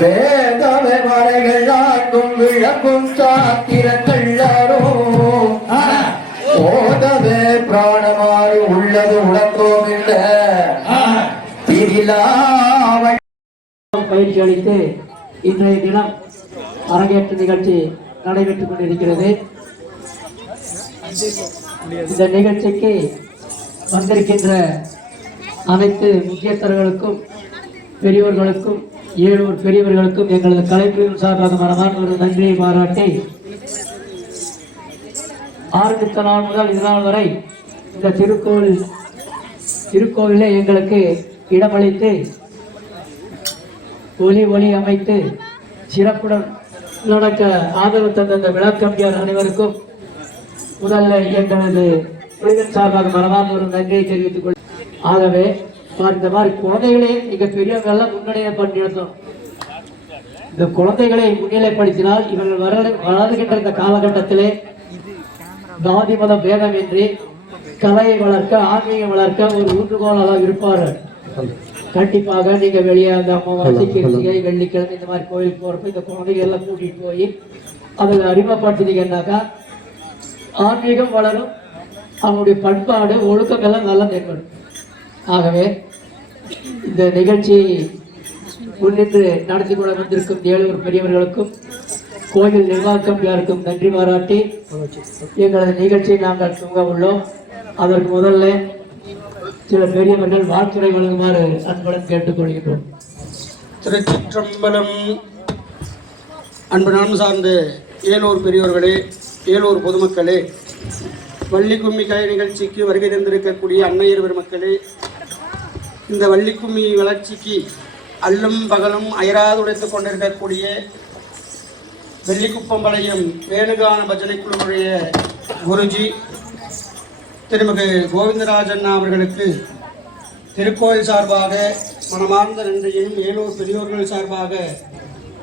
வேதமே மறைகள் ஆட்டும் விளக்கும் சாத்திரங்கள்ளாரோ ஓதவே பிராணமாய் உள்ளது உலகோம் இல்ல பயிற்சி அளித்து இன்றைய தினம் அரங்கேற்ற நிகழ்ச்சி நடைபெற்றுக் கொண்டிருக்கிறது. இந்த நிகழ்ச்சிக்கு வந்திருக்கின்ற அனைத்து முக்கியஸ்தர்களுக்கும் பெரியவர்களுக்கும் ஏழூர் பெரியவர்களுக்கும் எங்களது கலைப்பிரிவு சார்பாக மனமார்ந்த ஒரு நன்றியை பாராட்டி ஆரம்பித்த நாள் முதல் இதுநாள் வரை இந்த திருக்கோவிலே எங்களுக்கு இடமளித்து ஒளி அமைத்து சிறப்புடன் நடக்க ஆதரவு தந்த இந்த விழா கமிட்டியார் அனைவருக்கும் முதல்ல எங்களது குழுவின் சார்பாக மனமார்ந்த ஒரு நன்றியை தெரிவித்துக் கொள்ள. ஆகவே இந்த மாதிரி குழந்தைகளே மிக பெரியவர்களெல்லாம் முன்னிலைப்படுத்தணும். இந்த குழந்தைகளை முன்னிலைப்படுத்தினால் இவர்கள் வளர்கின்ற இந்த காலகட்டத்திலே ஜாதி மத பேதமின்றி கலையை வளர்க்க ஆன்மீகம் வளர்க்க ஒரு ஊன்றுகோலாக இருப்பார்கள். கண்டிப்பாக நீங்க வெளியே அந்த அமாவாசை கிருத்திகை வெள்ளிக்கிழமை இந்த மாதிரி கோயிலுக்கு போறப்ப இந்த குழந்தைகள் எல்லாம் கூட்டிட்டு போய் அதில் அறிமுகப்படுத்தினீங்கன்னாக்கா ஆன்மீகம் வளரும், அவனுடைய பண்பாடு ஒழுக்கம் எல்லாம் நல்லா மேம்படும். ஆகவே இந்த நிகழ்ச்சியை முன்னின்று நடத்தி கொள்ள வந்திருக்கும் ஏழூர் பெரியவர்களுக்கும் கோயில் நிர்வாகத்தினருக்கும் நன்றி பாராட்டி எங்களது நிகழ்ச்சியை நாங்கள் துவங்க உள்ளோம். அதற்கு முதல்ல சில பெரியவர்கள் வாழ்த்துறை வழங்குமாறு அன்புடன் கேட்டுக்கொள்கின்றோம். திருச்சிற்றம்பலம். அன்பு நான் சார்ந்த ஏழூர் பெரியோர்களே, ஏழூர் பொதுமக்களே, வள்ளி கும்மி கலை நிகழ்ச்சிக்கு வருகை தந்திருக்கக்கூடிய அன்னையர் பெருமக்களே, இந்த வள்ளி கும்மி வளர்ச்சிக்கு அல்லும் பகலும் அயராது உடைத்துக் கொண்டிருக்கக்கூடிய வெள்ளிக்குப்பம்பாளையம் வேணுகான பஜனை குழுவுடைய குருஜி திருமிகு கோவிந்தராஜன் அவர்களுக்கு திருக்கோயில் சார்பாக மனமார்ந்த நன்றியையும் ஏழூர் பெரியோர்கள் சார்பாக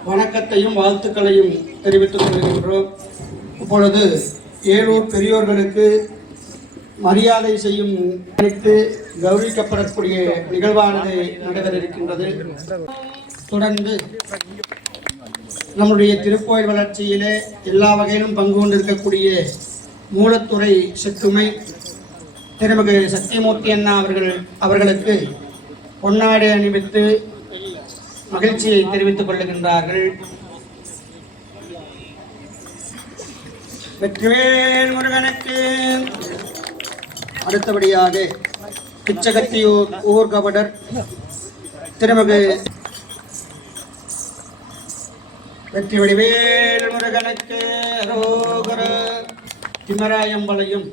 வணக்கத்தையும் வாழ்த்துக்களையும் தெரிவித்துக் கொள்கின்றோம். இப்பொழுது ஏழூர் பெரியோர்களுக்கு மரியாதை செய்யும் அனைத்து கௌரவிக்கப்படக்கூடிய நிகழ்வானது நடைபெற இருக்கின்றது. தொடர்ந்து நம்முடைய திருக்கோயில் வளர்ச்சியிலே எல்லா வகையிலும் பங்கு கொண்டிருக்கக்கூடிய மூலத்துறை செக்குமை திருமிகு சத்தியமூர்த்தி அண்ணா அவர்களுக்கு பொன்னாடை அணிவித்து மகிழ்ச்சியை தெரிவித்துக் கொள்ளுகின்றார்கள். வெற்றிவேல் முருகனுக்கு. அடுத்தபடியாக பிச்சகத்தியூர் ஊர்கவடர் திருமிகு வெற்றி வடிவேல் முருகனுக்கு அரோகர. திமராயம்பாளையம்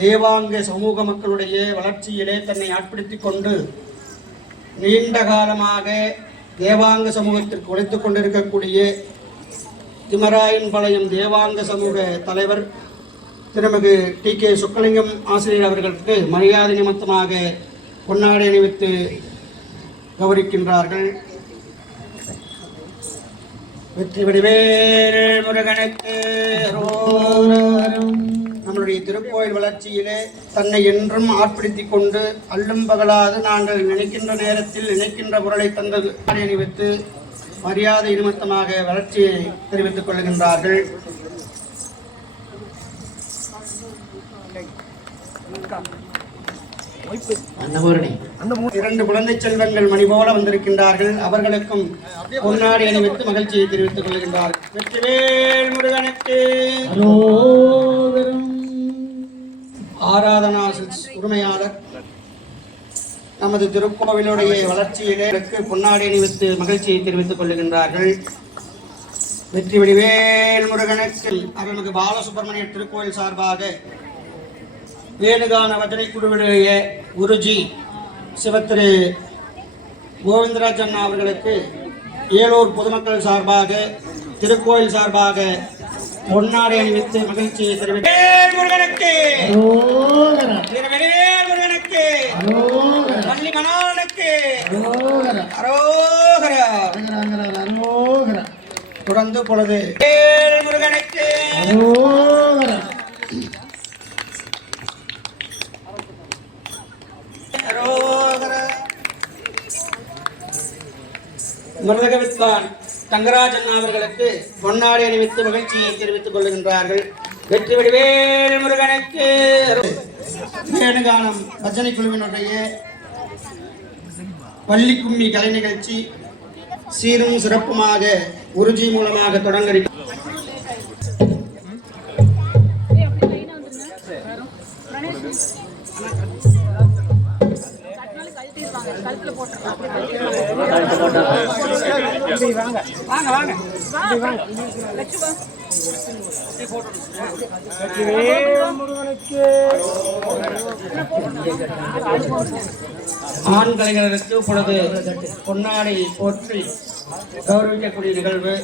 தேவாங்க சமூக மக்களுடைய வளர்ச்சியிலே தன்னை ஆட்படுத்திக் கொண்டு நீண்ட காலமாக தேவாங்க சமூகத்திற்கு உழைத்துக் கொண்டிருக்கக்கூடிய திமராயன்பாளையம் தேவாங்க சமூக தலைவர் திருமிகு TK சுக்கலிங்கம் ஆசிரியர் அவர்களுக்கு மரியாதை நிமித்தமாக பொன்னாடை அணிவித்து கௌரவிக்கின்றார்கள். வெற்றி வடிவேல் முருகனுக்கு. நம்முடைய திருக்கோயில் வளர்ச்சியிலே தன்னை என்றும் ஆட்படுத்திக் கொண்டு அல்லும் பகலாது நாங்கள் நினைக்கின்ற நேரத்தில் நினைக்கின்ற பொருளை தந்தது அணிவித்து மரியாதை நிமித்தமாக வளர்ச்சியை தெரிவித்துக் கொள்கின்றார்கள். இரண்டு குழந்தை செல்வங்கள் மணி போல வந்திருக்கின்றார்கள். அவர்களுக்கும் பொன்னாடி அணிவித்து மகிழ்ச்சியை தெரிவித்துக் கொள்கின்றார்கள். வெற்றிவேல் முருகனுக்கு. ஆராதனா உரிமையாளர் நமது திருக்கோவிலுடைய வளர்ச்சியிலே பொன்னாடி அணிவித்து மகிழ்ச்சியை தெரிவித்துக் கொள்கின்றார்கள். வெற்றி வடிவேல் முருகனுக்கு. அருள்மிகு பாலசுப்பிரமணிய திருக்கோயில் சார்பாக வேணுகான பஜனை குழுவுடைய குருஜி சிவத்திரு கோவிந்தராஜன் அவர்களுக்கு ஏழூர் பொதுமக்கள் சார்பாக திருக்கோயில் சார்பாக பொன்னாடை அணிவித்து மகிழ்ச்சியை தெரிவித்தார். முருகனுக்கு. வள்ளி மணாளுக்கு. தொடர்ந்து பொழுது முருகனுக்கு. மருதக வித்வான் தங்கராஜன் அவர்களுக்கு பொன்னாடை அணிவித்து மகிழ்ச்சியை தெரிவித்துக் கொள்கின்றார்கள். வெற்றி வடிவேல் முருகனுக்கு. வேணுகானம் பஜனை குழுவினுடைய பள்ளி கும்மி கலை நிகழ்ச்சி சீரும் சிறப்புமாக உறுதி மூலமாக தொடங்க ஆண் கலைஞர்களுக்கு இப்பொழுது பொன்னாடை போற்றி கௌரவிக்கக்கூடிய நிகழ்வு.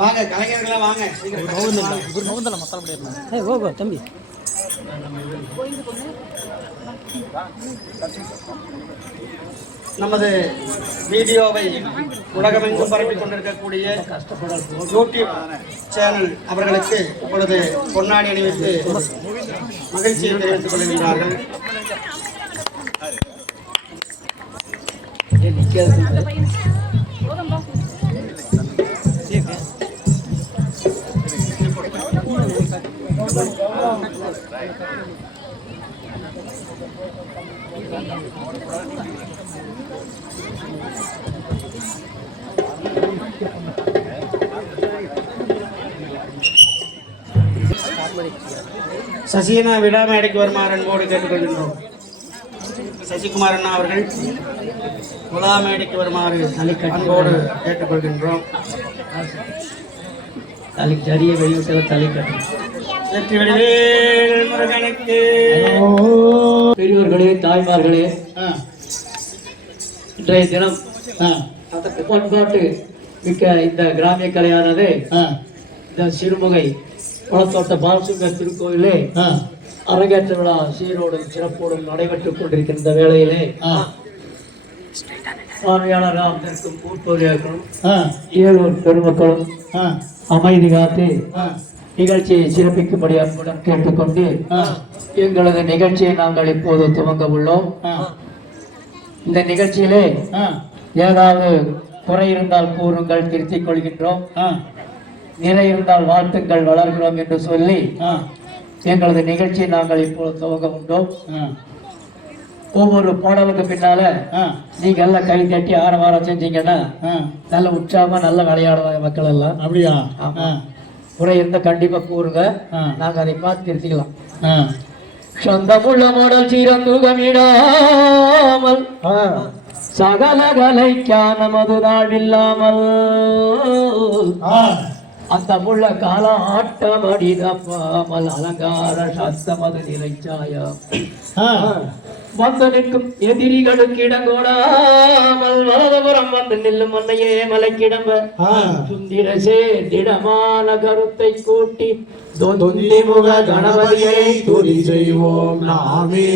வாங்க கலைஞர்களா வாங்க. தம்பி நமது வீடியோவை உலகமெங்கும் பரப்பிக் கொண்டிருக்கக்கூடிய யூடியூப் சேனல் அவர்களுக்கு இப்பொழுது பொன்னாடி அணிவித்து மகிழ்ச்சியை தெரிவித்துக் கொள்கின்றார்கள். சசிகனா விடாமேடைக்கு வருமாறு அன்போடு கேட்டுக்கொள்கின்றோம். சசிகுமார் அண்ணா அவர்கள் விடாமேடைக்கு வருமாறு அன்போடு கேட்டுக்கொள்கின்றோம். சரியை வெளியிட்ட தலைக்கட்டு. வெற்றி வடிவேல் முருகனுக்கு. பெரியோர்களே, தாய்மார்களே, இன்றைய தினம் பண்பாட்டு மிக்க இந்த கிராமிய கலையானது இந்த சிறுமுகை குளத்தோட்ட பாலசுங்க திருக்கோயிலே அரங்கேற்ற விழா சீரோடும் சிறப்போடும் நடைபெற்றுக் கொண்டிருக்கின்ற வேளையிலே பார்வையாளராக இருக்கும் கூட்டோரியாக்களும் ஏழூர் பெருமக்களும் அமைதி காத்து நிகழ்ச்சியை சிறப்பிக்கும்படி அன்புடன் கேட்டுக்கொண்டு எங்களது நிகழ்ச்சியை நாங்கள் இப்போது துவங்க உள்ளோம். இந்த நிகழ்ச்சியிலே ஏதாவது குறை இருந்தால் கூறுங்கள், திருத்திக் கொள்கின்றோம். நிறை இருந்தால் வாழ்த்துங்கள், வளர்கிறோம் என்று சொல்லி எங்களது நிகழ்ச்சியை நாங்கள் இப்போது துவங்க உண்டோம். ஒவ்வொரு பாடலுக்கு பின்னால நீங்க எல்லாம் கை தட்டி ஆரவாரம் செஞ்சீங்கன்னா நல்ல உற்சாகமா நல்ல விளையாடுவாங்க மக்கள் எல்லாம். அப்படியா? குறை இருந்தா கண்டிப்பா கூறுங்க, நாங்க அதை பார்த்து திருத்திக்கலாம். சொந்தமுள்ள மாடல் சீரந்துகமிடாமல் சகல கலைக்கான மதுநாள் இல்லாமல் அந்த முள்ள கால ஆட்டமடிதப்பாமல் அலங்கார சத்தமது நிலைச்சாயா வந்து நிற்கும் எதிரிகளுக்கு இடங்கோடாமல் வலதுபுறம் வந்து நில்லும் மன்னையே மலைக்கிடம்ப சுந்திர சேதிடமான கருத்தை கூட்டி தொந்திமுக கணபதியை துதி செய்வோம் நாமே.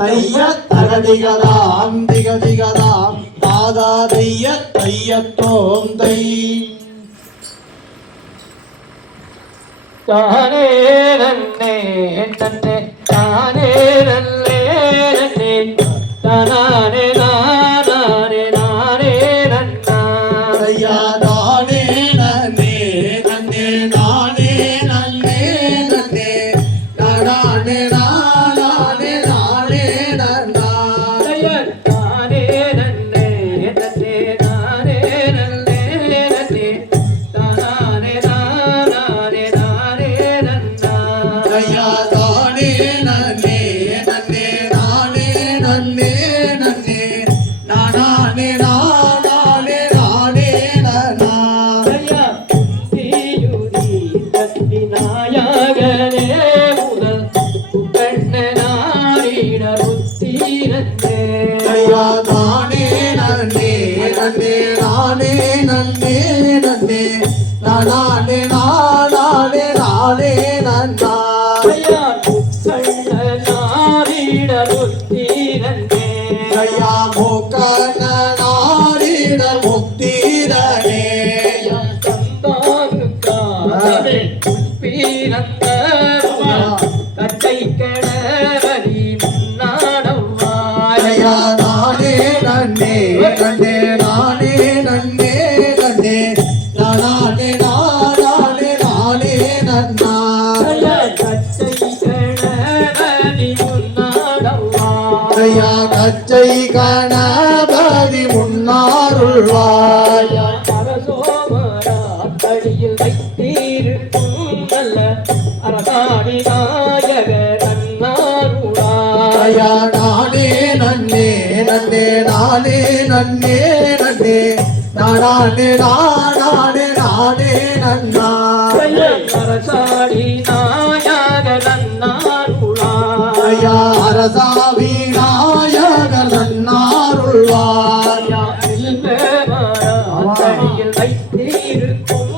தைய தகதிகதாம் திகதிகதாம் தாதா தைய தையத்தோம் தை தானே நன்னே நன்னே தானே நன்னே நன்னே தானே நானே நானே நன்னா ஐயா தானே நன்னே நன்னே நானே நன்னே நன்னே தானே நானே நானே நன்னா ஐயா தானே நன்னே நன்னே நானே நன்னே நன்னே தானே நானே நானே நன்னா ஐயா தானே நன்னே நன்னே நானே நன்னே நன்னே நானே நானே நானே நன்னா ஐயா தீயுதி தத்தி நாயகனே முதல் பெண்ணனாரிட புத்திரத்தே ஐயா தானே நன்னே நன்னே நானே நன்னே நன்னே நானே நானே நானே நன்னா ஐயா கண்ணனாரிட புத்திரத்தே ஐயா மோக்க பீரந்த கட்டை கிழவரி முன்னாடவாய் ஐயா நானே நன்னே நன்னே நானே நன்னே நன்னே நானே நானே நானே நன்னா கட்டை கிழவரி முன்னாடவாய் ஐயா கச்சை கணபதி முன்னாருள்வாய் அரசோமராத்தடியில் வைத்தீருக்கும் நல்ல அரசாணி நாயக நன்னாருளாய் ஐயா நானே நன்னே நன்னே நானே நன்னே நன்னே நானே நானே நானே நன்னா அரசாணி நாயக நன்னாருளாய் ஐயா அரசா விநாயக நன்னாருள்வாய் அடியில் வைத்தீருக்கும்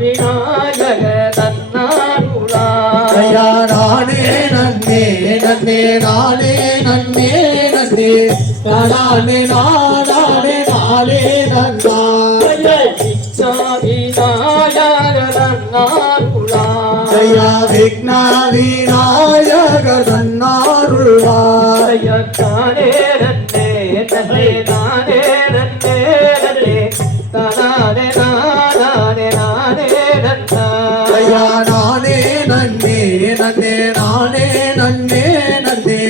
விநாயக நன்னாருளாய் ஐயா நானே நன்னே நன்னே நானே நன்னே நன்னே நானே நானே நானே நன்னா விநாயக நன்னாருளாய் ஐயா விக்ன விநாயக நன்னாருள்வாய் தானே நன்னே நன்னே நானே நன்னே நன்னே தானே நானே நானே நன்னா ஐயா நானே நன்னே நன்னே நானே நன்னே நன்னே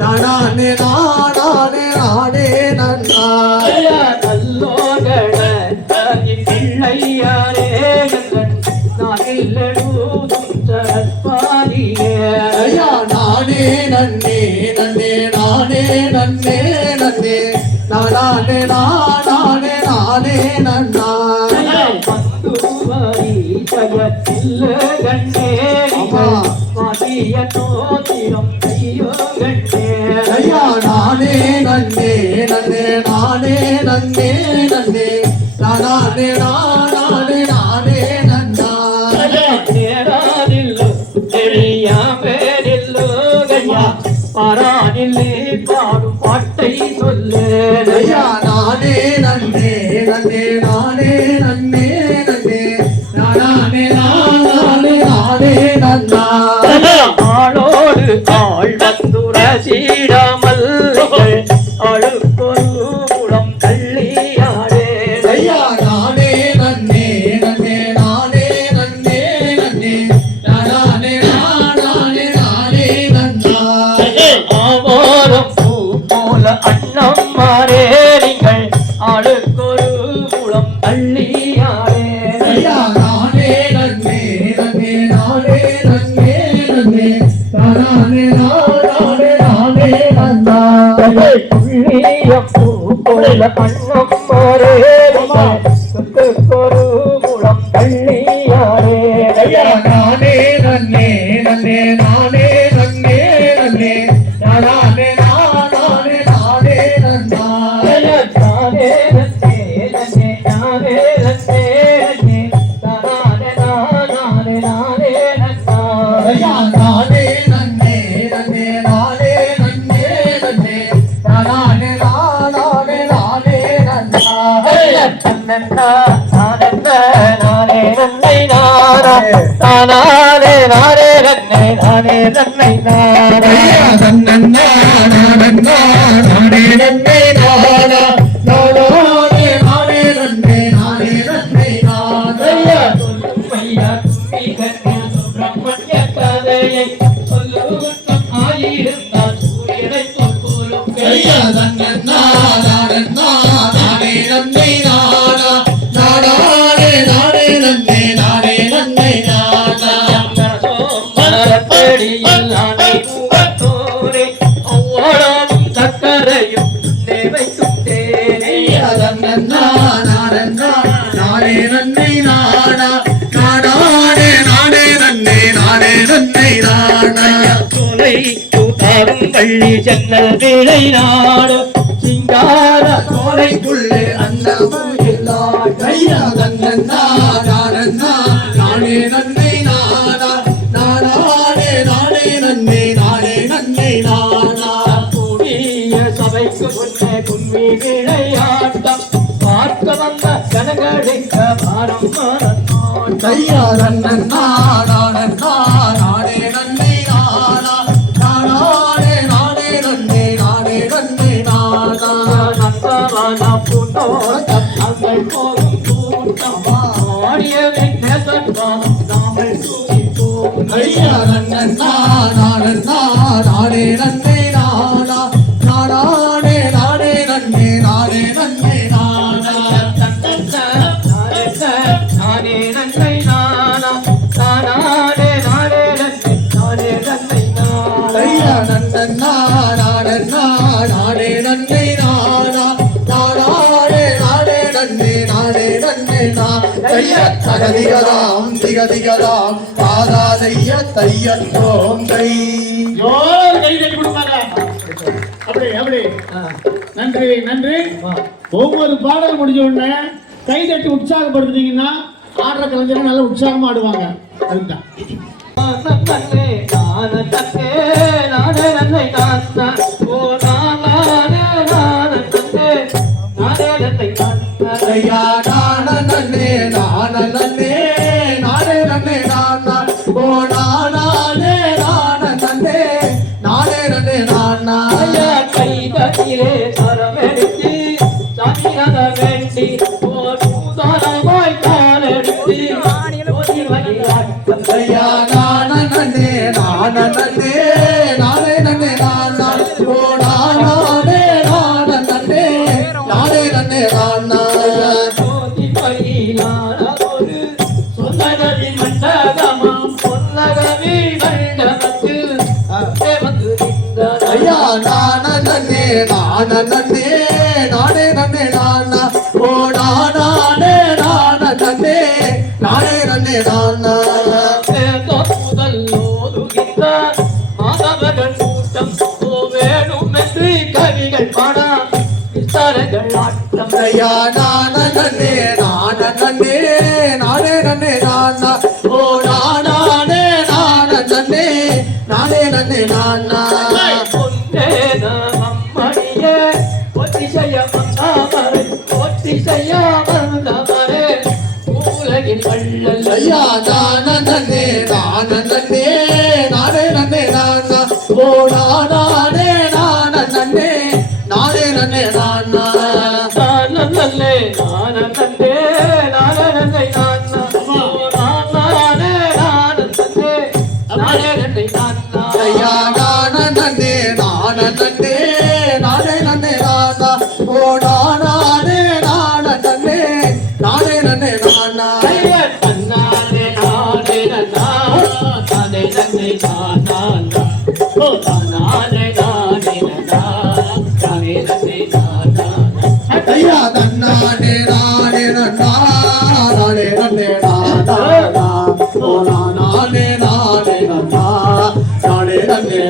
நானே நானே நானே நன்னா நல்லோகண பிள்ளையாரே நான் இல்லூதும் சரப்பாதியே ஐயா நானே நன்னே நன்னே நானே நன்னே நன்னே நானே நானே நானே நன்னா பந்துவாரி ஜகத்தில் கண்டே மதிய தோதிரம் கையோ கண்டே ஐயா நானே நன்னே நன்னே நானே நன்னே நன்னே நானே நானே நானே நன்னா நேராதில்லோ தெரியாமேரில்லோ கையா பாராதில்லே பாடும் பாட்டை சொல்லு ஐயா நானே நன்னே நன்னே நானே நன்னே நன்னே நானே நானே நன்னா ஆளோடு ஆள் வந்துர சீடாமல் அழுக்கொரு குளம் தள்ளியாரே ஐயா நானே நன்னே நன்னே நானே நன்னே நன்னே நானே நானே நன்னா ஆவாரம் பூ போல அண்ணம் மாறே நீங்கள் அழுக்கொரு குளம் தள்ளியாரே ஐயா நானே நன்னே நன்னே நானே நன்னே நன்னே நானே நானே நன்னா புள்ளியம் பூ போல அண்ணம் மாறே ஒரு குளம் தள்ளியாரே ஐயா நானே நன்னே நன்னே நானே நன்னே நன்னே நானே நானே நன்னா தானே நன்னே நன்னே நானே நன்னே நன்னே தானே நானே நானே நன்னா ஐயா நானே நன்னே நன்னே நானே நன்னே நன்னே நானே நானே நன்னா தன்னன்னா நானென்ன நானே நன்னை நானா தானானே நானே நன்னை நானே நன்னை நானா ஐயா தன்னன்னா நானன்னா நானே நன்னே நானா நானே நன்னே நானே நன்னே நானா ஐயா சொல்லும் ஐயா தும்பி கண்ணில் சுப்பிரமணிய கதையை சொல்லுவதற்கும் ஆயிருந்தால் சூரியனை போலும் ஐயா தன்னன்னா நானன்னா நானே நன்னே நானா நானே நன்னே நானே நன்னே நானா மரத்தடியில் ஆனை முகத்தோரே அவ்வாடும் சக்கரையும் தேவைக்கும் தேனே ஐயா தன்னன்னா நானன்னா நானே நன்னே நானா நானே நன்னே நன்னே நானா துணை தூதாரும் பள்ளி ஜன்னல் விளை நாடு சிங்கார கோலைக்குள்ளே அன்னமும் எல்லாம் ஐயா தன்னன்னா நானன்னா நானே நன்னே நானா நானே நன்னே நன்னே நானா கூடிய சபைக்கு முன்னே கும்மி விளையாட்டம் பார்க்க வந்த கனகடிக்க பாரம் மறந்தோய் தையா நன்னா நானே நன்னே நானா நானே நானே நன்னே நானே நன்னே நானா நந்தவன பூந்தோட்டம் அங்கள் போகும் கூட்டம் ஆடியவை நேசன்பாதம் நாமல் தூக்கி போகும் தையா நன்னா நானே நன்னே நானா நானே நன்னே நானே நன்னே நானா நானே நன்மை நானா நானே நன்மை நானே நன்மை தையா நன்னா நானே நன்னே நானா நானே நன்னே நானே நன்னே நா தையா தகதிகதாம் திகதிகதாம் பாதா தைய தையத்தோம் தை ஜோர் கை தட்டி கொடுப்பாங்க. அப்படி நன்றி நன்றி. ஒவ்வொரு பாடல் முடிஞ்ச உடனே கை தட்டி உற்சாகப்படுத்துனீங்கன்னா ஆடுற கலைஞர்கள் நல்லா உற்சாகமா ஆடுவாங்க. அதுதான் தையா நன்னே நானே நன்னே நன்னே நானா ஓ நானே நன்னே நன்னே நானா கைதட்டிலே சரவெடுத்து சதிரத வேண்டி ஓர் பூதாரமாய் காலெடுத்து தையா நன்னே நானே நன்னே நானா ஓ நானே நன்னே நானா ஜோதி பயிலான ஒரு சொன்னகவி மண்டகமாம் பொன்னகவி மண்டபத்தில் வந்து நின்றார். ஐயா நன்னே நன்னே நானா ஓ நானே நன்னே நானா முதல் ஓதுகின்றார் மாதவர்கள் கூட்டம் ஓ வேணும் என்று கவிகள் பாட விசாரங்கள் ஆட்டம் ஐயா நன்னே நன்னே நானா ஓ நானே நன்னே நானா பொன்னேன அம்மணியே ஒத்திசைய வந்தாமரே ஒத்திசைய வந்தாமரே உலகின் வள்ளல் ஐயா நன்னே நன்னே நானா ஓ நானே நன்னே நானா நானே நானே நானே ஐயா நன்னே நானா ஓ நானே நன்னே நானா ஐயா நன்னே நானே நன்னே நானா ஓ நானே நன்னே நானா ஐயா நன்னே நானா ஓ நானே நன்னே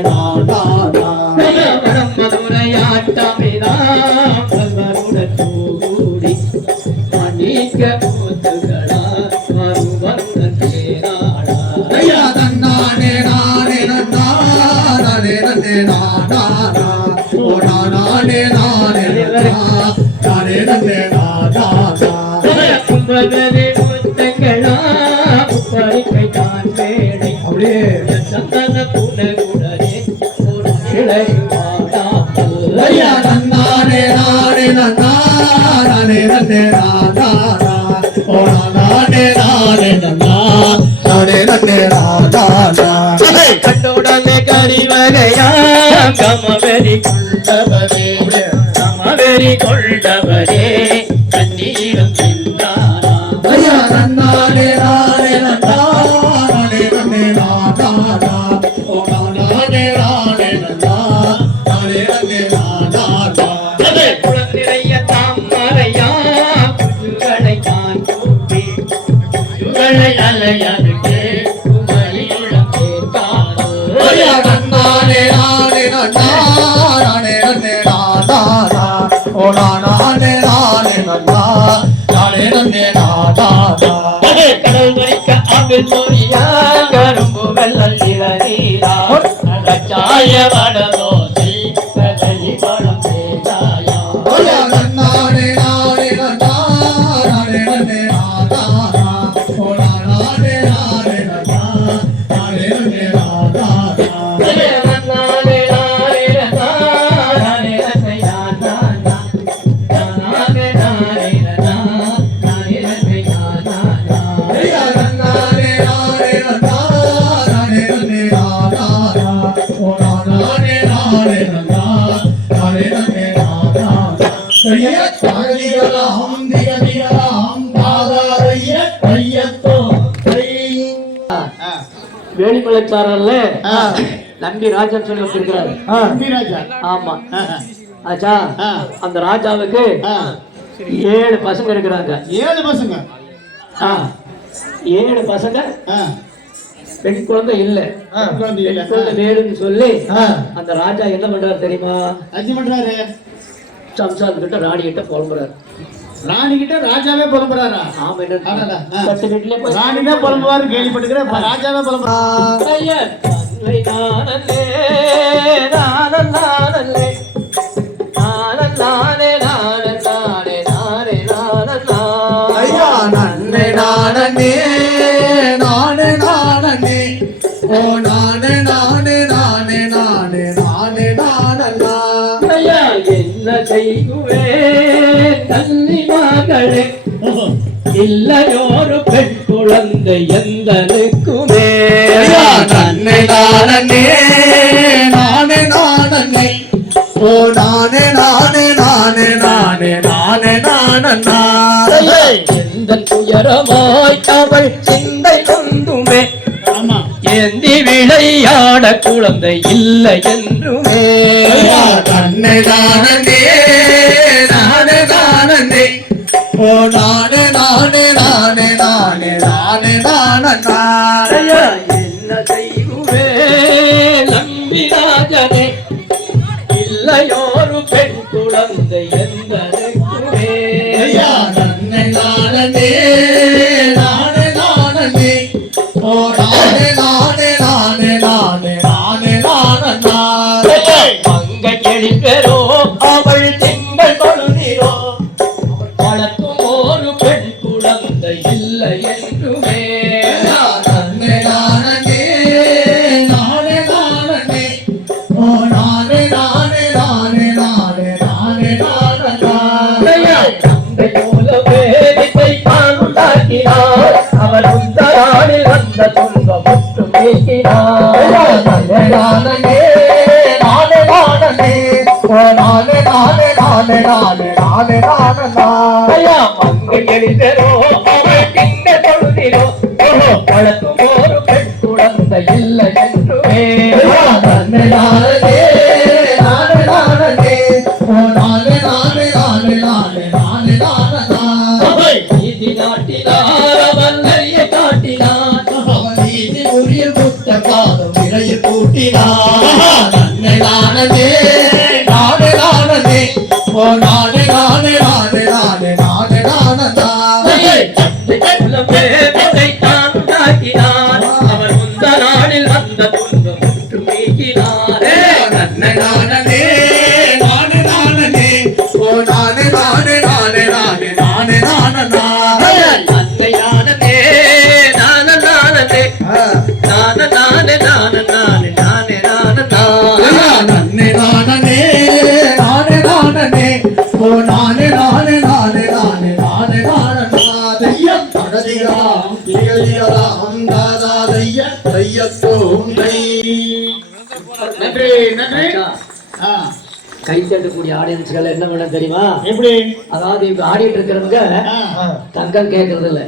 நானா அப்படியே ஐயா நன்னே நானா ஓ நானே நன்னே நானா கண்டோடமே கரிவகையா கமவெறி கொண்டவரே கண்ணீரும் சென்றாரா ஐயா நன்னே நானா ஓ நானே நன்னே நானா குழந்தைய தாமரையா குஞ்சுகளை தான் கூட்டி குஞ்சுகளை அலையருகே குமரியிடம் சேர்த்தாரோ ஐயா நன்னே நானா ஓ நானே நன்னே நானா கடல் மறிக்க அமில் மொழியா கரும்பு வெள்ளல் இளநீரா சாய வடதோசை கதலி பழம் தேசாயா ஐயா நன்னே நானா ஓ நானே வேலிமலைச்சாரல்ல நம்பி ராஜா சொல்லி வச்சிருக்கிறாரு. ராஜா. ஆமா ஆச்சா. அந்த ராஜாவுக்கு 7 பசங்க இருக்கிறாங்க. 7 பசங்க. 7 பசங்க. பெண் குழந்தை இல்ல. பெண் குழந்தை வேணும்னு சொல்லி அந்த ராஜா என்ன பண்றாரு தெரியுமா? அஜி பண்றாரு. சம்சாரம் கிட்ட ராணி கிட்ட புலம்புறாரு. ராணி கிட்ட ராஜாவே புலம்புறாரா? ஆமா. ராணி தான் புலம்புவாரு கேள்விப்பட்டுக்கிறேன். ராஜாவே புலம்புறாரு. ஐயா நன்னை நானே நானே நானே ஓ நானே நானே நானே நானே நானே நானல்லா. ஐயா என்ன செய்குவே தள்ளி மகளே இல்லையோரு பெண் குழந்தை எந்தனுக்குமே. நன்னை நானே நானே நானே ஓ நானே நானே நானே நானே நானே நானல்லா. எந்த துயரமாய் அவள் சிந்தை கொண்டுமே ஏந்தி விளையாட குழந்தை இல்லை என்றுமே. நன்னை நானே நானே நானே ஓ நானே நானே நானே நானே நானே நானல்லா. என்ன செய்குவே நம்பி ராஜனே இல்லையோரு பெண் குழந்தை எந்தனுக்குமே. நன்னை நானே நானே நானே ஓ நானே நானே நானே நானே நானே நானல்லா. மங்கை எழிற்பெறோ அவள் திங்கள் கொழுதிரோ அவள் வளர்க்கும் ஒரு பெண் குழந்தை இல்லை என்றுமே. நன்னை நானே நானே நானே ஓ நானே நானே நானே நானே நானே நானல்லா. தந்தை மூலமே வித்தை தானுண்டாக்கினார் அவர் உந்தராளில் வந்த துன்பம் மட்டும் நீக்கினார். நானே நானே நானே நானே ஓ நானே நானே நானே நானே நானே நானல்லா. மங்கை எழிற்பெறோ அவள் திங்கள் கொழுதிரோ வளர்க்கும் ஒரு பெண் குழந்தை இல்லை என்றுமே. நன்னை நானே நானே நானே ஓ நானே நானே நானே நானே நானே நானல்லா. நீதி நாட்டினார் அவன் நிறைய காட்டினார் அவன் நீதி உரிய புத்த காலம் விரைய கூட்டினார். நன்னை நானே நானே நானே ஓ நானே நானே நானே நானே நானே நானல்லா. குலமே வித்தை தானுண்டாக்கினார் அவர் முந்த நாளில் வந்த துன்பம் மட்டும் நீக்கினார். நன்னை நானே நானே நானே ஓ நானே நானே நானே நானே நானே நானல்லா. அன்னை நானே நானே நானே நானே நானே நானே நானே நானே நானே நன்னை நானே நானே நானே ஓ நானே நானே நானே நானே நானே நானல்லா. தெய்யம் தகதியாம் திகழியலாம் தாதா தெய்ய தெய்யத்தோம் தை. நன்றி நன்றி. கை தட்டக்கூடிய ஆடியன்ஸ்கள் என்ன பண்ண தெரியுமா? எப்படி? அதாவது இப்ப ஆடிட்டு இருக்கிறவங்க தங்கம் கேட்கறது இல்ல,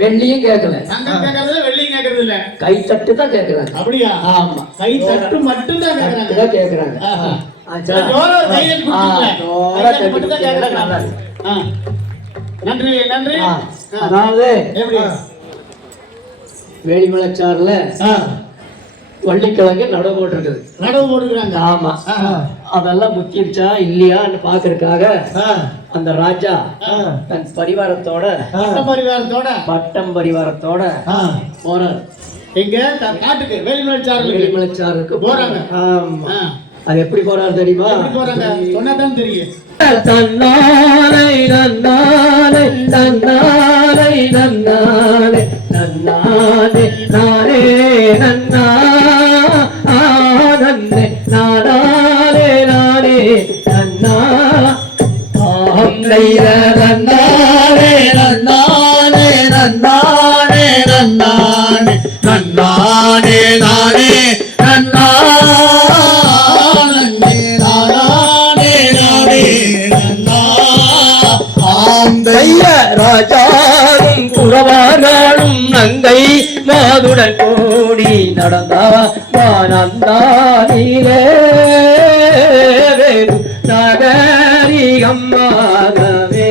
வெள்ளியும் கேட்கல, தங்கம் கேட்கறது வெள்ளியும் கேட்கறது இல்ல, கை தட்டு தான் கேட்கறாங்க. அப்படியா? ஆமா, கை தட்டு மட்டும் தான் கேட்கறாங்க. நன்றி நன்றி. அதாவது எப்படி வேலிமலைச்சாறுல வள்ளிக்கிழங்கு நடவு போட்டிருக்குது. நடவு போட்டுக்கிறாங்க. ஆமா, அதெல்லாம் முத்திருச்சா இல்லையான்னு பாக்குறதுக்காக அந்த ராஜா தன் பரிவாரத்தோட பட்டம் பரிவாரத்தோட போறார். எங்க காட்டுக்கு வேலிமலைச்சாருக்கு போறாங்க. ஆமா, அது எப்படி போறாரு தெரியுமா? சொன்னாதான் தெரியும். தன்னாலை நன்னாலை நன்னாலை நன்னாலை நன்னாலே நானே நன்னா நன்னே நானாலே நானே நன்னா நன்னானே நன்னானே நன்னானே நன்னானே நன்னானே நானே நன்னா ராஜாவும் குறவார்களும் நங்கை மாதுடன் கூடி நடந்தானந்தானிலே நகரிகம்மாகவே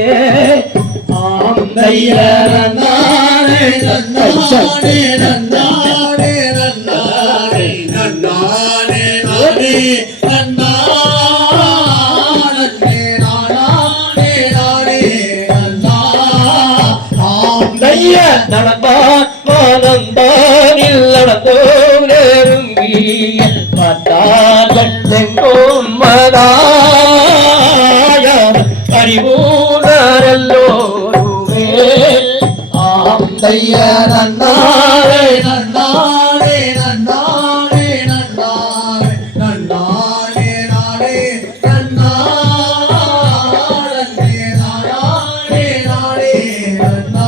நன்னாரே நன்னாரே நன்னாரே நன்னாரே நன்னாரே நானே நன்னாரே நானே நானே நன்னா தைய நடந்தான் மானந்தானில் நடந்தோம் நெருங்கி பார்த்தார்கள் செங்கோம் மதாய அறிவூனரெல்லோருமே தைய நன்னாரே நன்னாரே நன்னாரே நன்னாரே நன்னாரே நானே நன்னாரே நானே நானே நன்னா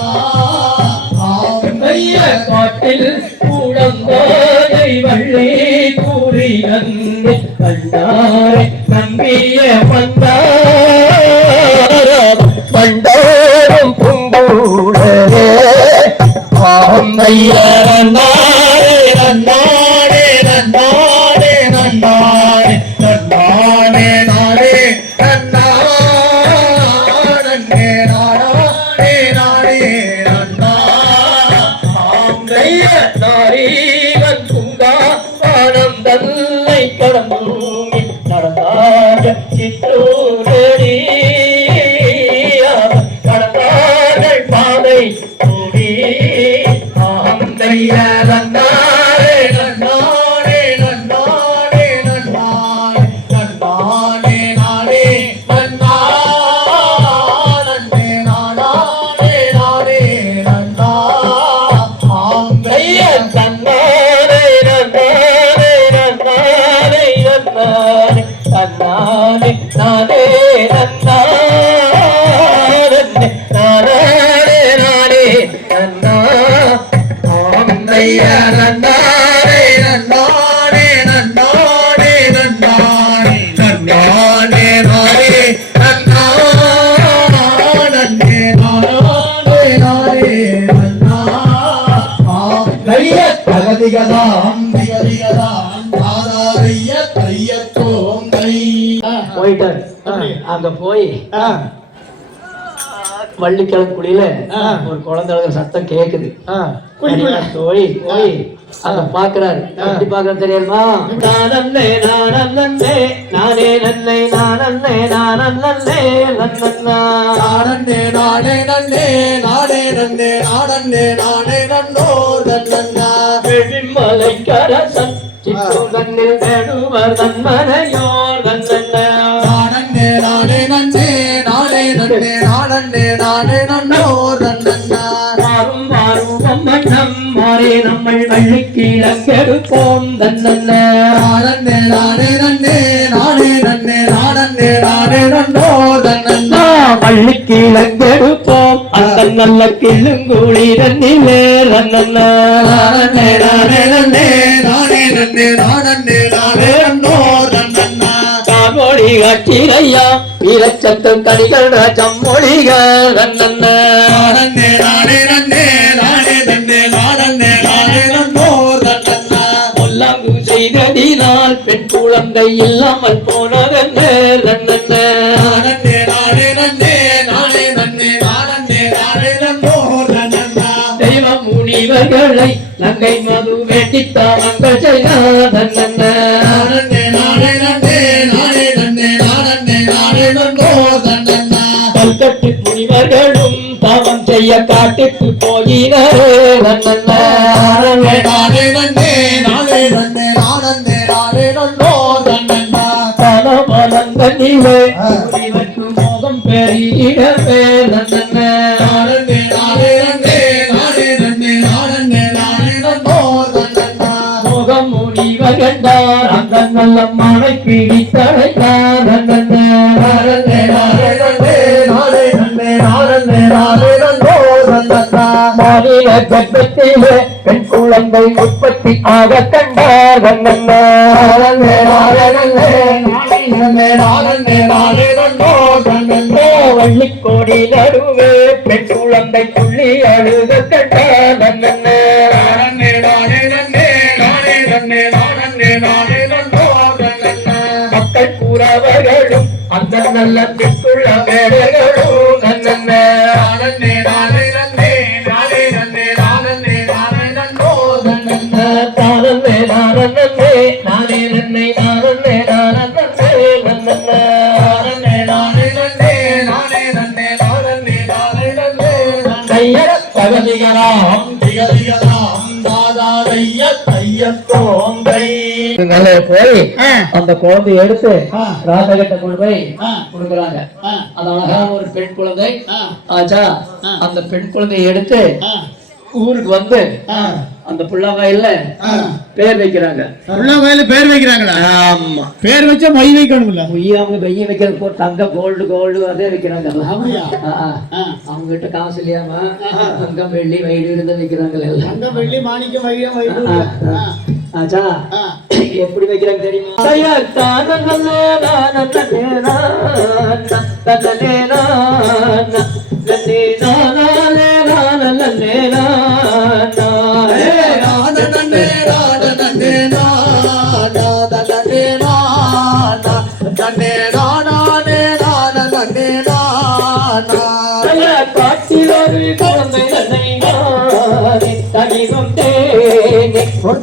தைய காட்டில் கூடங்காயை வள்ளி கூறி நந்தி கண்டாரை நம்பிய பண்டாரம் பூங்கூடரே தைய நன்னாரே நன்னாரே நன்னாரே நன்னாரே நன்னாரே நானே நன்னாரே நானே நானே நன்னா தைய நாரீகன் பூங்கா ஆனந்தல்லை கடந்தூங்கி நடந்தாய சிற்றூரடி கடந்தார்கள் பாதை கூடி தைய நன்னாரே நன்னாரே நன்னாரே நன்னாரே நன்னாரே நானே நன்னாரே நானே நானே நன்னா தைய தன்னாரே நன்னாரே நன்னாரே நன்னாரே தன்னாரே நானே நன்னாரே நானே நானே நன்னா தைய நன்னாரே நன்னாரே நன்னாரே நன்னாரே நன்னாரே நானே நன்னாரே நானே நானே நன்னா தைய தகதிகதாம் திகதிகதாம் தாதாரிய தையத்தோம் தை போயிட்டார் அங்க போய் வள்ளிக்கிழங்குடியில ஒரு குழந்தை அழுகிற சத்தம் கேக்குது போய் அத பாக்குறாரு எப்படி பாக்குறது தெரியுமா நானே நானே நானே நன்னை நானே நானே நன்னா நானே நானே நன்னே நானே நன்னே நானே நானே நன்னோ நன்னா வெள்ளிமலை கரசன் சிற்றூரில் வேடுவர் தன்மனையோர் நன்னா நானே நானே நன்னே நானே நன்னே நானே நானே நன்னோ நன்னா மாறும் மாறும் மன்னம் மாறே நம்மை வள்ளிக்கிழங்கெடுப்போம் தன்னன்ன நானே நானே நன்னே நானே நன்னே நானே நானே நன்னோ நன்னா வள்ளிக்கிழங்கெடுப்போம் அந்த நல்ல கிள்ளுங்குழி தண்ணிலே நன்னன்ன நானே நானே நன்னே நானே நன்னே நானே நானே நன்னோ நன்னா மொழி கட்டிரையா வீரச்சத்தம் கனிகள் சம்மொழிகள் நன்னன்ன நானே நானே நன்னே நானே நன்னே நானே நானே நன்னோ நன்னா கொல்லாங்கு செய்ததினால் பெண் குழந்தை இல்லாமல் போனதென்ன நன்னன்ன நானே நானே நன்னே நானே நன்னே நானே நானே நன்னோ நன்னா தெய்வ முனிவர்களை நங்கை மது வேண்டித்தாங்கள் செய்தார் நன்னன்ன நானே நானே நன்னே நானே நன்னே நானே நானே நன்னோ நன்னா கல்கட்டு முனிவர்களும் பாவம் செய்ய காட்டுக்கு போயினரே நன்னன்ன நானே நானே நன்னே நானே நன்னே நானே நானே நன்னோ நன்னா பலபலந்தனிலே இவருக்கு மோகம் பெரியவே நன்னன்ன நானே நானே நன்னே நானே நன்னே நானே நானே நன்னோ நன்னா மோகம் முனிவகண்டார் அந்த நல்ல மழை பிடித்தடைந்தார் நன்னன்ன நானே நானே நன்னே நானே நன்னே நானே நானே நன்னோ நன்னா மாநில கர்ப்பத்திலே பெண் குழந்தை உற்பத்தி ஆக கண்டார் நன்னன்ன நானே நானே நன்னே நானே நன்னே நானே நன்னோ நன்னா வள்ளிக்கோடி நடுவே பெண் குழந்தை துள்ளி அழுக கண்டார் நன்னன்ன ஊரவர்களும் அந்த நல்ல பித்துள்ள வேடர்களும் நன்னே நானே நானே நன்னே நானே நன்னே நானே நானே நன்னோ நன்னே தானே நானே நானே நன்னை நானே நானே நன்னே நானே நானே நன்னே நானே நன்னே நானே நானே நன்னே கையர பகதிகளாம் திகதிகளாம் தாதாதைய தையத்தோங்கை நல்ல போய் அந்த குழந்தைய எடுத்து ஆ. ராசகிட்ட கொண்டு போய் ஆ. கொடுக்குறாங்க. ஆ. அது அழகான ஒரு பெண் குழந்தை ஆ. ஆச்சா. ஆ. அந்த பெண் குழந்தையை எடுத்து ஆ. ஊருக்கு வந்து ஆ. அந்த புள்ளவாயில பேர் வைக்கிறாங்க. உள்ள வயல பேர் வைக்கிறாங்களா? ஆமா, பேர் வச்சா மை வைக்கணும்ல. அவங்க வெய்ய வைக்கிறது போ தங்க கோல்டு அதே வைக்கிறாங்க. அப்படியா? அவங்க கிட்ட காசு இல்லையாம தங்கம் வெள்ளி வயிறு இருந்து வைக்கிறாங்க எல்லாம். அந்த வெள்ளி மாணிக்கம் வையம் வைடு. ஆச்சா, எப்படி வைக்கிறாங்க தெரியுமா?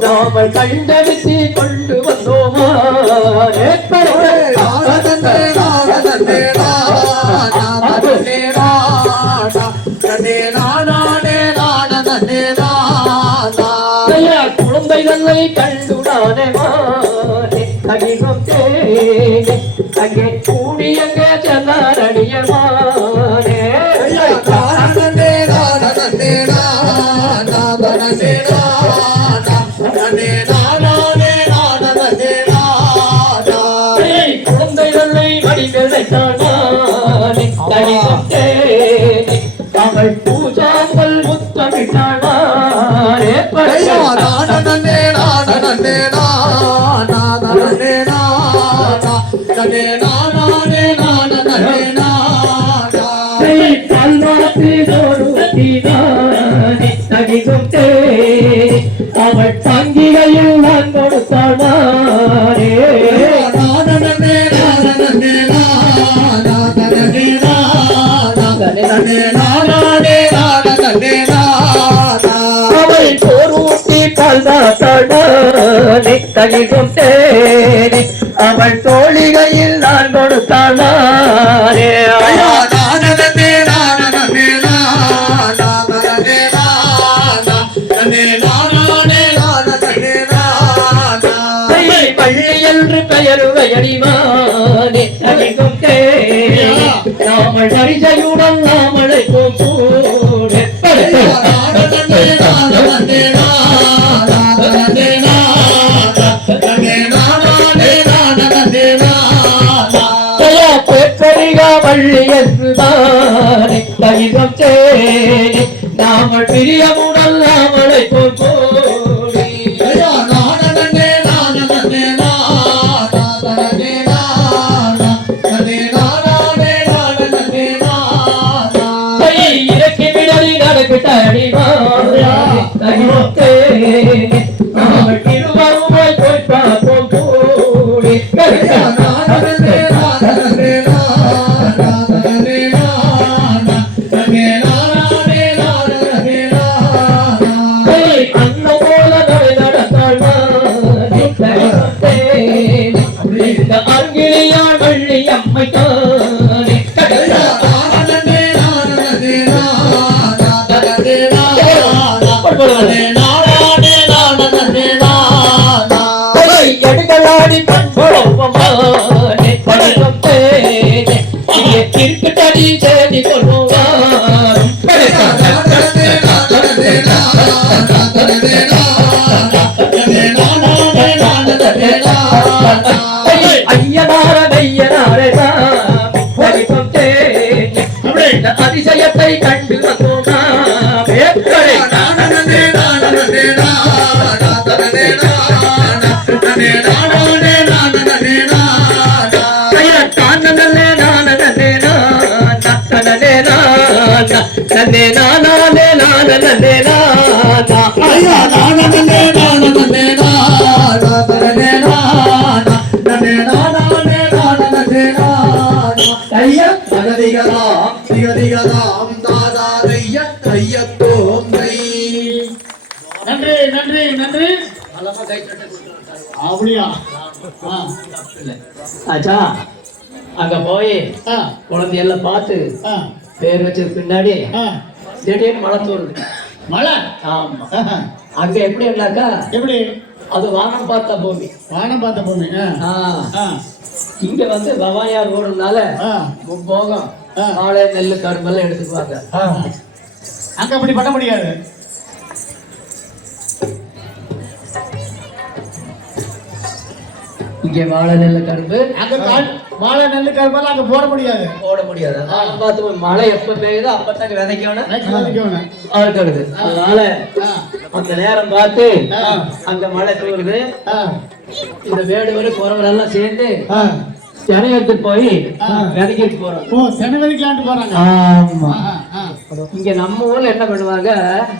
நாமல் கண்டெடுத்து கொண்டு வந்தோமா குழந்தைகளை கண்டுடானே அதிகம் தேனே அங்கே கூடியங்க செல்லாரடியமானே குழந்தைகளை வடிவெடுத்தானே அதிகம் தேனே அவள் பூஜாமல் முத்தமிட்டானே அவள் தங்கிகையில் நான் கொடுத்தானே அவள் போரூட்டி பல்தாத்தானே தகிகும் தேனே அவள் தோழிகையில் நான் கொடுத்தானே பள்ளி என்று பெயர் வயடிவானே அதிகம் தேனே நாமல் சரிசையுடன் நாமளை போக்கூடே வள்ளி என்றுதானே அதிகம் தேனே நாமல் பிரியமுடன் நாமளை போக்கூடே இறக்கி விடலி நடக்கிட்டே நாமல் இருவருமாய் போய் பார்ப்போம் கூடி அன்ன போல நடந்தாள் அங்கிலியாள் வள்ளி அம்மை தானே எடுகளாடி பண்பொழப்பமானே பழகம் தேனே கிருக்கடி சேதி கொள்வார் ஐயனாரே பழகம் தேனே அதிசயத்தை கண்டு வந்தோமா நன்னே நானே நானே நானே நன்றி நன்றி அப்படியா ஆச்சா அங்க போய் ஆ, குழந்தையெல்லாம் பார்த்து ஆ, பேர் வச்சது பின்னாடி ஆ. திடீர்னு மழை தோறுது. மழை ஆமா ஆஹா. அங்க எப்படி இருந்தாக்கா எப்படி அது வானம் பார்த்த பூமி. வானம் பார்த்த பூமி ஆ. ஆ, இங்க வந்து பவானியார் ஓடுறதுனால ஆ. முப்போகம் ஆ. வாழை நெல்லு கரும்பெல்லாம் எடுத்துக்குவாங்க. அங்க அப்படி பண்ண முடியாது. இங்க வாழை நெல்லு கரும்பு அங்க வாழை நெல்லு கரும்பெல்லாம் அங்க போட முடியாது. போட முடியாது. வானம் பார்த்து மழை எப்ப பெய்யுதோ அப்பதான் விதைக்கணும் விதைக்கணும். அறுக்கிறது. அதனால ஆ, அந்த நேரம் பார்த்து ஆ, அங்க மழை தூருது. ஆ, இந்த வேடுவர் குறவர் எல்லாம் சேர்ந்து ஆ. தினை எடுத்துட்டு போய் விதைக்கிட்டு போறாங்க. ஓ, சென விதைக்கலான்ட்டு போறாங்க. ஆமா. ஆ, ஆ. இங்க நம்ம ஊர்ல என்ன பண்ணுவாங்க,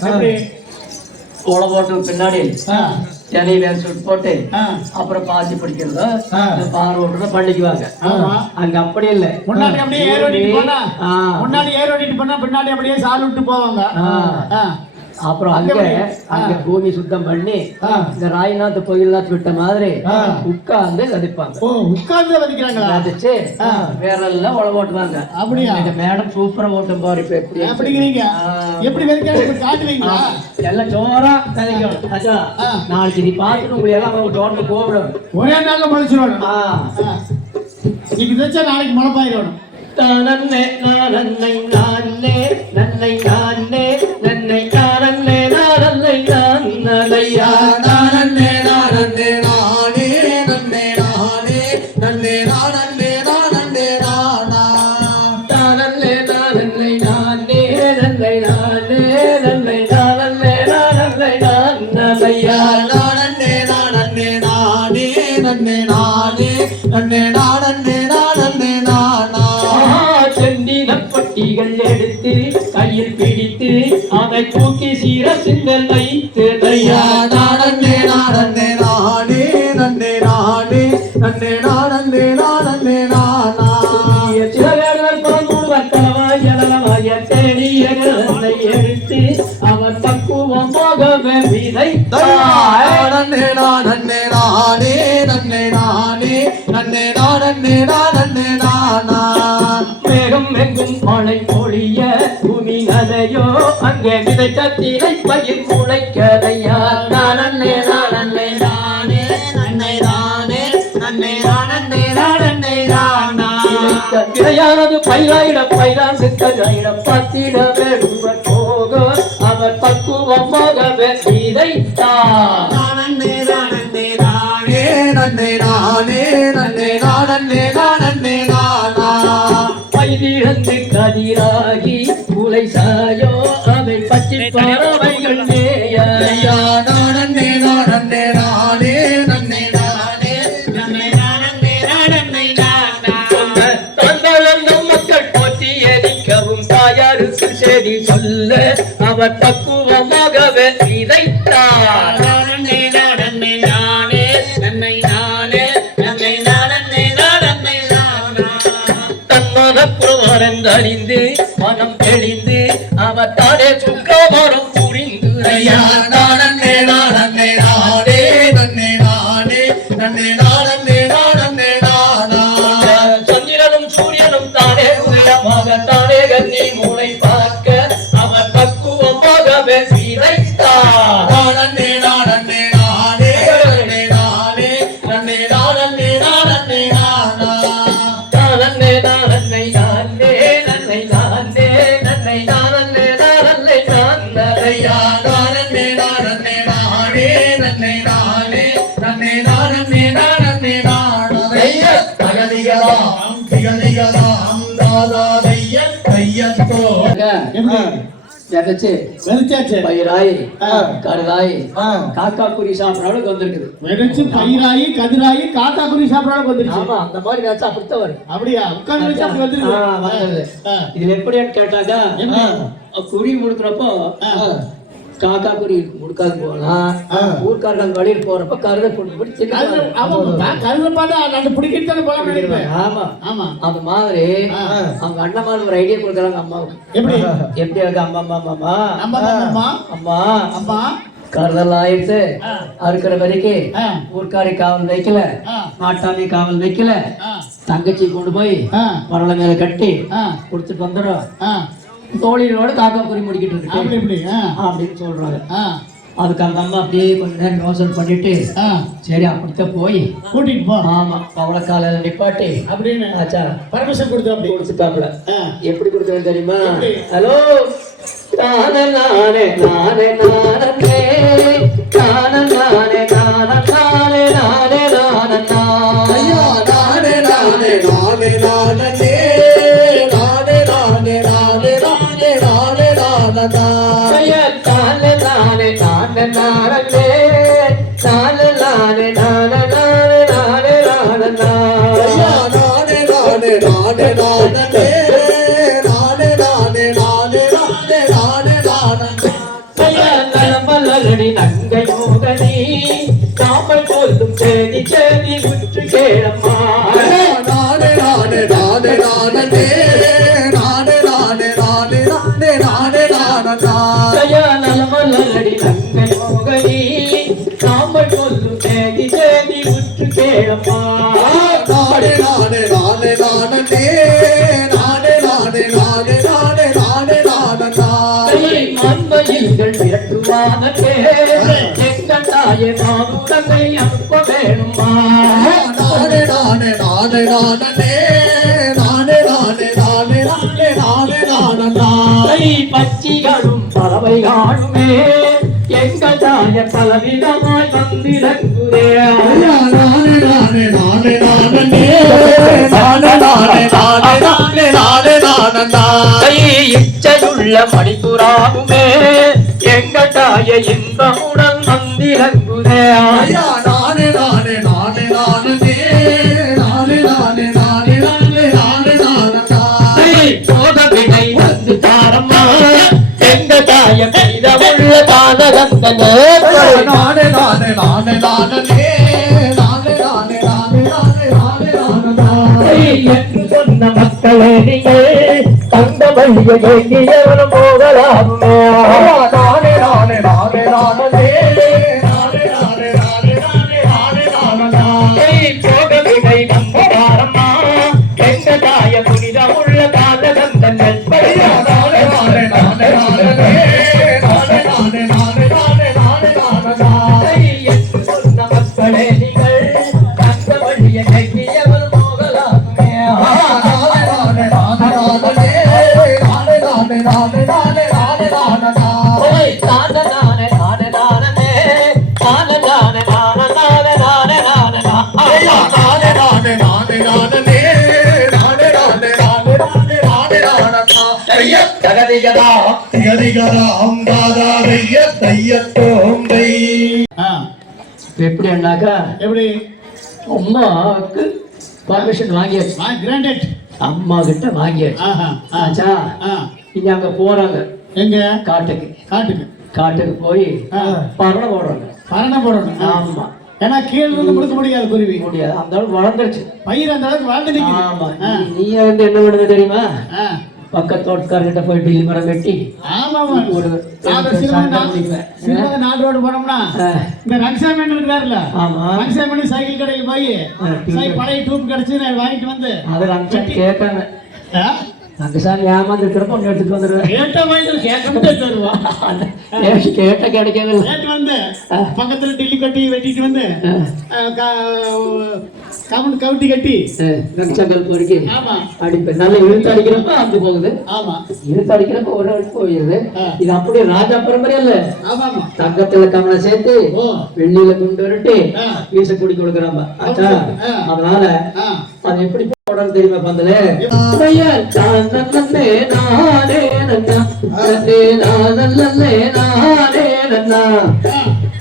எப்படி? ஓலை போட்டு பின்னாடி ஆ, தினை வேக போட்டு ஆ. அப்புறம் பாசி பிடிக்கிறதோ ஆ. பால் ஓட்டுறதோ பண்ணிக்குவாங்க. ஆமா. அங்க அப்படி இல்ல. முன்னாடி அப்படியே ஏர் ஓட்டிட்டு போனா ஆ. முன்னாடி ஏர் ஓட்டிட்டு போனா பின்னாடி அப்படியே சால் விட்டு போவாங்க. ஆ. ஆ. அப்புறம் அங்க பூமி சுத்தம் பண்ணி ஆ. இந்த ராய்நாத் கோயில்நாத் விட்ட மாதிரி ஆ. உட்கார்ந்து விதைப்பாங்க. ஓ, உட்கார்ந்து வதிக்கிறாங்களா? விதைச்சு ஆ. வேற எல்லாம் உழவு ஓட்டுவாங்க. அப்படியா? இந்த மேடம் சூப்பரா ஓட்டும் பாரு. இப்ப எப்படி அப்படிங்கிறீங்க? எப்படி விதைக்கிறாங்க இப்ப காட்டுவீங்களா? எல்லாம் ஜோரா விதைக்கணும். அச்சா, ஆ. நாளைக்கு நீ பார்த்துட்டு உங்களை எல்லாம் அவங்க தோட்டத்தை கூப்பிடணும். ஒரே நாள்ல முளைச்சிடணும். ஆ. இன்னைக்கு விதைச்சா நாளைக்கு முளைப்பாயிடணும். நன்னை நானே நானே நன்னை நானே நன்னை நானே நானே நானையா நானே நானே நானே நன்னே நானே நன்னே நானே நானே நானா நானே நானே நானே நன்னை நானே நன்னை நானே நானே நானையா நானே நானே நானே நன்னே நானே நன்னே நானே நானே நானா செண்டினப்பட்டிகள் எடுத்து கையில் பிடித்து அதை தூக்கி சீரசிங்கள் வைத்து ஐயா நானே நானே நானே நன்னே நானே நன்னே நானே நானே நானா எடுத்து அவர் பக்குவமாகவே நன்னே நானே நானே நன்னே நானே நன்னே நானே நானே நானா மேகம் எங்கும் மழை பொழிய பூமி நதையோ அங்கே விதைத்த திரை பயிர் முளைக்கதையா நானே நானே நானே நன்னை நானே நன்னை நானே நானே நானா விதையானது பயிராயிட பயிரான் சித்தகாயிட பத்திட வேடுவர் போக அவர் பக்குவமாகவே விதைத்தார் நானே நானே நானே நன்னே நானே நன்னே நானே நானே நானா பயிரிழந்து கதிராகி குலை சாயோ அதை பற்றி பறவைகள் மேய ஐயா நானே நானே நானே நன்னே நானே நன்னே நானே நானே நானா தந்தளம் மக்கள் போற்றி எரிக்கவும் தாயாருக்கு செடி சொல்ல அவர் பக்குவமாகவே விதைத்தார் நானே நானே நானே நன்னை நானே நன்னே நானே நானே நானா தன்மனப்புறவரன் அறிந்து மனம் தெளிந்து அவர் தானே சுக்கமரம் புரிந்து ஐயா நானே நானே நானே நன்னே நானே நன்னே நானே நானே நானா சந்திரனும் சூரியனும் தானே உதயமாக தானே கண்ணி மூளை பார்க்க அவர் பக்குவமாகவே விதைத்தார் நானே நானே நானே நன்னே நானே நன்னே நானே நானே நானா நன்னை நானே நானே நன்னை நானே நன்னை நானே நானே ஐயா நானே நானே நானே நன்னே நானே நன்னே நானே நானே நானா ஐயா தகதிகளாம் திகதிகளாம் தாதா தைய கையத்தோ விதைச்சு விதைச்சாச்சு. பயிராய் ஆ. கருதாய் ஆ. காக்கா குறி சாப்பிட்றாலும் வந்துருக்குது. விதைச்சு பயிராகி கதிராகி காத்தா குருவி சாப்பிடாம வந்துருச்சு. ஆமா, அந்த மாதிரி வச்சா அப்படித்தான் வரும். அப்படியா? உட்கார்ந்து வச்சு அப்படி வந்துருது. ஆ, வந்தது. ஆ. இதுல எப்படின்னு கேட்டாக்கா எப்படி? குறி முடுக்கிறப்போ ஆ. காக்கா குறி முடுக்காது போகலாம். ஆ. ஊர்க்காரங்க அந்த வழியில் போறப்ப கருதை போட்டு போட்டு கழுதை, ஆமா, கழுதை பார்த்தா அந்த பிடிக்கிட்டு தானே போலாம் நினைப்பேன். ஆமா ஆமா. அந்த மாதிரி ஆ. அவங்க அண்ணமார் ஒரு ஐடியா கொடுக்குறாங்க அம்மாவுக்கு. எப்படி? எப்படி இருக்கு அம்மா அம்மா அம்மா நம்ம அம்மா அம்மா அம்மா கருதல் ஆயிடுச்சு. ஆ. அறுக்கிற வரைக்கும் ஆ. ஊர்க்காரி காவல் வைக்கல, ஆ. நாட்டாமி காவல் வைக்கல. ஆ. தங்கச்சி கொண்டு போய் ஆ. மரள மேல கட்டி ஆ. கொடுத்துட்டு வந்துடும். ஆ. தோழிகளோட காக்கா குறி முடிக்கிட்டு இருக்கு அப்படி இப்படி அப்படின்னு சொல்றாங்க. ஆ. அதுக்கு அந்த அம்மா அப்படியே கொஞ்ச நேரம் யோசனை பண்ணிட்டு ஆ. சரி அப்படித்தான் போய் கூட்டிட்டு போ ஆமா பவளக்கால நிப்பாட்டி அப்படின்னு ஆச்சா பர்மிஷன் கொடுத்து அப்படி கொடுத்துட்டாப்புல. ஆ. எப்படி கொடுக்குறது தெரியுமா? எப்படி? ஹலோ நானே நானே நானே நானே நானே நானே நானே நானே நானே ஐயா நானே நானே நானே நானே நானே நானே நானே நானே நானே நானே ஐயா நானே நானே நானே நானே நானே நானே நானே நானே நானே நானே ஐயா நானே நானே நானே நானே நானே நானே நானே நானே நானே ஐயா நலமலடி நங்கை மோகனி காமல் போதும் சேதி சேதி உற்று கேளம்மா. நானே நானே நானே நானே நானே நானே நானே நானே நானே நானே ஐயா நலமலடி நங்கை மோகனி காமல் போதும் சேதி சேதி உற்று கேளம்மா. நானே நானே நானே நானே நானே நானே நானே நானே நானே நானே மண்மையில்கள் விரட்டுவானே எங்கள் தாயே மாமுடங்கை அனுப்ப வேணுமா. நானே நானே நானே நானே நானே நானே நானே நானே நானே நானே பச்சிகளும் பறவைகளுமே எங்கள் தாய பலவிதமாய் வந்திறங்குதே. நானே நானே நானே நானே நானே நானே நானே நானே நானே நானே இச்சையுள்ள மணிப்புறாவுமே எங்கள் தாய இன்பமுடன் வந்திறங்குதே. நானே நானே நானே நானே நானே நானே நானே நானே நானே நானே சோதவினை வந்து தாரம்மா எங்கள் தாய மீதமுள்ள தானகந்தனே. நானே நானே நானே நானே நானே நானே நானே நானே நானே நானே என்று சொன்ன மக்களே நீங்கள் தந்த வழியை எங்கியவனும் போகலாமே. நானே நானே நானே நானே நானே நானே நானே நானே நானே நானே போகவினை வந்தாரம்மா எங்க தாய புனிதமுள்ள தானகந்தங்கள். நானே நானே நானே நானே நானே நானே நானே நானே நானே நானே என்று சொன்ன மக்களே நீங்கள் தந்த வழியை எங்கியவனும் போகலாமே. நானே நானே நானே நானே நானே நானே நானே நானே நானே தானே நானே நானே நானே தானே நானே நானே நானே நானே நானே நானே நானே நானே நானே நானே நானே நானே நானே நானே ஜகதிகதா திகதிகராம் தாதாரைய தையத்தோம் தை ஆ. எப்படி அண்ணாக்கா எப்படி அம்மாவுக்கு பர்மிஷன் வாங்கியாச்சு. கிராண்டட் அம்மா கிட்ட வாங்கியாச்சு. ஆஹா ஆச்சா ஆ. இங்க அங்க போறாங்க எங்க காட்டுக்கு. காட்டுக்கு காட்டுக்கு போய் ஆ. பரண போடுறாங்க. பரணம் போடணும் ஆமா ஏன்னா கீழே இருந்து கொடுக்க முடியாது குருவி முடியாது, அந்த அளவுக்கு வளர்ந்துருச்சு. பயிர் அந்த அளவுக்கு வாழ்ந்து ஆமா நிக்குது. நீ வந்து என்ன பண்ணுது தெரியுமா? ஆ. பக்கத்து தோட்டக்காரர்கிட்ட போய் டெல்லி மரம் வெட்டி ஆமா ஒரு சிறுமத நாடு ரோடு போனோம்னா இந்த ரங்சாமன் இருக்காருல்ல, ஆமா ரங்சாமன் சைக்கிள் கடையில் போய் பழைய டியூப் கிடைச்சு வாங்கிட்டு வந்து அது ரங்சாமி கேட்காங்க. ஆ? ரங்கசாமி ஏமாந்து இருக்கிறப்ப ஒன்று எடுத்துட்டு வந்துடுவேன். கேட்ட வயசுல கேட்க தருவான். கேட்ட கிடைக்கவே இல்லை. கேட்டு வந்து பக்கத்துல டெல்லி கட்டி வெட்டிட்டு வந்து கவுட்டி கட்டி ரங்கசாங்கல் பொறுக்கி ஆமா அடிப்பேன். நல்லா இழுத்து அடிக்கிறப்ப அந்து போகுது, ஆமா இழுத்து அடிக்கிறப்ப ஒரு அடிப்பு போயிடுது. இது அப்படியே ராஜா பரம்பரை இல்ல. ஆமா ஆமா தங்கத்துல கமலை சேர்த்து ஓ வெள்ளியில கொண்டு வரட்டு வீச குடி கொடுக்குறாங்க. ஆச்சா அதனால அது எப்படி போடுறது தெரியுமா? பந்தல நானே நானே நன்னா நானே நானே நானே நன்னா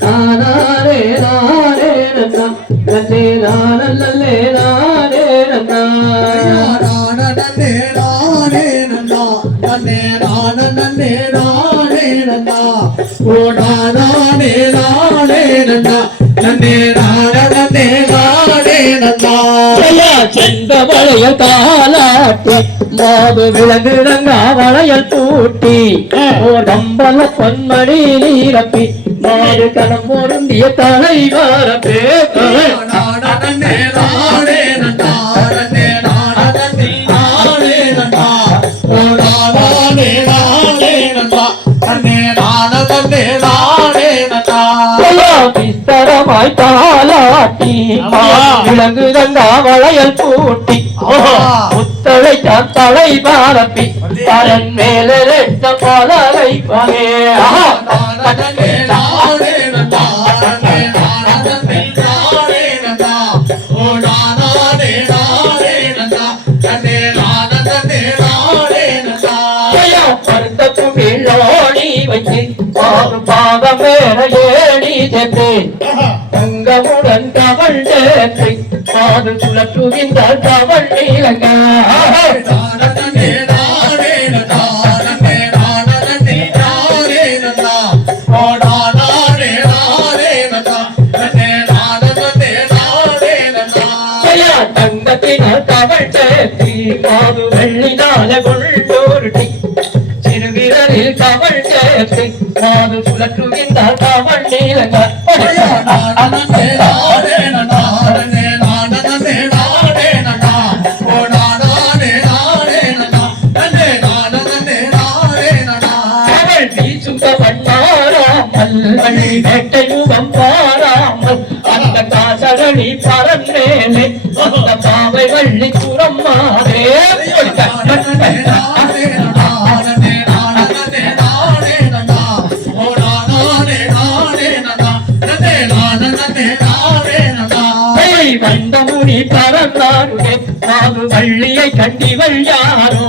நானே நானே நன்னா நன்னே நானே நானே நன்னா நானே நானே நன்னா நன்னே நானே நானே நன்னா ஓ நானே நானே நன்னா நன்னே நானே நானே நன்னா சென்ற வளையல் தாலாட்டி மாது விலங்குடங்கா வளையல் பூட்டி ஓர் நம்பல பொன்மணி நீரப்பி மாடு கணம் பொருந்திய தலைவாரப்பே நாடனே நாடே நன்னா நாடனே நாடனே நாடே நன்னா ஓ நாடனே நாடே நன்னா நன்னே நாடனே நாடே நன்னா விஸ்தரமாய் தாலாட்டி விலங்கு தங்கா வளையல் பூட்டி முத்தளை தான் தலை பாரப்பி தரன் மேல ரெட்ட பலரை பகே நாடனே நாடே நன்னா நாடனே நாடனே நாடே நன்னா ஓ நாடனே நாடே நன்னா நன்னே நாடனே நாடே நன்னா பருத்த குமிழோணி வச்சு பாதம் மேல ஏணி சென்று தங்கமுடன் தவள் சேர்த்து பாது சுழற்றுகின்றார் தவள் நீலங்க நாடனே நாடே நன்னா நன்னே நாடனே நாடே நன்னா ஓ நாடனே நாடே நன்னா நன்னே நாடனே நாடே நன்னா தங்கத்தினால் தவள் சேர்த்தி பாது வெள்ளினால கொள்ளோருட்டி சிறுவிரலில் தவள் சேர்த்து பாது சுழற்றுகின்றார் தவள் நீலங்க நாடனே நாடே நன்னா நன்னே நாடனே நாடே நன்னா ஓ நாடனே நாடே நன்னா நன்னே நாடனே நாடே நன்னா அவள் வீசும் பண்ணாராமல் மணி நெட்டை முகம் பாராமல் அந்த காசரணி பரந்தேனே அந்த பாவை வள்ளி புறம் மாறே நாடனே நாடே நன்னா நன்னே நாடனே நாடே நன்னா ஓ நாடனே நாடே நன்னா நன்னே நாடனே நாடே நன்னா வந்த முனி பரந்தாருடே பாவு வள்ளியை கண்டிவள் யாரோ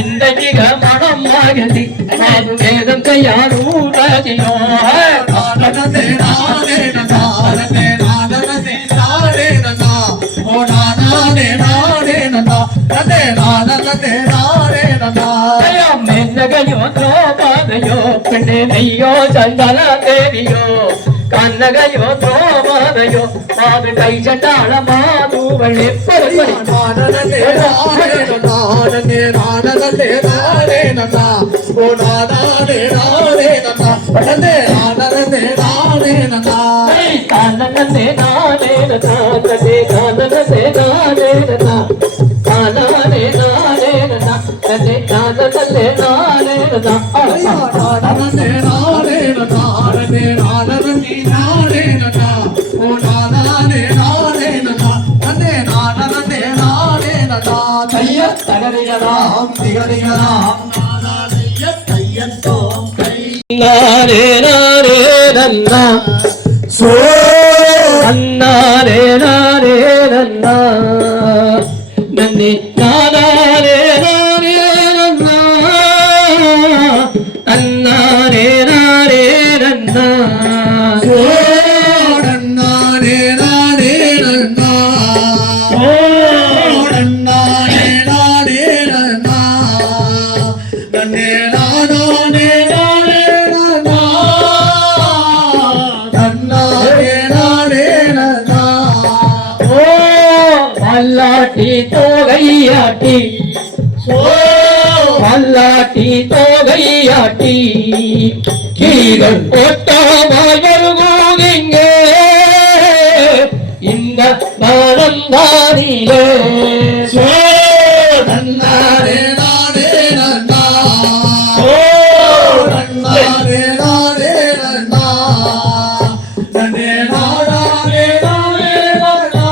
இந்த மிக மனம் மகதி பாவு வேதம் கையாரூரதினோ நாடனே நாடே நன்னா நன்னே நாடனே நாடே நன்னா ஓ நாடனே நாடே நன்னா நன்னே நாடனே நாடே நன்னா மென்னகையோ தோபாதையோ பெண்ணே நெய்யோ சந்தன தேவியோ கண்ணகையோ தோபாதையோ மாது கை சண்டாள மாதுவள்ளே நாடனே நாடே நன்னா நன்னே நாடனே நாடே நன்னா ஓ நாடனே நாடே நன்னா நன்னே நாடனே நாடே நன்னா கானனே நானே நா தனே கானனே நானே நா கானனே நானே நா தனே கானனே நானே நா நாடனே நாடே நன்னா நன்னே நாடனே நாடே நன்னா ஓ நாடனே நாடே நன்னா நன்னே நாடனே நாடே நன்னா தைய தகரிகளாம் திகரிகளாம் நாடாதைய தையத்தோம் கை நாரே நாரே நன்னா சோ அன்னாரே நாரே நன்னா நன்னி நாரே நாரே நன்னா அன்னாரே நாரே நன்னா நன்னானே நானே நன்னா நன்னானே நானே நன்னா நன்னே நானே நானே நன்னா நன்னானே நானே நன்னா மல்லாட்டி தோகையாட்டி மல்லாட்டி தோகையாட்டி கீழல் போட்டாமல் வருகூதிங்க இந்த பாரந்தாரிலே நன்னானே நானே நன்னா நன்னானே நானே நன்னா நன்னே நானே நானே நன்னா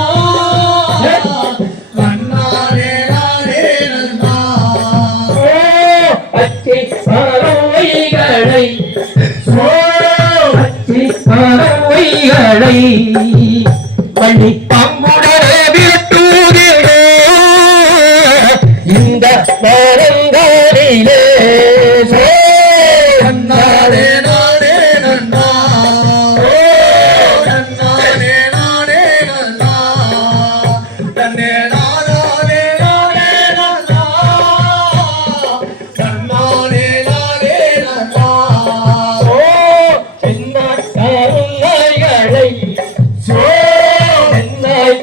நன்னானே நானே நன்னா பச்சை பறவைகளை பச்சை பறவைகளை வண்டி பங்குடரே விட்டுகிறே இந்த பாரந்தாரிலே நன்னானே நானே நன்னா நன்னானே நானே நன்னா நன்னே நானே நானே நன்னா நன்னானே நானே நன்னா சென்னாய் காருங்காய்களை சென்னாய்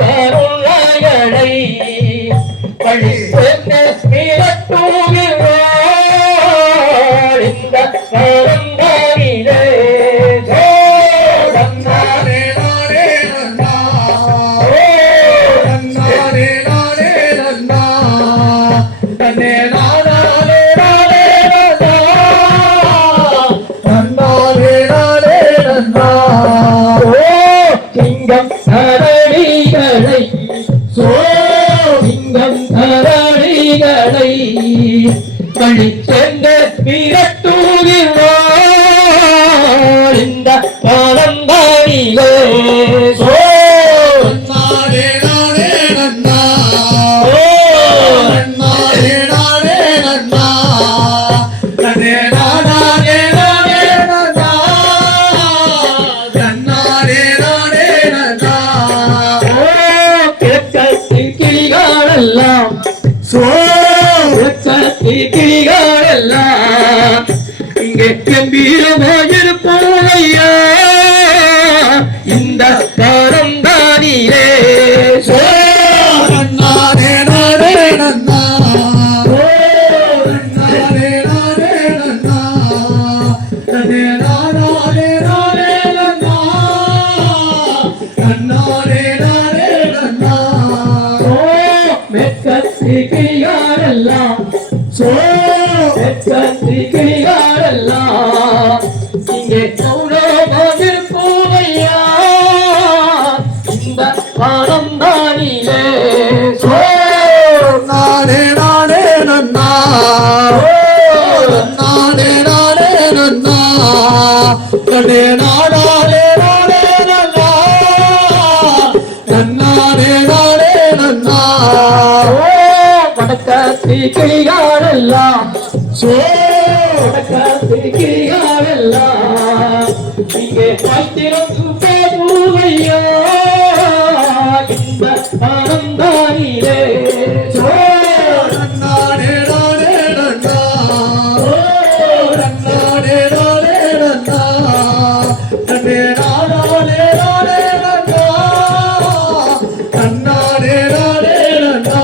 சிங்கம் தரணிகளை சிங்கம் தரணிகளை கழிச்சென்ற விரட்டுகிறார் இந்த பாலந்தானிலே நானே நானே நன்னா நானே நானே நன்னா நானே நானே நானே நன்னா நானே நானே நன்னா கிழக்கத்தி கிளிகளெல்லாம் கிழக்கத்தி கிளிகளெல்லாம் இங்கே கம்பீரமாயிருப்போமையா இந்த பாரந்தானிலே நானே நானே நன்னா நானே நானே நன்னா நானே நானே நானே நன்னா நானே நானே நன்னா மெக்கத்தி கிளிகளெல்லாம் மெக்கத்தி கிளிகளெல்லாம் இங்கே கௌரவமாயிருப்போமையா இந்த பாரந்தானிலே நானே நானே நன்னா நானே நானே நன்னா நானே நானே நானே நன்னா நானே நானே நன்னா வடக்கத்தி கிளிகளெல்லாம் வடக்கத்தி கிளிகளெல்லாம் இங்கே பத்திரத்து போவையா இந்த பாரந்தானிலே நானே நானே நன்னா நானே நானே நன்னா நானே நானே நானே நன்னா நானே நானே நன்னா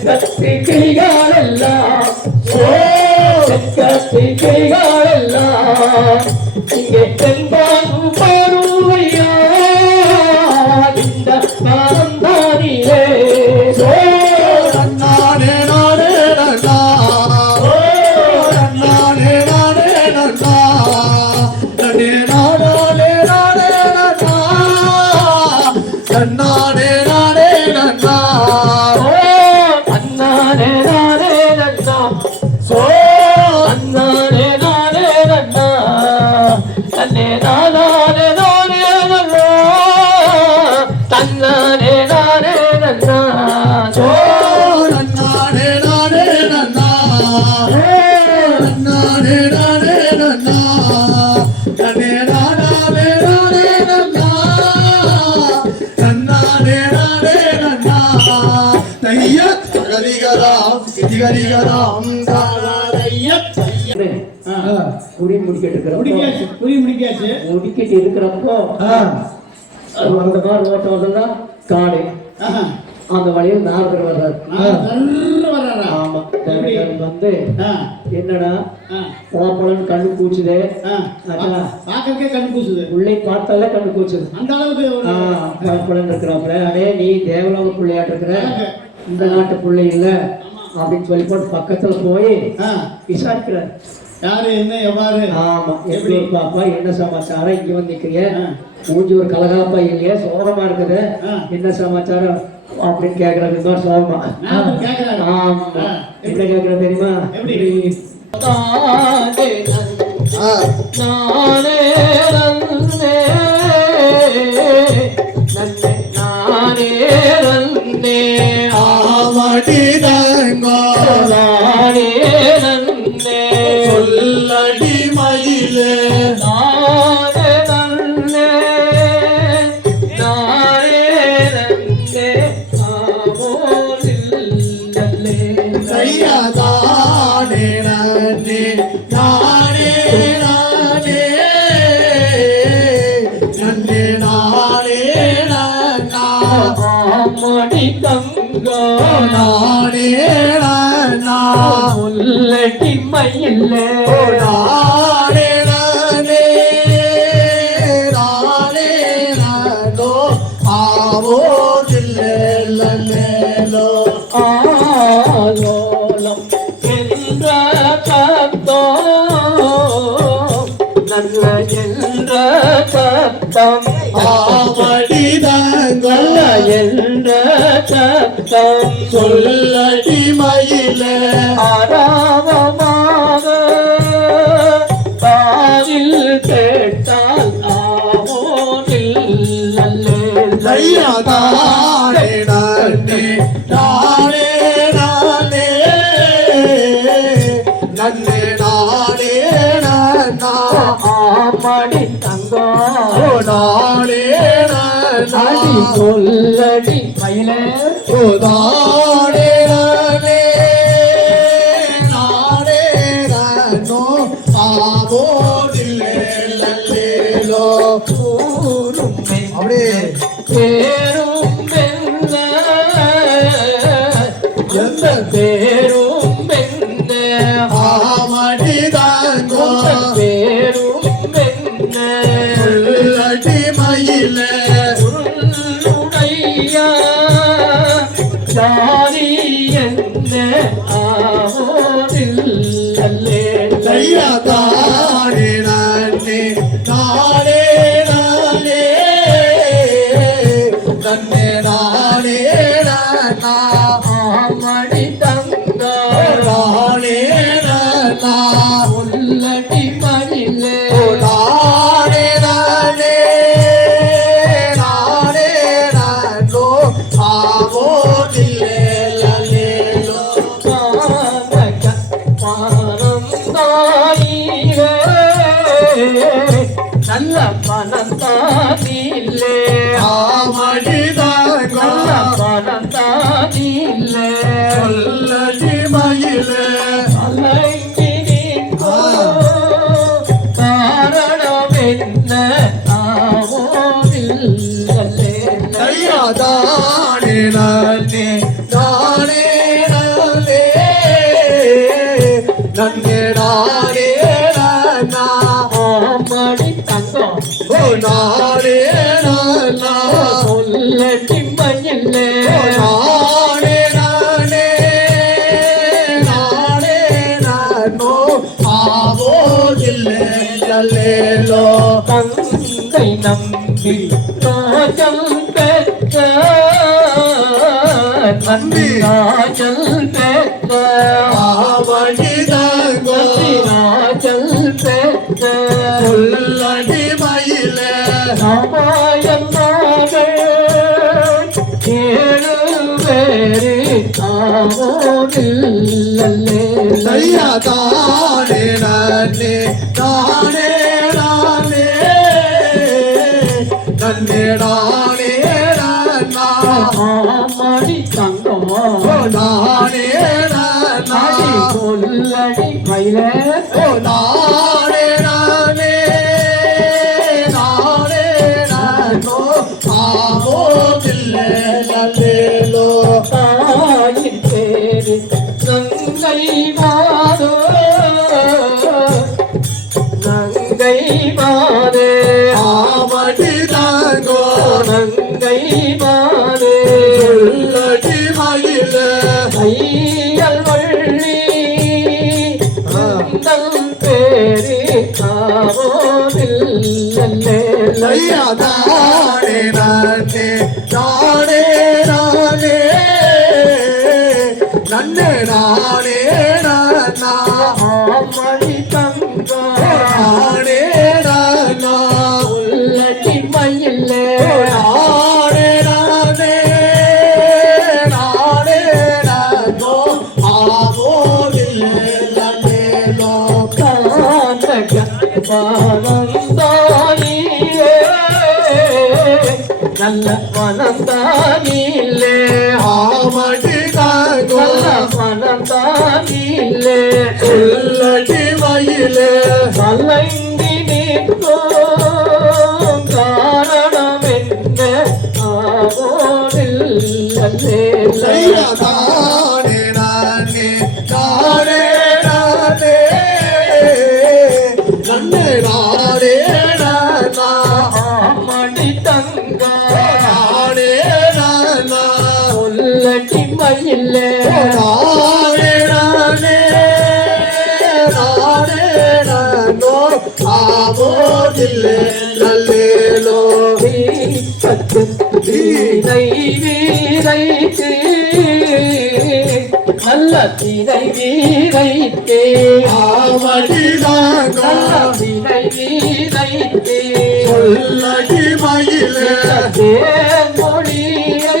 கத்தி கிளிகளெல்லாம் கத்தி கிளிகளெல்லாம் இங்கே தென்பாங்கு பாருவையா இந்த பாரந்தானிலே நானே நானே நன்னா நானே நானே நன்னா நானே நானே நானே நன்னா நானே நானே நன்னா அண்ணானே நானே நன்னா அண்ணானே நானே நன்னா தன்னே நானே நானே நன்னா தன்னானே நானே நன்னா நானே நானே நன்னா நானே நானே நன்னா நானே நானே நானே நன்னா நானே நானே நன்னா தையத் கரிகராம் கரிகராம் ஐயப். குடி முடிக்கிட்டு இருக்கிறப்போ முடிக்காச்சு முடிக்கிட்டு இருக்கிறப்போ அந்த மாதிரி ஓட்டம் காடு ஆஹா. அந்த வழியில் நாரதர் வர்றாரு நல்ல வர்றாரா? ஆமா தேவர்கள் வந்து ஆ, என்னடா ஆ, பழப்பழம் கண்ணு கூச்சுதே ஆ. பார்க்கறதுக்கே கண் கூசுது. உள்ளே பார்த்தாலே கண்ணு கூச்சுது அந்த அளவுக்கு ஒரு பழப்பழம் இருக்கிறாப்புல அடே நீ தேவலோக பிள்ளையாட்டு இருக்கிற இந்த நாட்டு பிள்ளை இல்ல அப்படின்னு சொல்லி போட்டு பக்கத்துல போய் ஆ, விசாரிக்கிறார் யாரு என்ன எவ்வாறு? ஆமா எப்படி பாப்பா என்ன சமாச்சாரம் இங்க வந்து நிக்கிறீங்க ஆ. மூஞ்சி ஒரு கலகாப்பா இல்லையா சோகமா இருக்குது ஆ. என்ன சமாச்சாரம் அப்படின்னு கேக்குறாரு இன்னொரு சோகமா நான் கேட்கிறாரு. ஆமா ஆ. எப்படி கேக்குறது தெரியுமா எப்படி? நானே நன்னே நன்னே நானே நன்னே ஆவடி தங்கோ நானே நன்னே சொல்லடி மயிலே நானே நன்னே நானே நன்னே ஆவோதில்லை தையதானே நன்னே நானே நானே நன்னே நானே நன்னா ஆமடி தங்கோ நானே நன்னா முல்லடி மயிலே நானே நானே நானே நானோ ஆவோ தில்லேலோ ஆலோலம் என்ற கத்தோ நல்ல என்ற சத்தம் ஆவடி தங்கள் என்ற சத்தம் சொல்லடி மயில ஆராவமாக காதில் கேட்டால் ஆவோனில் ஐயா தானே நானே நானே நானே நன்னே நானே நானா ஆமடி தங்கம் நானே அடி சொல்லடி மயிலே நானே நானே நானே நானோ ஆவோதில்லே லல்லேலோ அப்படியே பேரும் பெண்ண எந்த பேரும் பெண்ண ஆமடி தாங்கோ பேரும் பெண்ண அடி மயில உருளுடையா ஜாதி என்ன ஆவோதில் அல்லே ஐயா தானே நானே நானே நானே நன்னே நானே நானா ஆமடி தங்கா நானே நானா உள்ளடி மயிலே நானே நானே நானே நானோ ஆவோதில்லே லல்லேலோ நல்ல பணம் தானில்லே ஆமடி தாங்கோ நல்ல பணம் தானில்லே சொல்லடி மயில அலைங்கி நின்றோ காரணம் என்ன ஆவோதில்லை ஐயா தானே நானே நானே நானே நன்னே நானே நானா ஆமடி தங்கம் நானே நானா சொல்லடி மயிலே நானே நானே நானே நானோ ஆவோதில்லே லல்லேலோ தந்தை நம்பி ராஜல் பெற்ற நம்பி ராஜல் பெற்ற ஆவடி தாங்கோ ராஜல் பெற்ற சொல்லடி மயில ராமாயண் நாங்கள் ஏழு பேரு ஆவோதில்லை ஐயா தானே நானே நானே நானே நன்னே நானே நானா ஆமடி தங்கம் நானே நானா அடி சொல்லடி மயிலே நானே நானே நானே நானோ ஆவோதில்லே லல்லேலோ தாயின் பேரு நங்கை மாதோ நங்கை மாதே ஆவடி தாங்கோ நங்கை மாதே சொல்லடி மயில ஐயல் வள்ளி நந்தல் பேரு ஆவோதில்லை ஐயா தானே நானே நானே நானே நன்னே நானே நானா ஆமடி தங்கம் நானே நானா உள்ளடி மயிலே நானே நானே நானே நானோ ஆவோதில்லே லல்லேலோ காந்தக பனந்தானியே நல்ல பனந்தானிலே ஆவடி தாங்கோ நல்ல பனந்தானிலே சொல்லடி மயில கலங்கி நிற்கும் காரணம் என்ன ஆவோதில்லை ஐயா தானே நானே நானே நானே நன்னே நானே நானா ஆமடி தங்கம் நானே நானா சொல்லடி மயிலே நானே நானே நானே நானோ ஆவோதில்லே லல்லேலோ தீனை வீரைத்து நல்ல தீனை வீரைத்தே ஆவடிதாங்க தீனை வீரைத்தே சொல்லடி மயிலே தேன்மொழியை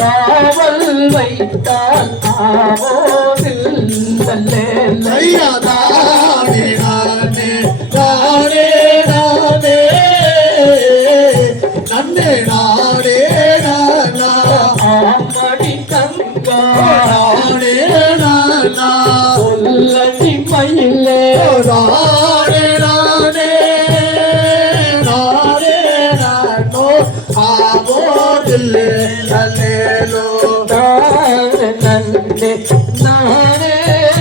காவல் வைத்தால் ஆவோதில் ஐயா தானே நானே நானே நானே நன்னே நானே நானா ஆமடி தங்கா நானே நானா சொல்லடி மயிலே நானே நானே நானே நானோ ஆவோதில்லே நல்லேலோ நானே நன்னே நானே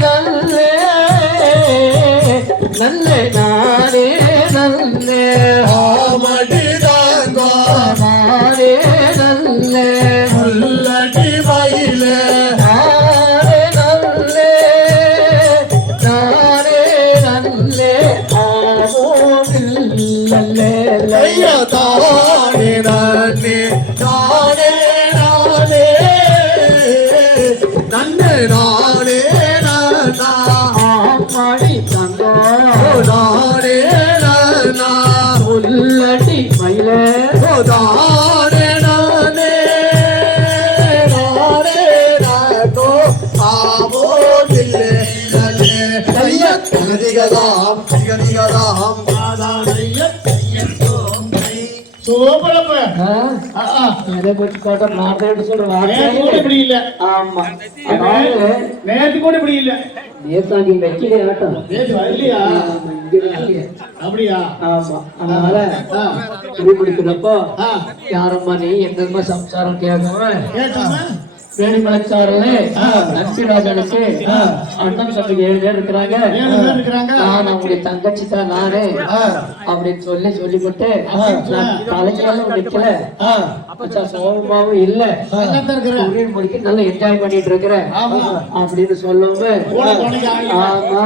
நல்லே நல்லே நானே நல்லே ஆமடிதாங்க நானே நல்லே சொல்லடி மயிலே நானே நல்லே நானே நல்லே ஆவோதில் நல்லே ஐயா தானே நானே நானே நானே நன்னே நானே நானா ஆமடி தங்கா நானே நானா உள்ளடி மயிலே நானே நானே நானே நானோ ஆவோதில்லே நல்லே ஐயா திகதிகதாம் திகதிகதாம் சோபலப்ப அதை பற்றி காட்ட மாட்டேன்னு சொல்ற நேத்து கூட இப்படி இல்ல ஆமா அதாவது நேத்து கூட இப்படி இல்ல நேத்தாண்டி வைக்கலே ஆட்டம் நேத்து வரலையா ஆமா, இங்க வைக்கலையே. அப்படியா ஆமா அதனால ஆ, குடிக்கிறப்போ ஆ. யாரம்மா நீ எங்கம்மா சம்சாரம் கேட்காம கேட்டாமா வேணிமலைச்சாரல்ல நம்பிராஜனுக்கு அண்ணன் தம்பிக்கு 7 பேர் இருக்கிறாங்க ஏழு பேர் இருக்கிறாங்க நான் அவங்களுடைய தங்கச்சி தான் நானு அப்படின்னு சொல்லிவிட்டு நான் தலைக்காலும் நிக்கல அப்பச்சா சோகமாவும் இல்ல அங்கத்தான் இருக்கிறேன் சூரியன் முடிக்க நல்லா என்ஜாய் பண்ணிட்டு இருக்கிறேன் ஆமா. அப்படின்னு சொல்லவும் கூட துணைக்கு ஆள் இல்ல. ஆமா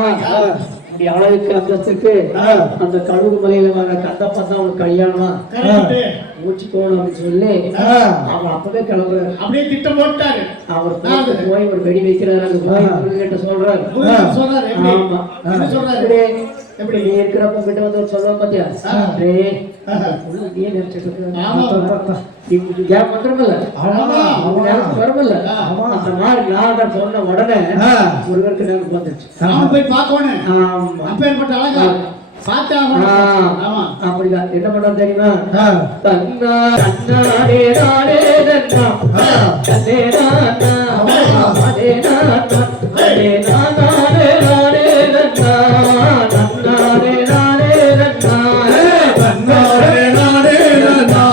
இப்படி அளவுக்கு அந்தஸ்துக்கு அந்த கழுகு மலையில வர கந்தப்பா தான் அவனுக்கு கல்யாணம் கரெக்ட். மூச்சு போகணும் அப்படின்னு சொல்லி அவன் அப்பவே கிளம்புறாரு அப்படியே திட்டம் போட்டாரு அவர் போய் ஒரு வெடி வைக்கிறாரு அந்த போய் முருகன்கிட்ட சொல்றாரு சொல்றாரு எப்படி ஆமா என்ன சொல்றாரு இப்படி எப்படி நீ இருக்கிறப்ப கிட்ட வந்து சொல்லுவோம் பாத்தியா டேய், உள்ள நீயே நினைச்சிட்டு இருக்க. ஆமா. இப்படி கேப் வந்துருமில்ல ஆமா. அவங்க நேரத்துக்கு வருமில்ல அந்த மாதிரி நான் சொன்ன உடனே முருகருக்கு நேரம் வந்துருச்சு நாம போய் பார்க்கணும் ஆமா அப்பேற்பட்ட அழகா பார்த்தா ஆமா அப்படிதான் என்ன பண்றது தெரியுமா தன்னா தன்னாடே நாடே நன்னா தன்னே நானா அதே நானா அதே நானாடே நாடே நன்னா நன்னாடே நாடே நன்னா தன்னாரே நானே நானா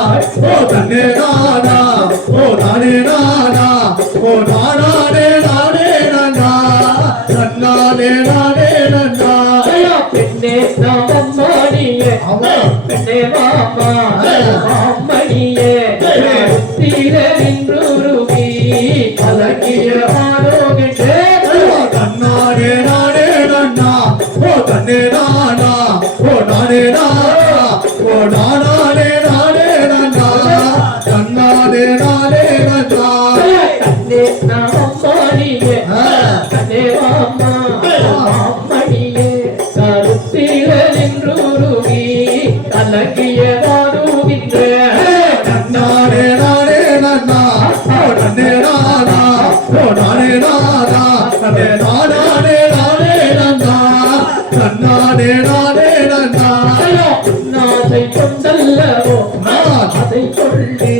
ஓ தன்னே நானா ஓ நானே நானா ஓ நானே நானே நானா தன்னாரே நானே நானா பெண்ணே நாம் மாடியே பெண்ணே மாமா மாமணியே தீர நின்றுருவி அழகிய ஆரோக்கிய தன்னாரே நானே நானா ஓ தன்னே நானா ஓ நானே நானா ஓ நானே நானே நானா தன்னாரே நானே நானா கண்ணே நாம் மாடியே கண்ணே மாமா மாமணியே கருத்தீர நின்றுருவி அழகிய ஆரோகின்ற தன்னாரே நானே நானா ஓ தன்னே நானா ஓ நானே நானா தன்னே நானே நானே நானா தன்னாரே நானே நானா நாசை கொண்டல்லவோ அதை கொள்ளி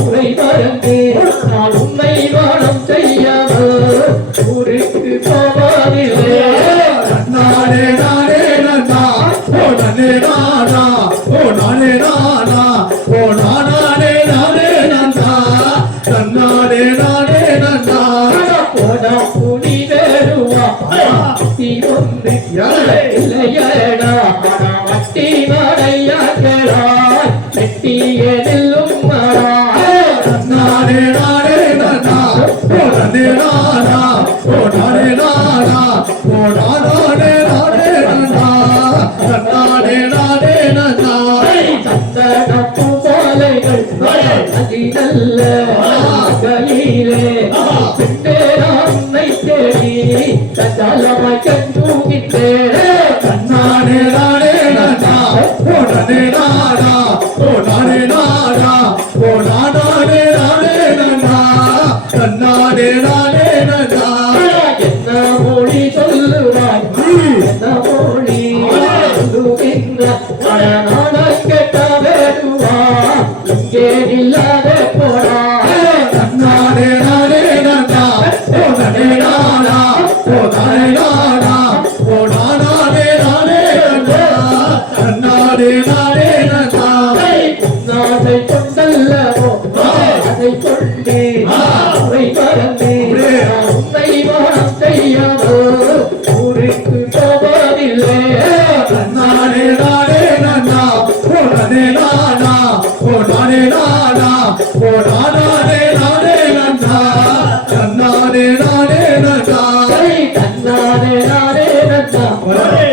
உரை மறந்து நான் உன்னை வானம் செய்யாமல் ஊருக்கு போவதில்லை நானே நானே நானா ஓ நானே நானா ஓ நானே நானா ஓ நானே நானே நானா தன்னானே நானே நானா போடா புனி வேறுவா தீ ஒன்று இல்லையடா வட்டி மடையாங்களா வெட்டிய நெல்லும் மரா நானே நானே நானா ஓ நானே நானா ஓ நானே நானா ஓ நானே நானே நானா தன்னானே நானே நானா சந்தன பூ நல்ல கையிலே உன்னை தேடி கண்டாலமாய் கண்டூகிட்டேன் நானே நானே நானா ஓ நானே நானா ஓ நானே நானா ஓ நானே நானே நானா நானே நானே நானா என்ன மொழி சொல்லுவாய் என்ன மொழி சொல்லுகின்ற நானும் கேட்ட வேடுவா இங்கே இல்லாத போடா நானே நானே நானா ஓ நானே நானா ஓ நானே நானா ஓ நானே நானே நானா நானே நானே நானா நாளை கொண்டல்லவோ அதை கொண்டே அதை மறந்தே உன்னை மனம் செய்யாமல் ஊருக்கு போவதில்லை நானே நானே நானா ஓ நானே நானா ஓ நானே நானா ஓ நானே நானே நானா நானே நானே நானா தன்னானே நானே நன்னா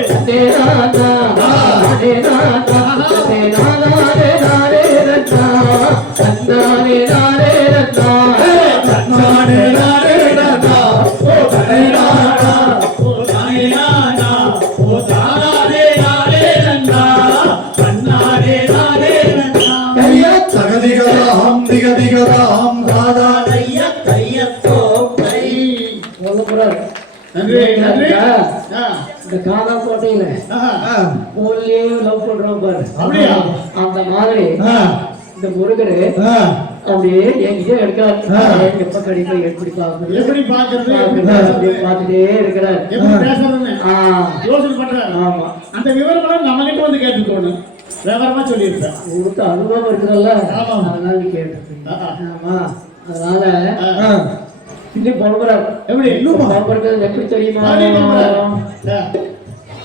தன்னே நானா நானே நானா தன்னே நானே நானே நன்னா தன்னானே நானே நன்னா நானே நானே நானா ஓ நானே நானா ஓ நானே நானா ஓ நானே நானே நானா நானே நானே நானா கையா தகதிகராம் திகதிகராம் தாதா கையா கையத்தோ கை சொல்லுறாரு நன்றி நன்றி இந்த காதா கோட்டையில போலியே லவ் பண்றோம் பாரு அப்படியா? அந்த மாதிரி இந்த முருகரு அப்படியே என்கிட்ட எடுக்கிறார் எப்ப கடிப்பை எப்படி பாக்குறது எப்படி பாக்குறது அப்படியே பார்த்துட்டே இருக்கிறார் எப்படி பேசுறதுன்னு யோசனை பண்றாரு. ஆமா அந்த விவரங்களை நம்ம கிட்ட வந்து கேட்டுக்கணும். விவரமா சொல்லியிருப்பேன். உங்களுக்கு அனுபவம் இருக்குதுல்ல ஆமா. அதனால நீ கேட்டுருக்கீங்க ஆமா அதனால இது பொழுகிறார் எப்படி இன்னும் பொழுகிறது எப்படி தெரியுமா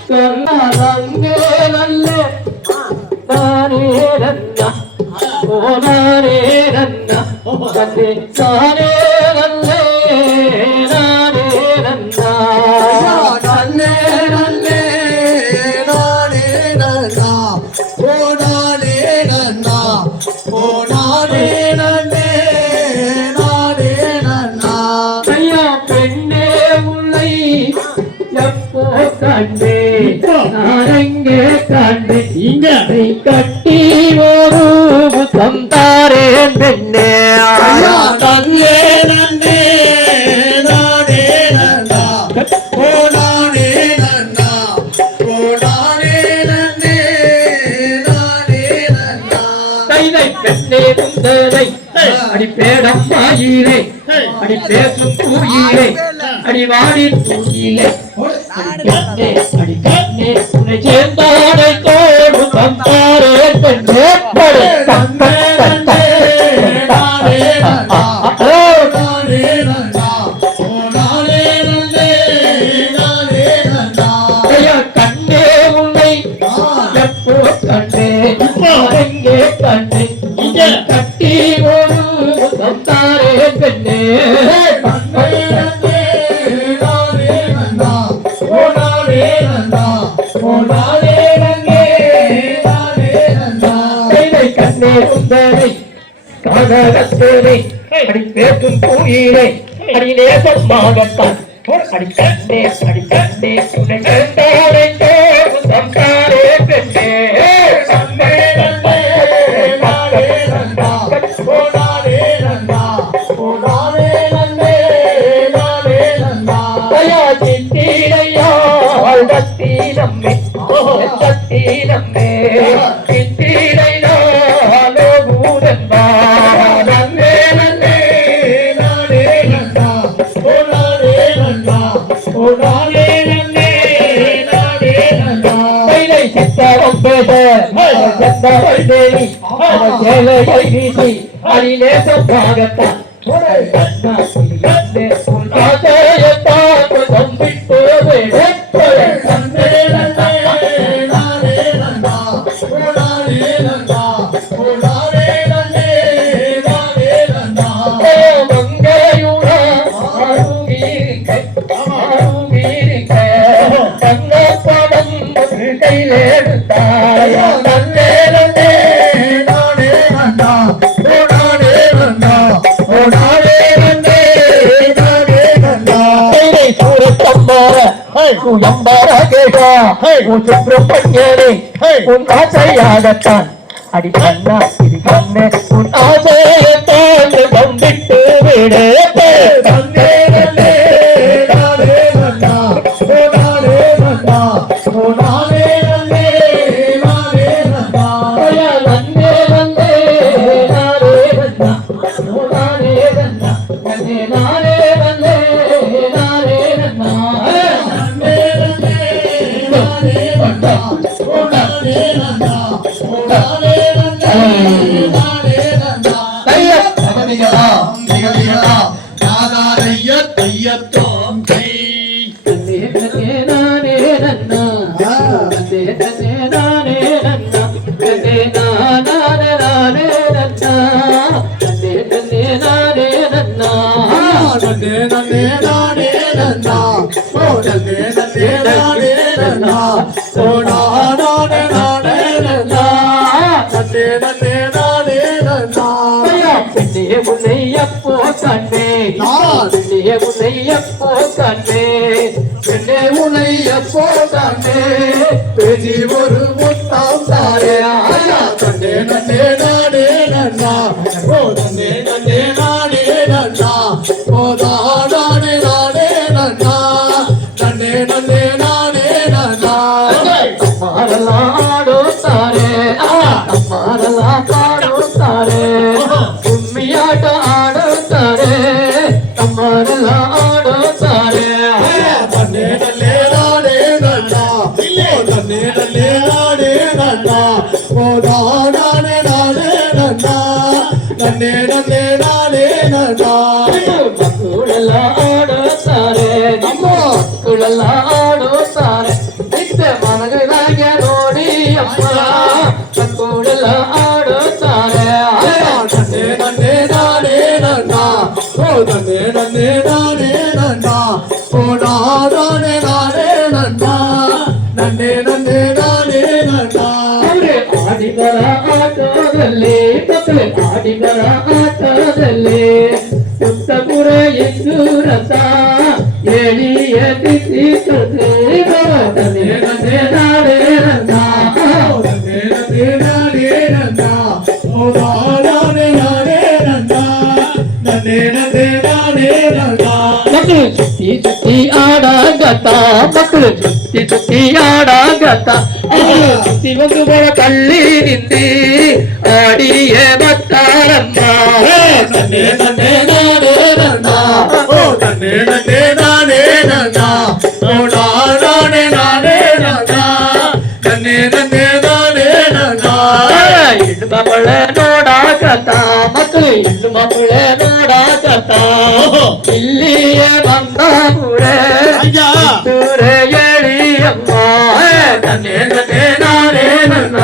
கர்ணாரங்கே நல்ல நானே ரன்னா ஓ நானே ரன்னா கண்ணே நானே நல்லே நானே ரன்னா நானே நானே நானே நானா ஓ நானே நானா ஓ நானே நானே நானே நானா ஐயா பெண்ணே உள்ளை எப்போ கண்டே நான் எங்கே கண்டே இங்க நீ கட்டி ஒரு முத்தம் தாரேன் பெண்ணே ஐயா நானே நானே நானே நானா ஓ நானே நானா ஓ நானே நானே நானே நானா தைதை பெண்ணே முந்தனை அடி பேடம் மாயிலே அடி பேசும் தூயிலே அடி வாடி தூயிலே பெண்ணே அடி பெண்ணே உன்னை சேர்ந்தாடை தோடு தந்தாரே பெண்ணே படை தந்தை தந்தை நானே நானா ஓ நானே நானா ஓ நானே நானே நானே நானா ஐயா கண்ணே உன்னை எப்போ கண்ணே எங்கே கண்ணே இங்கே கட்டி ஒரு தந்தாரே பெண்ணே கைதை கண்ணே உந்தனை காதகத்தேனை அடி பேசும் தூயிலே அடி நேசமாகத்தான் அடி கண்ணே உன்னை கண்டாரை தோடு தந்தாரே பெண்ணே சித்தீரையா தத்தீனம்மே தத்தீனம்மே சித்தீரையா பூதன்பா நன்னே நன்னே நானே நன்னா ஓ நானே நன்னா ஓ நானே நன்னே நானே நன்னா கைலை சித்தரம் பேச செந்தவள் தேவி அவள் சேலையை வீசி அடிநேசம் பாகத்தான் கையிலே உயம்பரகேஷா உன் சுப்பிரமணியனே உன் ஆசையாகத்தான் அடி கண்ணா இது கண்ணே உன் ஆசையத்தான் வந்திட்டு விடு நன்னே நன்னே நானே நன்னா ஓ நானே நன்னா ஓ நானே நன்னே நானே நன்னா நன்னே நன்னே நானே நன்னா ஓ நானே நன்னா நன்னே நானே நன்னே நானே நன்னா நன்னே நன்னே நானே நன்னா ஓ நானே நன்னா ஓ நானே நன்னே நானே நன்னா தைய தகதிகளா திகதிகளா நாதாரைய தையத்தோம் தை நன்னே நன்னே நானே நன்னா நன்னே நன்னே நானே நன்னா நன்னே நானே நானே நன்னா நன்னே நன்னே நானே நன்னா நன்னே நன்னே நானே நன்னா ஓ நன்னே நன்னே நானே நன்னா ஓ நானே நானே நன்னா நன்னே நன்னே நானே நன்னா பெண்ணே உன்னை எப்போ கண்டே பெண்ணே உன்னை எப்போ கண்டே பெண்ணே உன்னை எப்போ கண்டே பேசி ஒரு முத்தம் தாரே ஆயா நன்னே நன்னே நானே நன்னா ஓ நன்னே நன்னே நானே நன்னா ஓ நானே நானே நன்னா நன்னே நன்னே நானே நன்னா அம்மாரெல்லாம் ஆடுத்தாரே அம்மாரெல்லாம் பாடுத்தாரே கும்மியாட்டம் ஆடுத்தாரே அம்மாரெல்லாம் ஆடுத்தாரே நன்னே நன்னே நானே நன்னா ஓ நன்னே நன்னே நானே நன்னா ஓ நானே நானே நன்னா நன்னே நன்னே நானே நன்னா மக்குளெல்லாம் ஆடுத்தாரே மக்குளெல்லாம் ஆடுத்தாரே நித்த மனகளாக நோடி அம்மா மக்குளெல்லாம் ஆடுத்தாரே நன்னே நன்னே நானே நன்னா ஓ நன்னே நன்னே நானே நன்னா ஓ நானே நானே நன்னா நன்னே நன்னே நானே நன்னா ಆಡಿದರ ಆಟದಲ್ಲಿ ಮಕ್ಕಳು ಆಡಿದರ ಆಟದಲ್ಲಿ ಸುತ್ತಪುರ ಎಂದೂರತ ಎಳಿಯ ತಿಥಿ ನನ್ನೇ ನನ್ನೇ ನಾಡೇ ನನ್ನ ನನ್ನೇ ನನ್ನೇ ನಾಡೇ ನನ್ನ ಓ ನಾಡೇ ನಾಡೇ ನನ್ನ ನನ್ನೇ ನನ್ನೇ ನಾಡೇ ನನ್ನ ಮಕ್ಕಳು ಸುತ್ತಿ ಸುತ್ತಿ ಆಡಾಗತ್ತ ಮಕ್ಕಳು ಸುತ್ತಿ ಸುತ್ತಿ ಆಡಾಗತ್ತ ಸುತ್ತಿ ಒಂದು ಬರ ಕಳ್ಳಿ ನಿಂದಿ ಆಡಿಯ ಬತ್ತಾರಮ್ಮ ನನ್ನೇ ನನ್ನೇ ನಾಡೇ ನನ್ನ ಓ ನನ್ನೇ ನನ್ನೇ ನಾಡೇ ನನ್ನ ಓ ನಾಡೇ ನಾಡೇ ನನ್ನ ನನ್ನೇ ನನ್ನೇ ನಾಡೇ ನನ್ನ ಇಳ್ಳು ಮಕ್ಕಳ ನೋಡಾಕತ್ತ ಮಕ್ಕಳು ಇಳ್ಳು ಮಕ್ಕಳ ನೋಡಾಕತ್ತ ಇಲ್ಲಿಯ ಬಂದ ಮುಳೆ ದೂರ ಎಳಿಯಮ್ಮ ನನ್ನೇ ನನ್ನೇ ನಾನೇ ನನ್ನ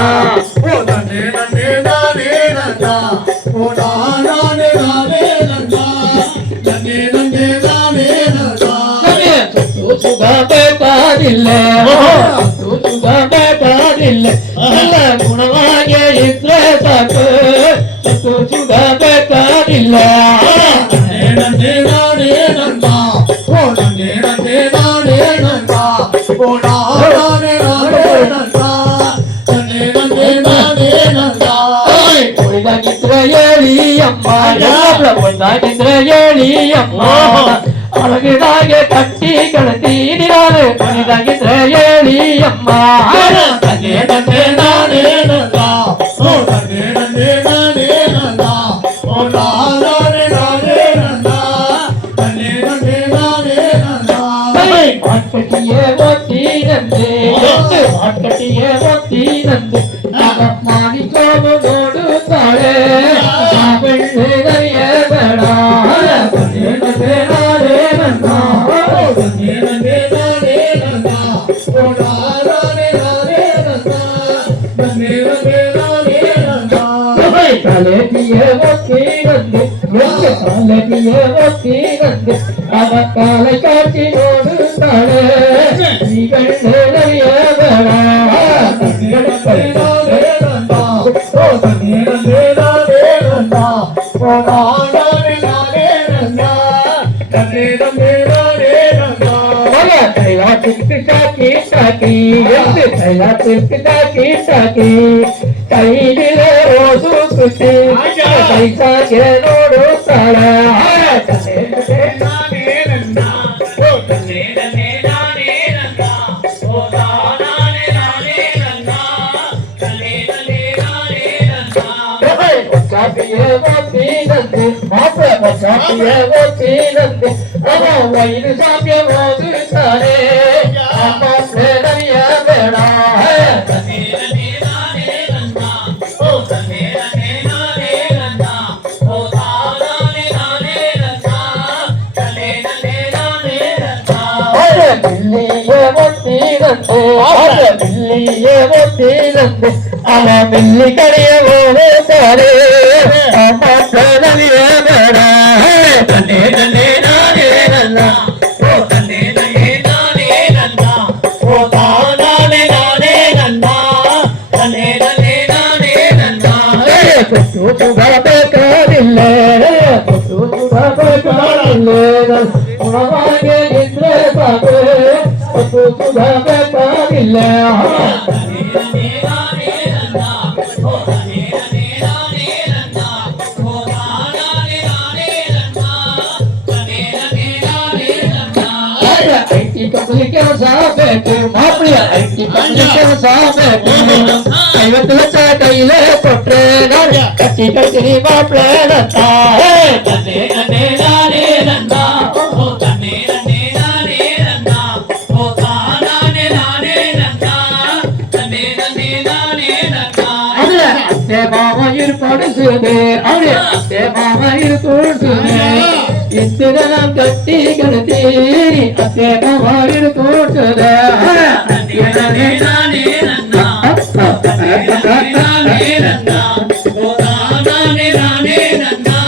ಓ ನನ್ನೇ ನನ್ನೇ ನಾನೇ ನನ್ನ ಓ ನಾನೇ ನಾನೇ ನನ್ನ ನನ್ನೇ ನನ್ನೇ ನಾನೇ ನನ್ನ ಸುತ್ತು ಸುಖ ಬೇಕಾದಿಲ್ಲ ಸುತ್ತು ಸುಖ ಬೇಕಾದಿಲ್ಲ ಎಲ್ಲ ಗುಣವಾಗಿ ಇದ್ರೆ ಸಾಕು ಸುತ್ತು ಸುಖ ಬೇಕಾದಿಲ್ಲ ನನ್ನೇ ನನ್ನೇ ನಾನೇ ನನ್ನ ಓ ನನ್ನೇ ನನ್ನೇ ನಾನೇ ನನ್ನ ಓ ನಾನೇ ನಾನೇ ನನ್ನ ನನ್ನೇ ನನ್ನೇ ನಾನೇ ನನ್ನ ಒಳಗಿದ್ರೆ ಹೇಳಿ ಅಮ್ಮ ಒಳಗಿದ್ರೆ ಹೇಳಿ ಅಮ್ಮ ಒಳಗಿದಾಗೆ ಕಟ್ಟಿ ಕಳತೀನಿ ನಾನು ಒಳಗಿದ್ರೆ ಹೇಳಿ ಅಮ್ಮ ನನ್ನೇ ನನ್ನೇ ನಾನೇ ನನ್ನ ಓ ನನ್ನೇ ನನ್ನೇ ನಾನೇ ನನ್ನ ಓ ನಾನೇ ನಾನೇ ನನ್ನ ನನ್ನೇ ನನ್ನೇ ನಾನೇ ನನ್ನ ಆಟ್ಕಟ್ಟಿಯೇ ಒತ್ತೀನಂತೆ ಆಟ್ಕಟ್ಟಿಯೇ ಒತ್ತೀನಂತೆ ಮಾಡಿಕೊಂಡು ನೋಡುತ್ತಾಳೆ ಬೆಳ್ಳೆಗರಿಯ ಬೇಡ ನನ್ನೇ ನನ್ನೇ ನಾನೇ ನನ್ನ ಓ ನನ್ನೇ ನನ್ನೇ ನಾನೇ ನನ್ನ ಓ ನಾನೇ ನಾನೇ ನನ್ನ ನನ್ನೇ ನನ್ನೇ ನಾನೇ ನನ್ನ ಕಲೆಟಿಯೇ ಒತ್ತೀನಂತೆ ಕಲೆಟಿಯೇ ಒತ್ತೀನಂತೆ ಅವ ಕಾಲ ಕಾಟಿ ನೋಡುತ್ತಾಳೆ ಈ ಬೆಳ್ಳೆಗರಿಯ ಬೇಡ ನನ್ನೇ ನನ್ನೇ ನಾನೇ ನನ್ನ ಓ ನನ್ನೇ ನನ್ನೇ ನಾನೇ ನನ್ನ ಓ ನಾನೇ ನಾನೇ ನನ್ನ ನನ್ನೇ ನನ್ನೇ ನಾನೇ ನನ್ನ ಕೈಲಾಟಿಕ್ಕೆ கையிலே ரோசு குட்டி கைசானோடு தர வயிறு சாப்பிய போது தானே வேடா மில்லி கடைய போது தானே வேடா தன்னே தன்னே நானே நன்னா ஓ தன்னே தன்னே நானே நன்னா ஓ தானே நானே நன்னா தன்னே தன்னே நானே நன்னா கொட்டு சுகபே காதில்லே கொட்டு சுகபே காதில்லே உணவாங்கே இன்றே பாபே கொட்டு சுகபே காதில்லே தன்னே தன்னே நானே நன்னா ஓ தன்னே தன்னே நானே நன்னா ஓ தானே நானே நன்னா தன்னே தன்னே நானே நன்னா ஐடி கம்பெனிக்கு சாபேட்டு மாப்பிள்ள ஐடி கம்பெனிக்கு சாபேட்டு 50 லட்சம் கையில கொட்டே கட்டி கட்டி மாப்பிள்ள தன்னே தன்னே நானே நன்னா ஓ தன்னே தன்னே நானே நன்னா ஓ தானே நானே நன்னா தன்னே தன்னே நானே நன்னா அத்தே மாமா இருப்பாடு சுதே அவரே அத்தே மாமா இருப்பாடு சுதே இத்திரம் கட்டி கட்டி அத்தே மாமா இருப்பாடு சுதே தன்னே தன்னே நானே நன்னா தன்னே தன்னே நானே நன்னா ஓ தானே நானே நன்னா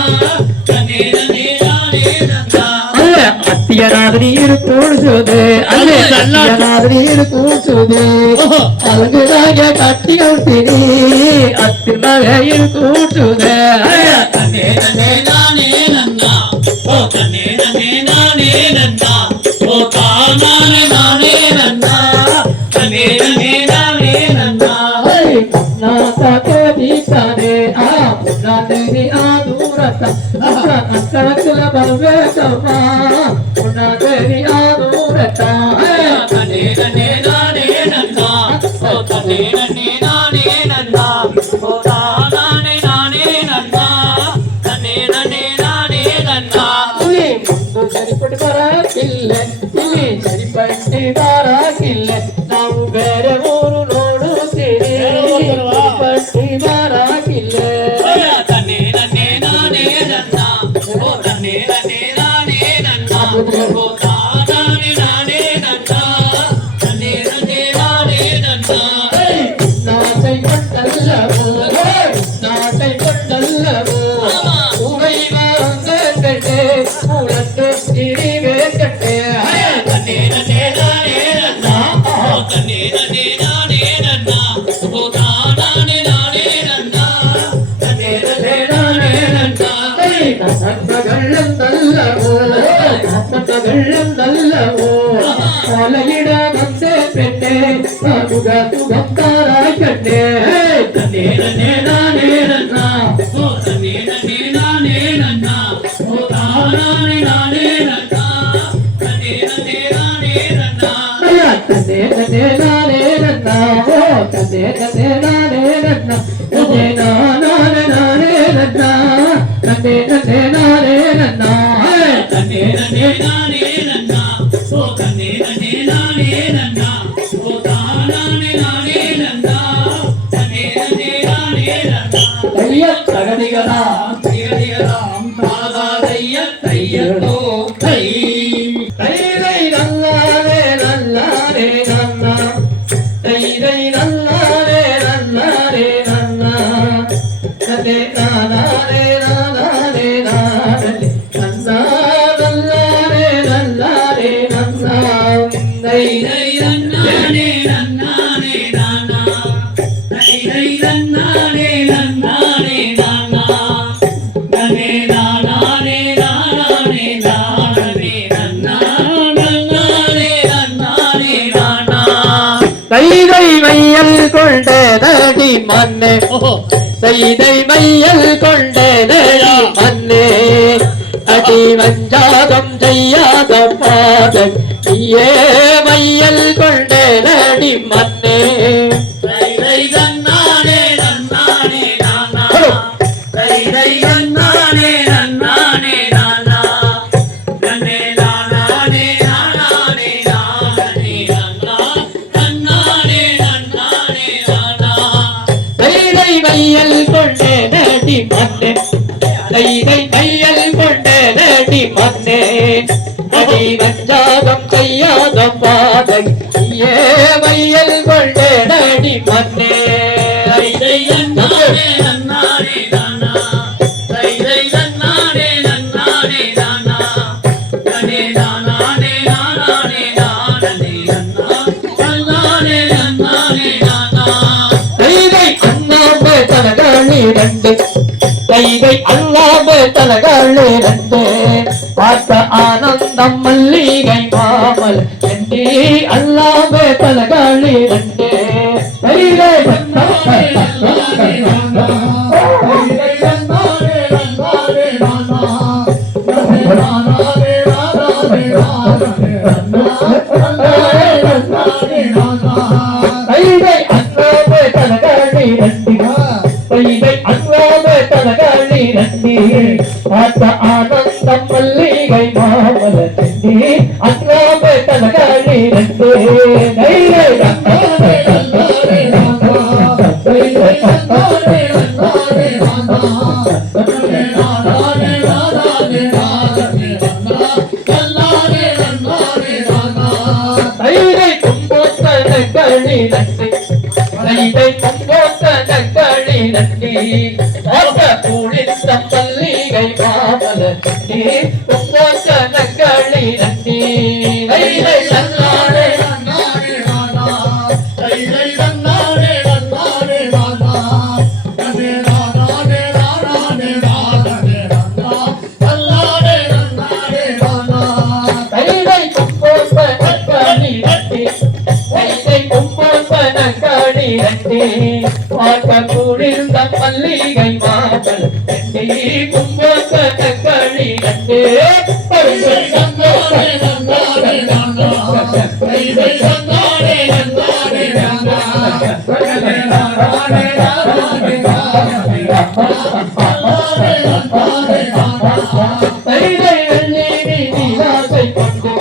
தன்னே தன்னே நானே நன்னா அத்தியநாதனி இருப்போடு சுதே அல்லே அத்தியநாதனி இருப்போடு சுதே அலங்குதாக கட்டி கட்டி அத்திமக இருப்போடு சுதே தன்னே தன்னே நானே நன்னா ஓ தன்னே தன்னே நானே நன்னா ஓ தானே நானே நன்னா தன்னே தன்னே நானே நன்னா நாதா கோதி தானே ஆ நாதேவி ஆதுரத அக்கலக்கல பல்வே கமா நாதேவி ஆதுரத தன்னே தன்னே நானே நன்னா ஓ தன்னே தன்னே நானே நன்னா ஓ தானே நானே நன்னா தன்னே தன்னே நானே நன்னா ಮುಂದು ಸರಿಪಟ್ಟು ಬರಾಕಿಲ್ಲ ಇಲ್ಲಿ ಸರಿಪಟ್ಟು ಬರಾಕಿಲ್ಲ ನಾವು ಬೇರೆ ಊರು ನೋಡುತ್ತೀರಿ ಸರಿಪಟ್ಟು ಬರಾಕಿಲ್ಲ ತನ್ನೇ ನನ್ನೇ ನಾನೇ ನನ್ನ ಓ ತನ್ನೇ ನನ್ನೇ ನಾನೇ ನನ್ನ ಓ ತಾನೇ ನಾನೇ ನನ್ನ ತನ್ನೇ ನನ್ನೇ ನಾನೇ ನನ್ನ ನಾಟை கொண்டல்லவோ நாட்டை கொண்டல்லவோ உமை வாழ்ந்தே உலட்டு திரிவே கட்டே தன்னே நன்னே நானே நன்னா ஓ தன்னே நன்னே நானே நன்னா ஓ தானே நானே நன்னா தன்னே நன்னே நானே நன்னா கள்ளம் தல்லவோ கள்ளம் தல்லவோ காலையிட வந்தே பெண்ணே சுக சுகம் தாராய் கண்டே தன்னே நன்னே நானே நன்னா ஓ தன்னே நன்னே நானே நன்னா ஓ தானே நானே நன்னா தன்னே நன்னே நானே நன்னா தன்னே நன்னே நானே நன்னா ஓ தன்னே நன்னே நானே நன்னா தன்னே நானே நானே நன்னா தன்னே நன்னே நானே நன்னா தன்னே நன்னே நானே நன்னா ஓ தன்னே நன்னே நானே நன்னா ஓ தானே நானே நன்னா தன்னே நன்னே நானே நன்னா தைய தகதிகதாம் திகதிகதாம் தாதா தைய தையதோ தை தை தை நல்லாரே நல்லாரே நன்னா தை தை நல்லாரே நல்லாரே நன்னா தன்னே நானாரே நானாரே நானே நன்னா நல்லாரே நல்லாரே நன்னா தை தை நன்னானே நன்னானே நானா தை தை நன்னானே நன்னானே நானா நனே நானானே நானானே நானே நன்னா நன்னானே நன்னானே நானா தை தை மையல் கொண்டேனடி மண்ணே செய்தை மையல் கொண்டேனடி மண்ணே அடி வஞ்சாகம் செய்யாத பாதன் நீயே மையல் கொண்டேனடி மண்ணே மையல் கொண்டே நடி மண்ணே தைதை மையல் கொண்டே நடி மண்ணே அடி வஞ்சாகம் செய்யாத பாதை ஏ மையல் கொண்டே நடி மண்ணே தைதை நன்னாரே நன்னாரே நானா தைதை நன்னாரே நன்னாரே நானா நனே நானானே நானானே நானே நன்னாரே நன்னாரே நானா தைதை அண்ணாமே தலகாணி ரெண்டு தைதை அல்லாமே தலகாணி ரெண்டு பார்த்த ஆனந்தம் மல்லிகை மாமல் எண்டி அல்லாமே தலகாணி ரெண்டு தைதை தைதை அண்ணாமே தலகாணி ரெண்டு தைதை அண்ணாமே தலகாணி ரெண்டு பார்த்த ஆனந்தம் மல்லிகை மாமல செண்டி அண்ணாமே தலகாணி ரெண்டு தைதை அண்ணாமே தலகாணி தைதை அண்ணாமே தைதை கும்போத்த நங்கணி நன்றி தைதை கும்போத்த நங்கணி நன்றி பார்த்த கூழித்த மல்லிகை மாமல செண்டி கும்போத்த நங்கணி நன்றி தைதை நன்னாரே நன்னாரே நானா தைதை நன்னாரே நன்னாரே நானா நனே நானானே நானானே நானே நன்னாரே நன்னாரே நானா தைதை கும்போத்த நங்கணி நன்றி தைதை கும்போத்த நங்கணி நன்றி பார்த்த கூழித்த மல்லிகை மாமல செண்டி கும்போத்த நங்கணி நன்றி தைதை நன்னாரே நன்னாரே நானா தைதை நன்னாரே நன்னாரே நானா நனே நானானே நானானே நானே நன்னாரே நன்னாரே நானா தைதை வெள்ளி நீலாசை கொண்டு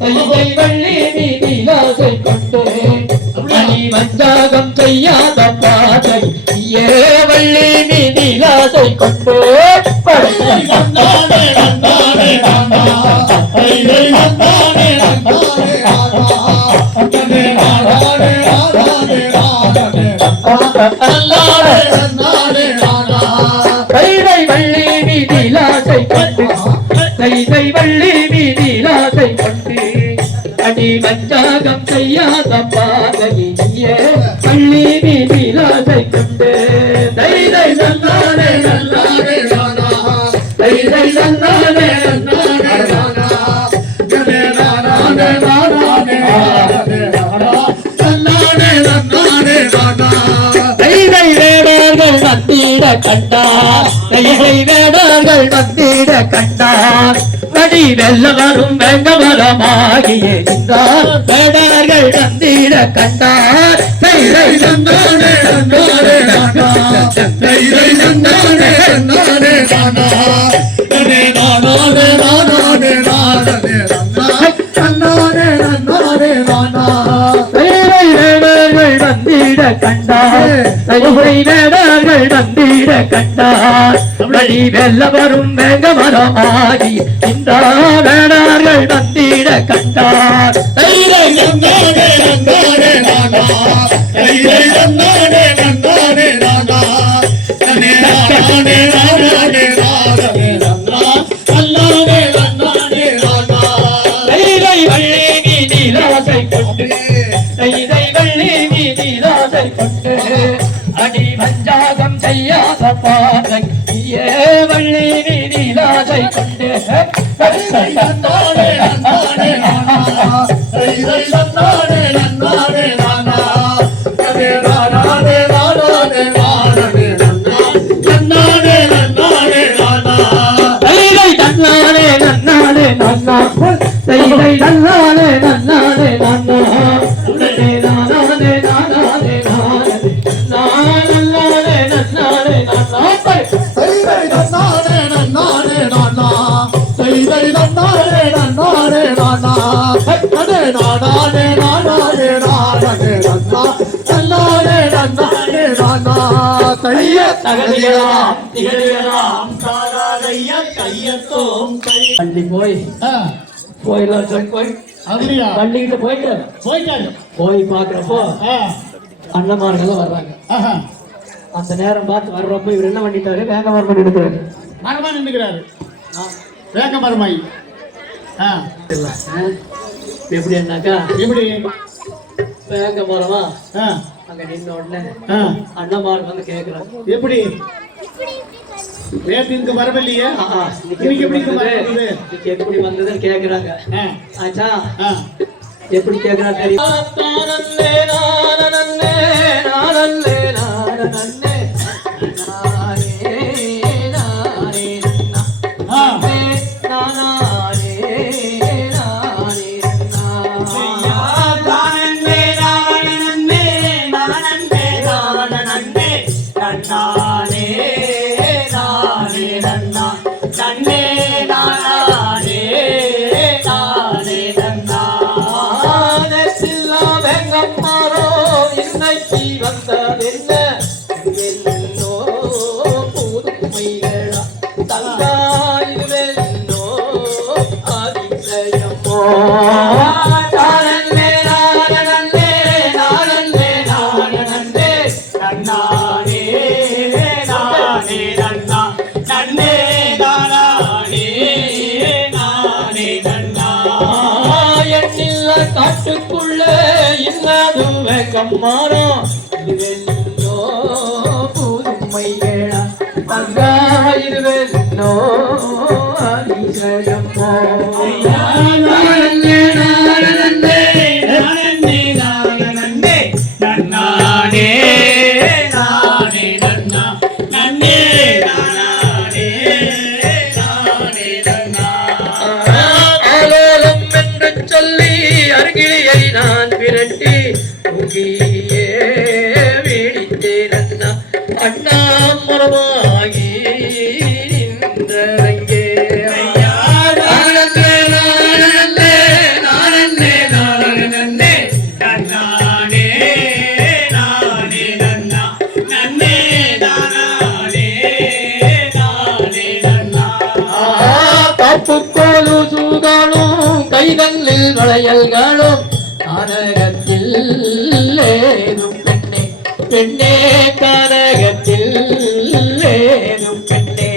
தைதை வெள்ளி நீலாசை கொண்டு அணி வஞ்சாகம் செய்யாத பாதை ஏ வள்ளி நீலாசை கொண்டு தைதை நன்னாரே நன்னாரே நானா தைதை நன்னாரே நன்னாரே நானா நனே நானானே நானானே நானே நன்னாரே நன்னாரே நானா தைதை வள்ளி நீலாசை கொண்டு தைதை வள்ளி நீலாசை கொண்டு அடி வஞ்சாகம் செய்யாத பாதையே வள்ளி நீலாசை கொண்டு தைதை நன்னாரே நன்னாரே நானா தைதை நன்னாரே நன்னாரே நானா நனே நானானே நானானே நானே நன்னாரே நன்னாரே நானா தைதை வேடர்கள் வந்திட கண்டார் தைதை வேடர்கள் வந்திட கண்டார் வடி வெல்ல வரும் வெங்கமரமாகிய நின்றார் வேடர்கள் வந்திட கண்டார் தைதை நன்னாரே நன்னாரே நானா தைதை நன்னாரே நன்னாரே நானா நனே நானானே நானானே நானே நன்னாரே நன்னாரே நானா தைதை வேடர்கள் வந்திட கண்டார் தைதை வேடர்கள் வந்திட கண்டார் வடி வெல்ல வரும் வெங்கமரமாகி இந்த வேடர்கள் வந்திட கண்டார் தைதை நன்னாரே நன்னாரே நானா தைதை நன்னாரே நன்னாரே நானா நனே நானானே நானானே நானே நன்னாரே நன்னாரே நானா தைதை வள்ளி நீலாசை கொண்டு தைதை வள்ளி நீலாசை கொண்டு அடி வஞ்சாகம் செய்யாத பாதை ஏ வள்ளி நீலாசை கொண்டு தைதை நன்னாரே நன்னாரே நானா தைதை நன்னாரே நன்னாரே நானா நனே நன்னா தை தை நன்னானே நன்னானே நன்னா உடனே நானானே நானானே நானே நானானே நன்னானே நன்னா செய்தை நன்னானே நன்னானே நானா செய்தை நன்னானே நன்னானே நானா அடே நானானே நானானே நானே நன்னா நன்னானே நன்னானே நானா தைய தகதியலாம் திகழலாம் தாராதையா கையத்தோம் கை பள்ளி போய் போயிடலாம் சொல்லி போய் அப்படியா பள்ளிக்கிட்ட போயிட்டு போயிட்டாரு போய் பார்க்குறப்போ அண்ணமார்கள் வர்றாங்க ஆஹா அந்த நேரம் பார்த்து வர்றப்போ இவர் என்ன பண்ணிட்டாரு வேக மரம் எடுக்கிறாரு மரமா நின்றுக்கிறாரு வேக மரமாயி எப்படி என்னாக்கா எப்படி வேக மரமா ஆ, அங்க நின்ன உடனே ஆ, அண்ணமார்கள் வந்து கேட்கிறாங்க எப்படி நேற்று இங்க வரவில்லையே இன்னைக்கு எப்படி இங்க வரவில்லை? இன்னைக்கு எப்படி வந்ததுன்னு கேக்குறாங்க ஆ, ஆச்சா ஆ. எப்படி கேக்குறாங்க தெரியும் ஆ. காட்டுக்குள்ள இல்லாது வேகமாறோம் இதுவெல்லோ புதுமைகளா பங்கா இதுவெல்லோ அதிசயமோ நான் விரட்டி தூக்கியே வீடித்தேன் அண்ணா மரமாகி நின்றங்கே காப்புக்கோலு சூதாலும் கைதங்களில் வளையல்களும் கானகத்தில் ஏதும் பெண்ணே பெண்ணே கானகத்தில் ஏதும் பெண்ணே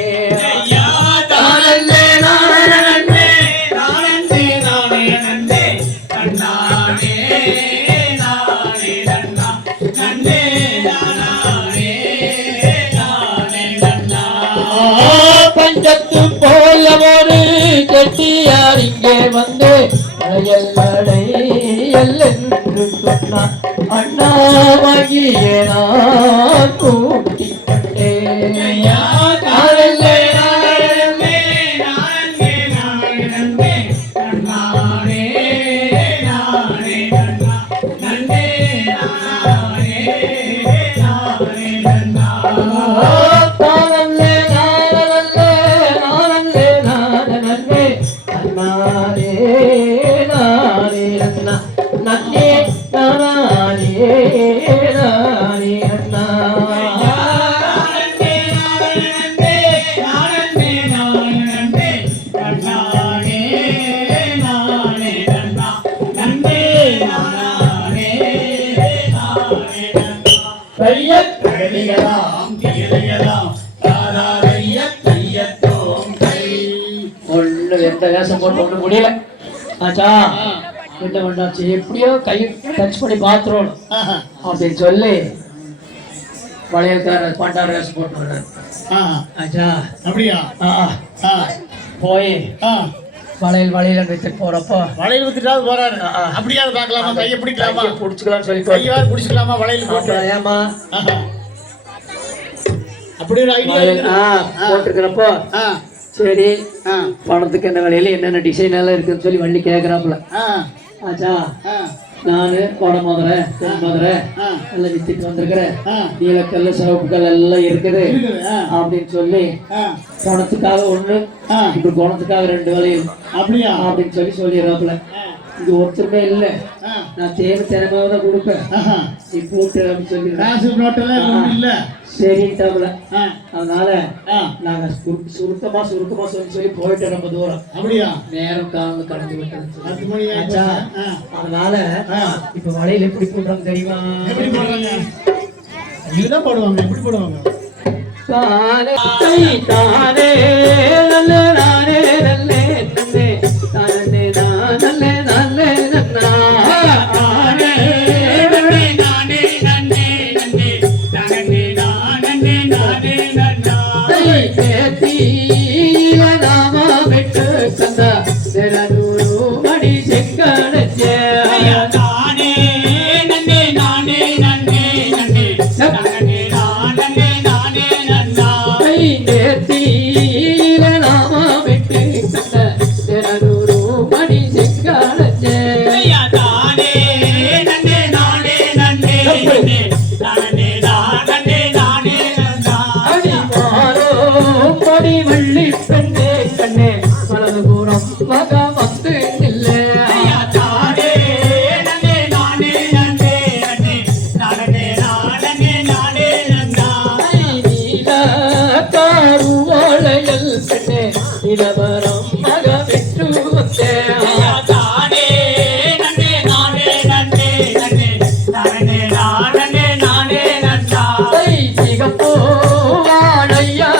பஞ்சத்து போல ஒரு செட்டியார் இங்கே வந்து வளையல்களை என்று சொன்னார் அண்ணா வாங்கிய நான் கூட்டிக் கொண்டேன் எந்த வேஷம் போட்டு ஒண்ணு முடியல ஆச்சா என்ன பண்ணாச்சு எப்படியோ கை டச் பண்ணி பாத்துறோம் அப்படின்னு சொல்லி வளையல்காரர் பண்டார வேஷம் போட்டு வர்றாரு ஆச்சா அப்படியா போய் வளையல் வளையல் வைத்து போறப்போ வளையல் வித்துட்டாவது போறாரு அப்படியா பாக்கலாமா கையை பிடிக்கலாமா புடிச்சுக்கலாம்னு சொல்லி கையாவது பிடிச்சிக்கலாமா வளையல் போட்டு ஏமா அப்படி ஒரு ஐடியா போட்டுருக்கிறப்போ சரி ஆ பணத்துக்கு என்ன விலையில என்னென்ன டிசைன் எல்லாம் இருக்குன்னு சொல்லி வள்ளி கேட்குறாப்புல. ஆ ஆச்சா ஆ நானு கோடை மதுரை தென் மதுரை ஆ எல்லாம் வித்துட்டு வந்திருக்கிறேன். ஆ நீலக்கல் சிவப்புக்கல் எல்லாம் இருக்குது இருக்குது. ஆ அப்படின்னு சொல்லி ஆ குணத்துக்காக ஒண்ணு ஆ இப்படி குணத்துக்காக 2 விலையும் அப்படியா? அப்படின்னு சொல்லி சொல்லிடுறாப்புல. இங்க ஒருத்தருமே இல்லை. ஆ நான் தினமாக தான் கொடுப்பேன். ஆஹா நீ போட்டு அப்படின்னு சொல்லி காசு நோட்டெல்லாம் ஒன்றும் இல்லை. சரிட்டாப்புல. ஆ அதனால ஆ நாங்க சுருக்கமா சொல்லி போயிட்டு ரொம்ப தூரம் அப்படியா? நேரம் காலம் கடந்து விட்டது. 10 மணி ஆச்சா? ஆச்சா? ஆ அதனால ஆ இப்ப வலையில எப்படி போடுறாங்க தெரியுமா? எப்படி போடுறாங்க? இதுதான் போடுவாங்க. எப்படி போடுவாங்க? தானே தானே நல்ல நானே நல்லே நல்லே தானே நல்லே நல்லே நன்னா நானே நன்னே நானே நன்னே நன்னே நானே நானே நானே நன்னா கேத்தீல நாம விட்டு கந்தா தெரனூரு மடி செக்கடச்சே நானே நன்னே நானே நன்னே நன்னே நானே நானே நானே நன்னா கேத்தீல நாம விட்டு கந்தா தெரனூரு மடி செக்கடச்சே தானே நன்னே நானே நன்னே நன்னே நானே நானே நானே நன்னா அடிமாரோ படி வள்ளி பெண்ணே கண்ணே வலது புறம் மக வந்து நில்லே தானே நன்னே நானே நன்னே நன்னே நானே நானே நானே நன்னா நீல காருவாளையல் பெண்ணே நிலவரம் மக விட்டு வந்தே தானே நன்னே நானே நன்னே நன்னே நானே நானே நானே நன்னா சிகப்போ வாழையா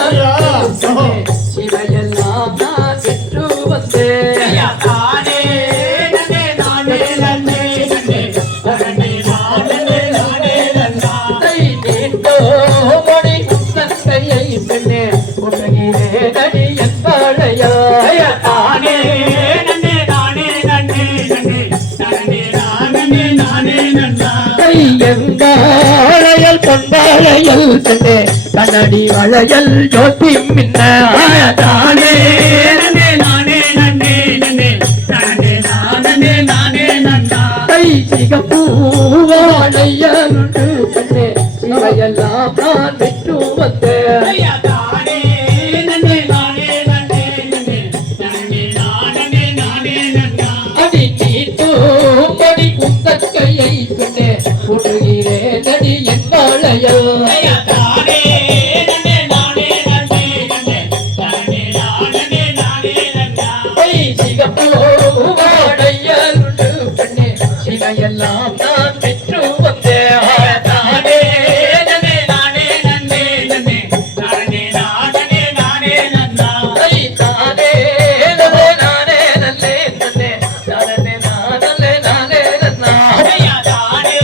சிவையெல்லாம் நான் விட்டு வந்தே தானே நன்னே நானே நன்னே நன்னே நானே நானே நானே நன்னா நீண்டோ மணி முத்தத்தையை பெண்ணே உலகிலே நடி என்பழையா தானே நன்னே நானே நன்னே நன்னே நானே நானே நானே நன்னா எங்காளையல் பொன்பாளையல் பெண்ணே கண்ணடி வளையல் ஜோதி மின்ன தானே நன்னே நானே நன்னே நன்னே நானே நானே நானே நன்னா சிகப்பூவாளையலுண்டு பெண்ணே சிவையெல்லாம் நான் விட்டு வந்தேன் தானே நன்னே நானே நன்னே நன்னே நானே நானே நானே நன்னா அடி நீட்டோ மணி குந்தக்கையை பெண்ணே உடுகிறே நடி என்பழையல் தானே நன்னே நானே நன்னே நன்னே நானே நானே நானே நன்னா சிகப்பூவாளையலுண்டு பெண்ணே சிவையெல்லாம் நான் விட்டு வந்தேன் தானே நன்னே நானே நன்னே நன்னே நானே நானே நானே நன்னா தானே நல்லே நானே நல்லே நல்லே தானே நானே நானே நன்னா தானே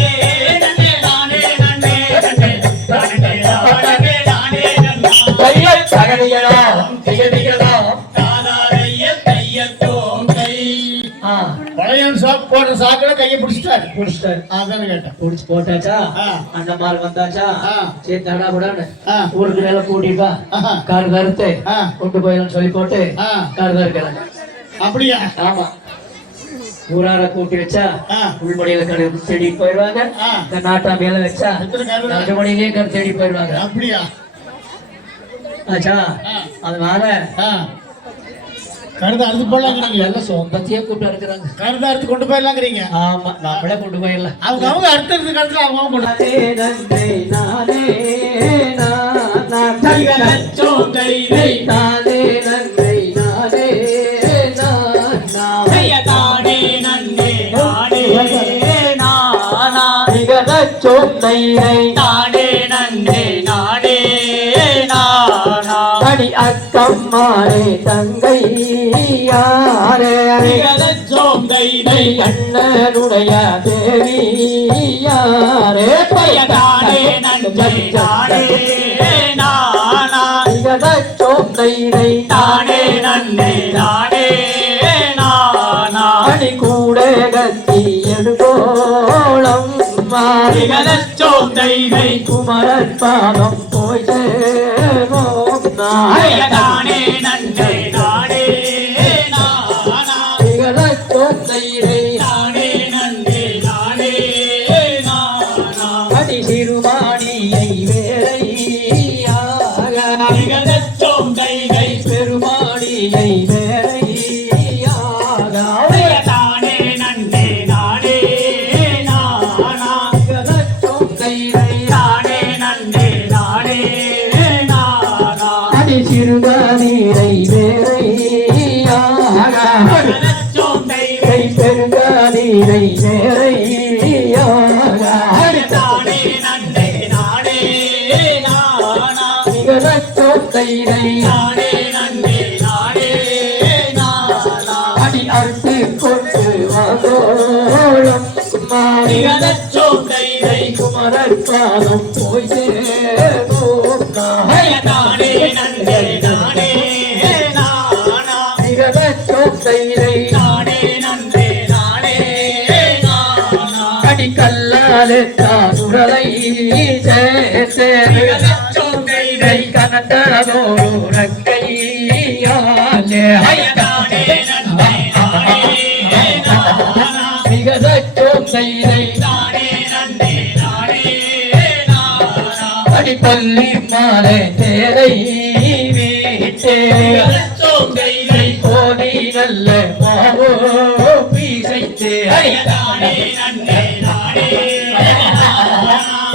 நன்னே நானே நன்னே நன்னே நானே நானே நானே நன்னா கையில் தகதிகளாம் திகதிகளாம் தானாரைய கையத்தோம் கை பழையன் சாப் போடுற சாக்கடை கையை பிடிச்சிட்டாரு. புடிச்சிட்டாரு அதானே கேட்டேன். புடிச்சு போட்டாச்சா ஆ. அந்த மால் வந்தாச்சா ஆ. சரி தடா கூடாது ஆ. ஊருக்கு மேல கூட்டிப்பா ஆஹா. கார் கருத்து ஆ. கொண்டு போயிடலாம் சொல்லி போட்டு ஆ. கார் கருக்கிறாங்க. அப்படியா? ஆமா ஊரார கூட்டி வச்சா ஆ. உள்மடியில கடை தேடி போயிடுவாங்க. ஆ. இந்த நாட்டாமையில வச்சா எத்தனை கருது? 2 மணிலேயே கடை தேடி போயிடுவாங்க. அப்படியா? ஆச்சா ஆ. அதனால ஆ. கருத அறுத்து போடலாங்கிறீங்க. எல்லாம் சொந்தத்தையே கூப்பிட்டு இருக்கிறாங்க. கருத அறுத்து கொண்டு போயிடலாங்கிறீங்க. ஆமா நாமளே கொண்டு போயிடலாம். அவங்க அறுத்தது கருத்துல அவங்க கொண்டு நானே நன்றே நானே கைகளச்சோம் கைதை நானே நன்றே நானே தானே நன்னே நானே நானா சொந்தையை தானே நன்னே நானே நானா அடி அக்கம்மாரே தங்கை யாரே கைகளச்சோம் கைதை அண்ணனுடைய தேவி யாரே தானே நன்னே நானே நானா சொந்தையை தானே நன்னே நானே நானா அடி கூட கத்தி எடுகோளம் மாறி கைகளச்சோம் கைதை குமரன் பாதம் போய் சேரும் நாய தானே நன்னே நிகழச்சோம் கைகை பெருமாடியை வேலையாக தானே நன்னே நானே நானா நிகழச்சோம் கைதை தானே நன்னே நானே நானா அடி சிறுகானீரை வேலையாக நிகழச்சோம் கைகை கை பெருகானீரை வேலையாக தானே நன்னே நானே நானா நிகழச்சோம் கைதை தானே நன்னே நானே நானா அடி அறுத்து கொண்டு வாங்கோளும் மாறி நிகழச்சோம் கைகை குமரற்பாதம் போய் தானே நன்னே நானே நானா நிகழச்சோம் கைதை தானே நன்னே நானே நானா அடி கல்லாலே தானுடலை சேர்த்தே நிகழச்சோம் கைகை கனந்ததோடு கையாலே தானே நன்னே நானே நானா நிகழச்சோம் கைதை தானே நன்னே நானே நானா அடி பள்ளி மாலை தேரை வீட்டே நிகழச்சோம் கைகை கோடி நல்ல மாவோ பீசைத்தே தானே நன்னே நானே நானா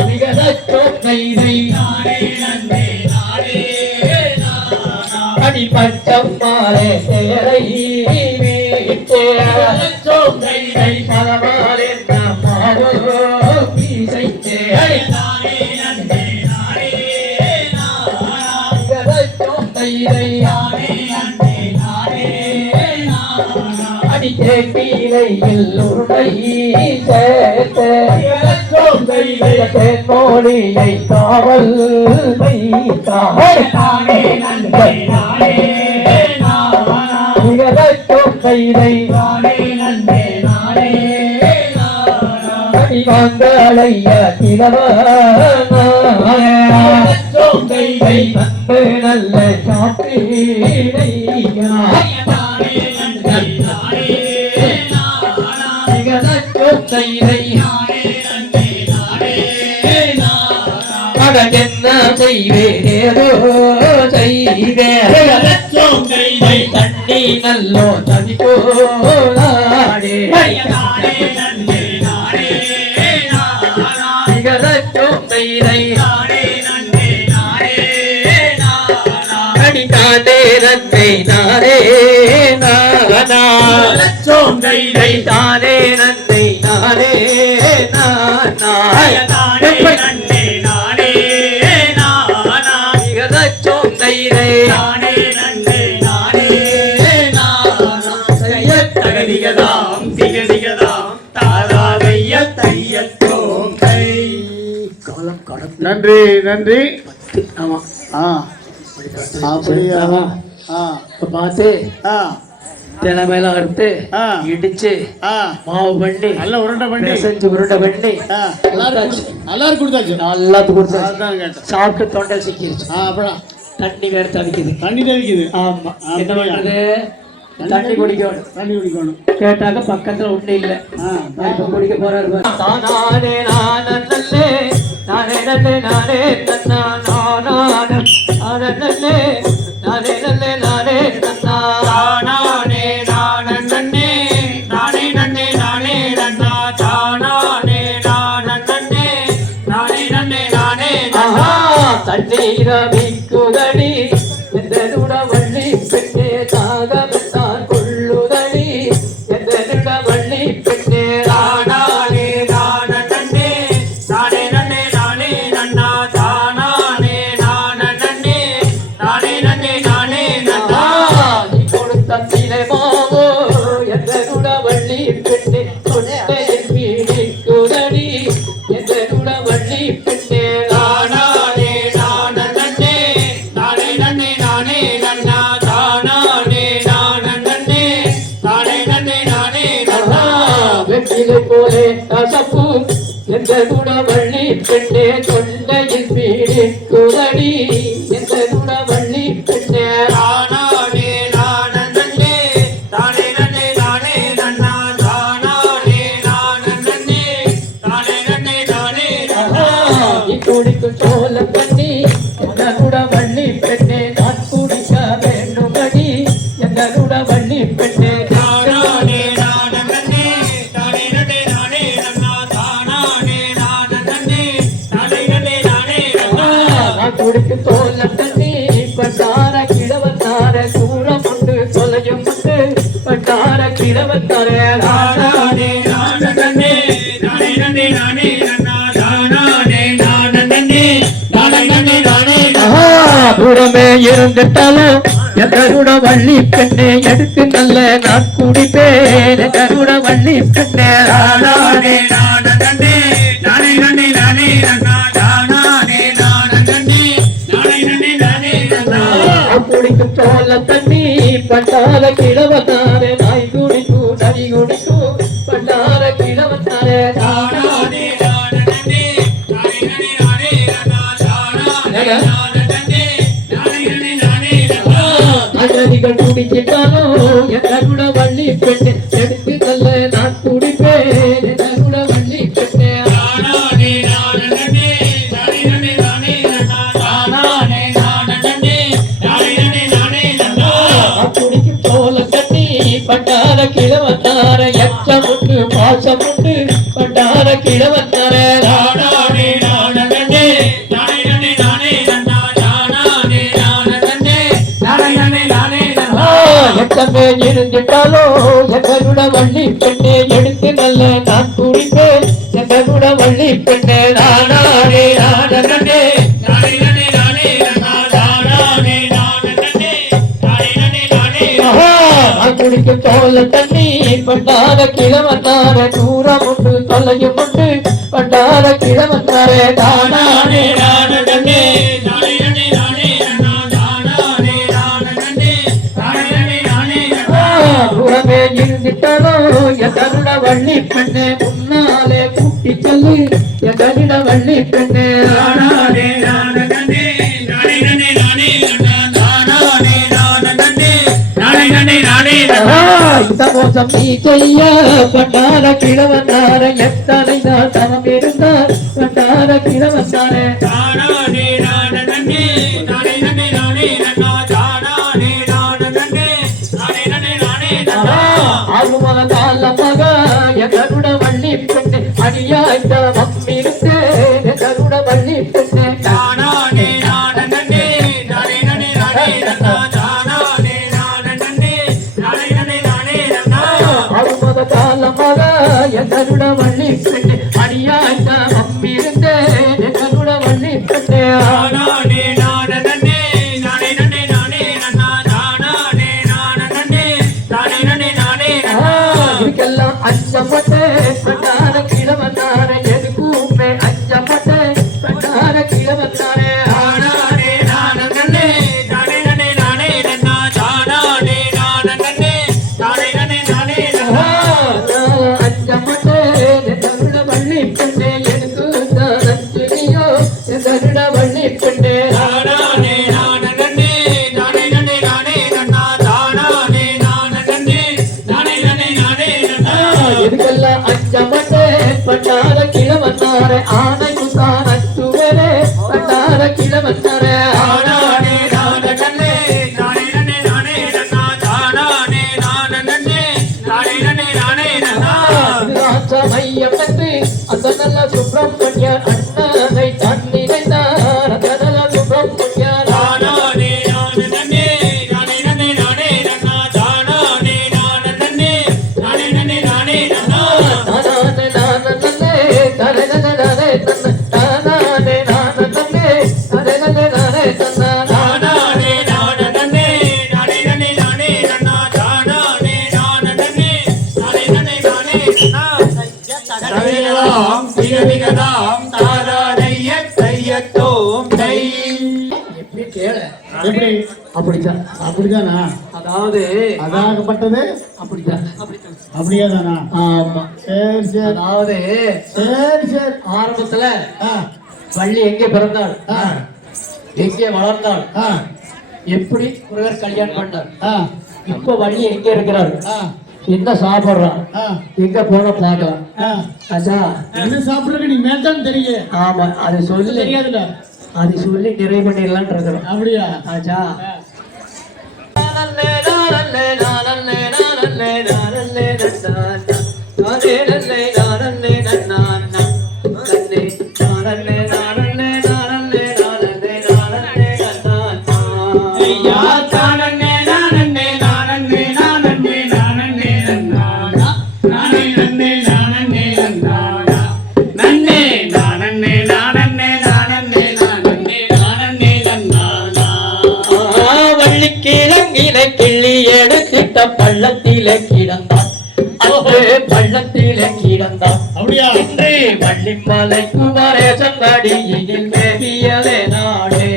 நிகழச்சோம் கைதை தானே நன்னே நானே நானா அடி பச்சம் மாலை தேரை வீட்டே நிகழச்சோம் கைகை பலமாலே மாவோ பீசைத்தே தானே நன்னே நானே நானா நிகழச்சோம் கைதை தானே நன்னே நானே நானா அடி தேக்கிலையில் உருளை சேர்த்தே நிகழச்சோம் கைகை தென்மொழியை காவல் வைத்தாய் தானே நன்னே நானே நானா நிகழச்சோம் கைதை தானே நன்னே நானே நானா அடிவாங்களைய கிழவனாய நிகழச்சோம் கைகை அன்பு நல்ல சாப்பிடையாய் தானே நன்னே நானே நானா நிகழச்சோம் கைதை தானே நன்னே நானே நானா அடகென்ன செய்வேரோ செய்வே நிகழச்சோம் கைகை தண்ணி நல்லோ தனிப்போலாடே தானே நன்னே நானே நானா நிகழச்சோம் கைதை தானே நன்னே நானே நானா அடித்தானே நன்மை நானே நானா நிகழச்சோம் கைகை தானே நன்மை நானே நானா தானே நன்னே நானே நானா நிகழச்சோம் கைதை தானே நன்னே நானே நானா தகதிகதாம் திகதிகதாம் தாராதைய தையத்தோம் கை காலம் கடந்து நன்றி நன்றி ஆமா ஆ அப்படியா ஆமா ஆ இப்ப பார்த்து ஆ தினமையெல்லாம் அறுத்து ஆ. இடிச்சு ஆ மாவு பண்ணி நல்ல உருண்டை பண்ணி செஞ்சு உருண்டை பண்ணி ஆ எல்லாரும் கொடுத்தாச்சு எல்லாத்துக்கும் கொடுத்தாச்சு அதான் கேட்டேன் சாப்பிட்டு தொண்டை சிக்கிருச்சு ஆ அப்புறம் தண்ணி வேற தவிக்குது தண்ணி தெளிக்குது ஆமா என்ன அப்படியா? பண்றது தண்ணி குடிக்கணும் தண்ணி குடிக்கணும் கேட்டாக்க பக்கத்துல ஒண்ணு இல்ல ஆ நான் இப்ப குடிக்க போறாரு பாரு. நானே நானே நானே நல்லே நானே நன்னா நானே நல்லே நானே நல்லே நானே நன்னா தானானே நானே நன்னே நானே நன்னே நானே நன்னா தானானே நானே நன்னே நானே நன்னே நானே நன்னா தண்ணீர வீக்குதடி எந்தனுட வள்ளி பெண்ணே தாகமென்றால் கொள்ளுதடி எந்தனுட வள்ளி பெண்ணே தானானே நானே நன்னே நானே நன்னே நானே நன்னா தானானே நானே நன்னே நானே நன்னே நானே நன்னா நீ கொடுத்த சிலை மாவோ எந்தனுட வள்ளி பெண்ணே தொண்டையில் வீடிக்குதடி எந்தனுட வள்ளி பெண்ணே தானானே நானே நன்னே நானே நன்னே நானே நன்னா தானானே நானே நன்னே நானே நன்னே நானே நன்னா வெற்றிலை போலே கசப்பு எந்தனுட வள்ளி பெண்ணே தொண்டையில் வீடிக்குதடி எந்தனுட வள்ளி பெண்ணே தானானே நானே நன்னே தானே நன்னே நானே நன்னா தானானே நானே நன்னே தானே நன்னே நானே நன்னா நீ குடிக்கும் சோழ பண்ணி எந்தனுட வள்ளி பெண்ணே கிளவத்தாரே தானானே நானே நானே நானே நானே தானானே நானே நானே தூரமே இருந்துட்டாலும் எதருட வள்ளி பெண்ணே எடுத்து நல்ல நான் குடிப்பேன் எதருட வள்ளி பெண்ணே தானானே நானே நானே நானே நானே தானானே நானே நானே குடிக்கும் சோழ தண்ணி பண்டார கிழவத்தாரே நாய் குடிக்கும் நரி குடிக்கும் பண்டார கிழவத்தாரே தானானே நானே நானே நானே அகதிகள் குடிச்சிட்டாலும் எதருட வள்ளி பெண்ணே எடுத்து நல்ல நான் குடிப்பேன் எதருட வள்ளி பெண்ணே தானானே நானே நானே நானே குடிக்கும் சோழ தண்ணி பண்டார கிழவத்தார எச்சமுண்டு பாசமுண்டு பண்டார கிழவத்தார தானானே நானே நானே நானே எச்சமே இருந்துட்டாலோ எதருட வள்ளி பெண்ணே எடுத்து நல்ல நான் குடிப்பேன் எதருட வள்ளி பெண்ணே நானே நானே குடிக்கும் சோழ தண்ணி பண்டார கிழவத்தார தூரம் உண்டு தொல்லையும் உண்டு பண்டார கிழவத்தார தானானே தூரமே இருந்துட்டாலோ எதருட வள்ளி பெண்ணே முன்னாலே கூட்டி சொல்லி எதருட வள்ளி பெண்ணே இந்த மோசம் நீ செய்ய பண்டார கிழவந்தார எத்தனை தான் தவம் இருந்தார் பண்டார கிழவந்தாரே ஆகுமல கால மக எதருட வள்ளி பெண்ணே அடியாய்ந்த மம்மிருந்தே எதருட வள்ளி பெண்ணே ஆகுமல கால மக எதருட வள்ளி பெண்ணே அடியாய்ந்த மம்மிருந்தே எதருட வள்ளி பெண்ணே இதுக்கெல்லாம் அஞ்சப்பட்டு பண்டார கிழவந்தார எதுக்குமே அஞ்சப்பட்டு பண்டார கிழவந்தாரே அஞ்சப்பட்டு எதருட வள்ளி பெண்ணே எனக்கு நஞ்சுனியோ எதருட வள்ளி பெண்ணே இதுக்கெல்லாம் அஞ்சப்பட்டு பண்டார கிழவந்தாரே ஆனை குசான் அச்சுவரே பண்டார கிழவந்தாரே மையப்பட்டு அந்த நல்ல சுப்பிரமணியர் அண்ணனை தன்னிறைந்தார் அந்த நல்ல சுப்பிரமணியர் எப்படி அப்படித்தான் அப்படிதானா அதாவது அதாகப்பட்டது அப்படித்தான் அப்படியேதானா ஆமா சரி சரி அதாவது சரி சரி ஆரம்பத்துல ஆ வள்ளி எங்கே பிறந்தாள் ஆ எங்கே வளர்ந்தாள் ஆ எப்படி முருகர் கல்யாணம் பண்ணார் ஆ இப்ப வள்ளி எங்க இருக்கிறார் ஆ என்ன சாப்பிடுறான் ஆ எங்க போன பாக்கலாம் ஆ அச்சா என்ன சாப்பிடுறதுக்கு நீ மேத்தான் தெரியும் ஆமா அது சொல்லி தெரியாதுல்ல அது சொல்லி நிறைவு பண்ணிடலான் இருக்கிறோம் அப்படியா ஆச்சா கிழங்கினை கிள்ளி எடுத்திட்ட பள்ளத்திலே கிடந்தான் அன்று பள்ளத்திலே கிடந்தான் அப்படியா இன்று வள்ளிமலை குமரேசன் அடியினில் மேவியதே நாடே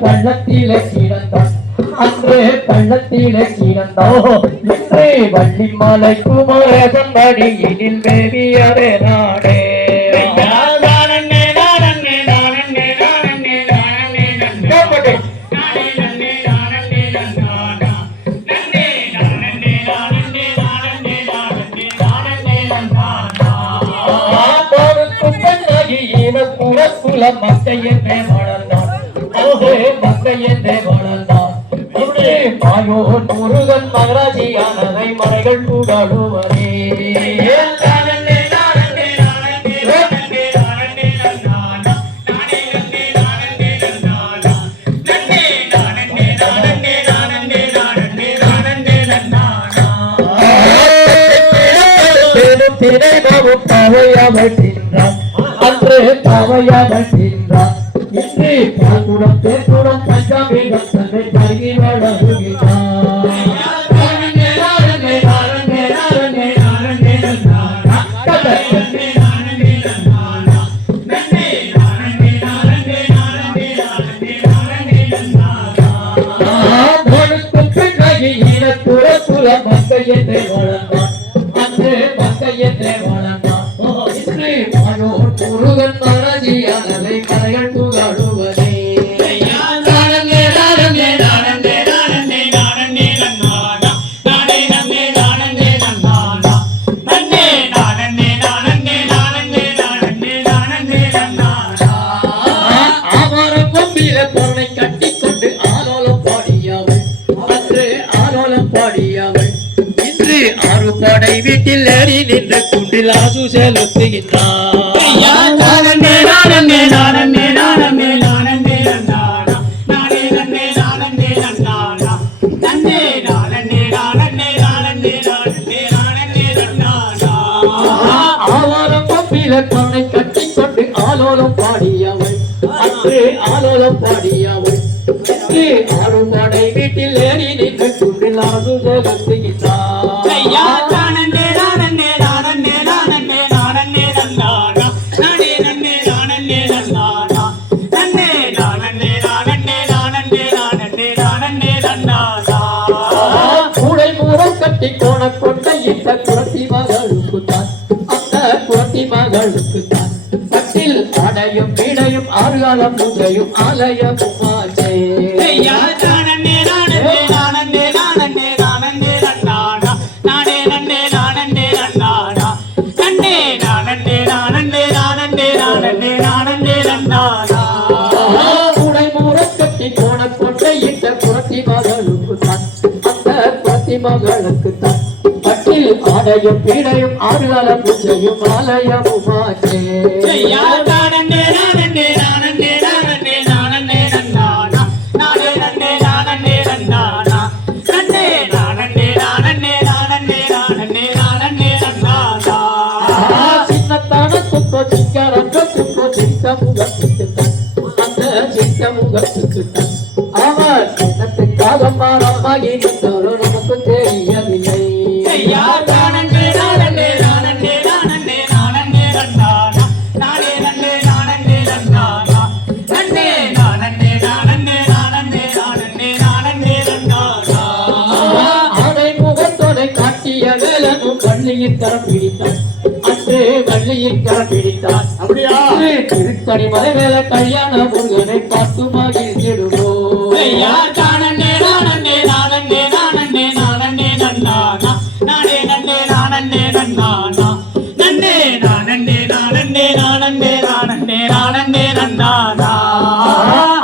பள்ளத்திலே கிடந்தான் அன்றே பள்ளத்திலே கிடந்தான் இன்றே வள்ளிமலை குமரேசன் அடியினில் மேவியதே நாடே மக்கையென்றே வளர்ந்தான் மக்கையென்றே வளர்ந்தான் மாயோன் முருகன் மகராஜியானதை மலைகள் கூடாடுவரே பாவையாமல் தின்றான் அன்று பாவையாமல் தின்றான் இன்று பால்குடம் தேர்குடம் பஞ்சாமிகம் தன்னை பருகி வளருகிறான் மக்கையென்றே வளர்ந்தான் அன்று மக்கையென்றே வளர்ந்தான் முருகன் மகராஜியானதை மலைகள் புகழுவதே ஆவாரம் கொம்பில பொருளை கட்டிக்கொண்டு ஆலோலம் பாடியவள் அன்று ஆலோலம் பாடியவள் இன்று ஆறு படை வீட்டில் ஏறி நின்று குண்டில் ஆசு செலுத்துகின்றான் ஆவாரம் கொம்பில பொருளை கட்டிக்கொண்டு ஆலோலம் பாடியவள் அன்று ஆலோலம் பாடியவள் இன்று ஆறு படை வீட்டில் ஏறி நின்று குண்டில் ஆசு செலுத்துகின்றான் கோண கொண்ட இந்த குரத்தி மகளுக்குத்தான் அந்த குரத்தி மகளுக்குத்தான் பட்டில் அடையும் வீடையும் ஆறுகாலம் பூஜையும் ஆலயமும் ஆச்சே கோண கொண்ட இந்த குரத்தி மகளுக்குத்தான் அந்த குரத்தி மகளுக்குத்தான் பட்டில் ஆடையும் பீடையும் ஆறுகால பூஜையும் ஆலயமும் ஆச்சே சின்னத்தான குக்கோ சிக்காரங்க குக்கோ சிக்க முகத்துக்குத்தான் அந்த சிக்க முகத்துக்குத்தான் அவர் சின்னத்துக்காக மாறமாகி நின்றோரோ நமக்கு தெரியவில்லை வள்ளியின் கரம் பிடித்தான் அன்று வள்ளியின் கரம் பிடித்தான் அப்படியா திருத்தணி மலை மேல கல்யாண முருகனை பார்த்து மகிழ்ந்திடுவோம்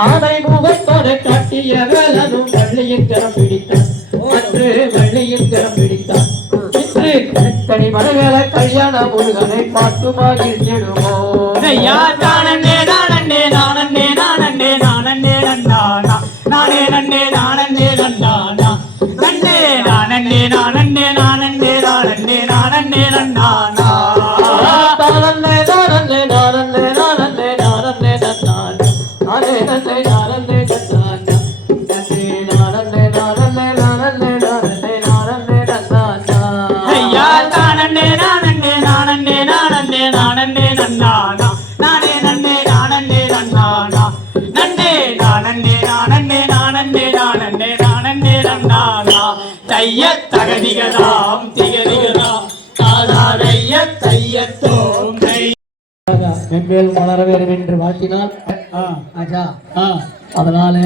ஆடை முகத்தோடு காட்டிய வேலனும் வள்ளியின் கரம் பிடித்தான் அன்று வள்ளியின் கரம் பிடித்தான் திருத்தணி மலை மேல கல்யாண முருகனை பார்த்து மகிழ்ந்திடுவோம் ஐயா நானே நானே நானே நானே நானே நன்னானா நானே நன்னே நானே நன்னானா நன்னே நானே நானே நானே நானே நானே நன்னானா தைய தகதிகதாம் திகதிகதாம் தாதாரைய தையத்தோம் தை மென்மேல் மலர வேண்டும் என்று வாழ்த்தினால் ஆஜா அதனால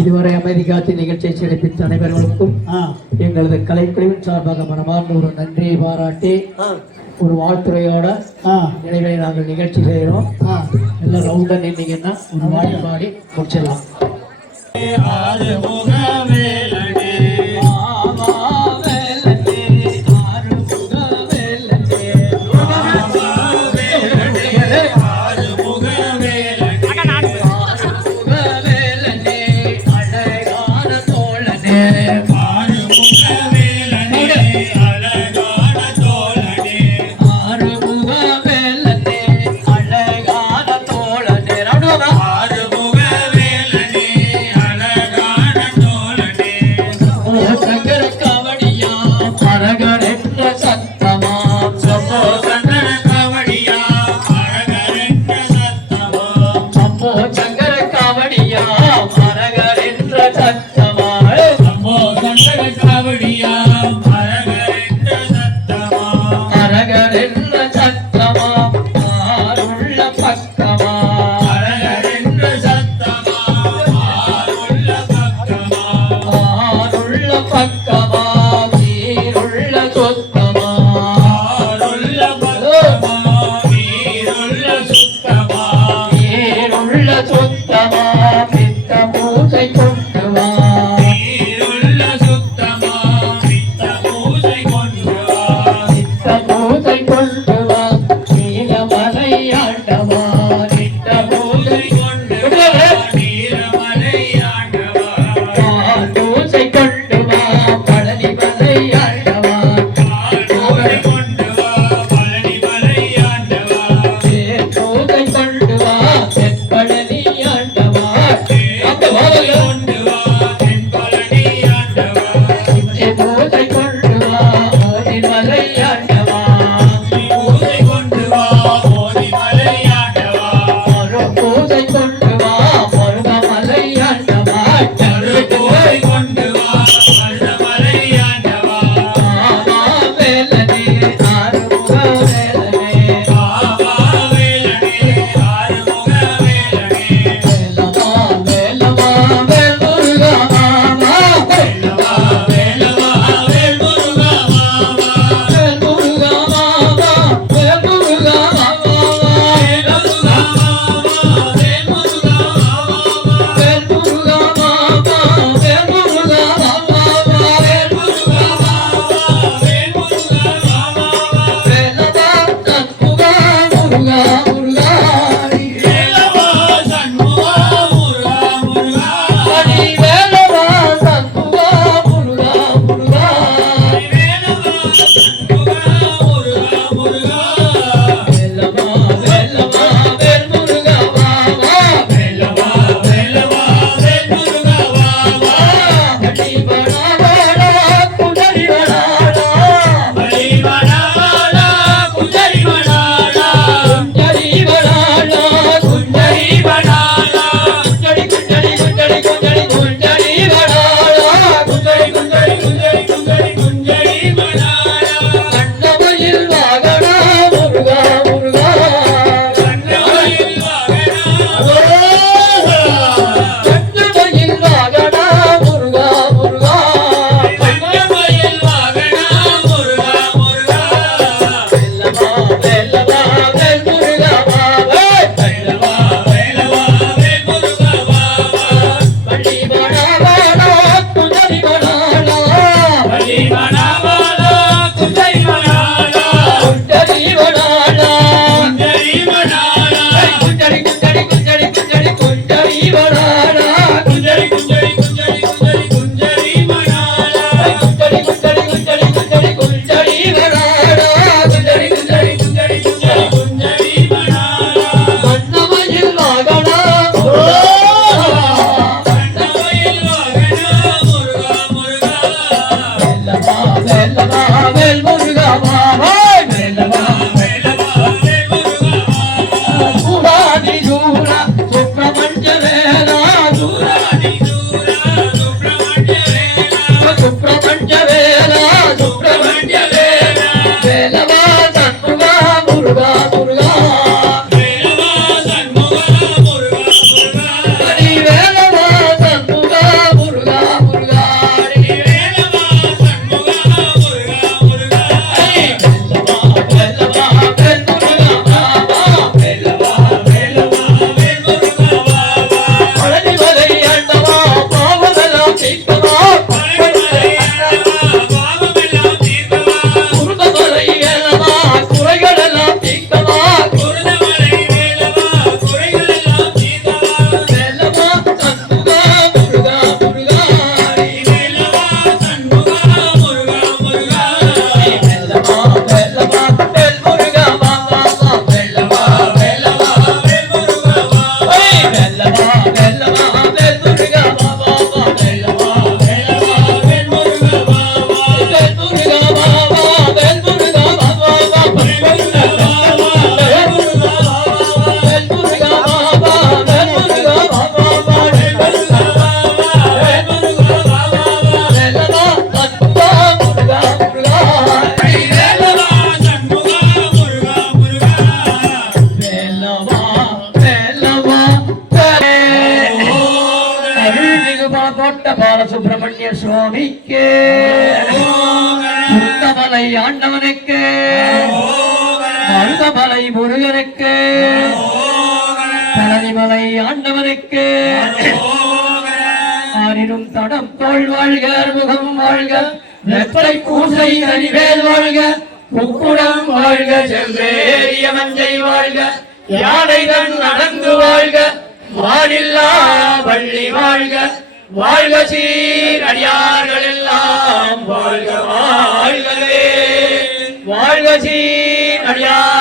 இதுவரை அமைதி காத்து நிகழ்ச்சியை சிறப்பித்த அனைவர்களுக்கும் எங்களது கலைக்குழுவின் சார்பாக மனமார்ந்த ஒரு நன்றியை பாராட்டி ஒரு வாழ்த்துறையோட நினைவை நாங்கள் நிகழ்ச்சி செய்கிறோம். எல்லாம் ரவுண்டா நின்னீங்கன்னா ஒரு வாடி பாடி முடிச்சிடலாம். கோட்ட பாலசுப்பிரமணிய சுவாமிக்கு முத்தமலை ஆண்டவனுக்கு மருதமலை முருகனுக்கு பழனிமலை ஆண்டவனுக்கு ஆரினும் தடம் தோல் வாழ்க முகம் வாழ்க வெப்பை பூசை அறிவேல் வாழ்க முக்குடம் வாழ்க செவ்வேறிய மஞ்சை வாழ்க யானை தன் நடந்து வாழ்க வாழில்லா வள்ளி வாழ்க வாழ்க சீர் அடியார்கள் எல்லாம் வாழ்க வாழ்கவே வாழ்க சீர் அடியார்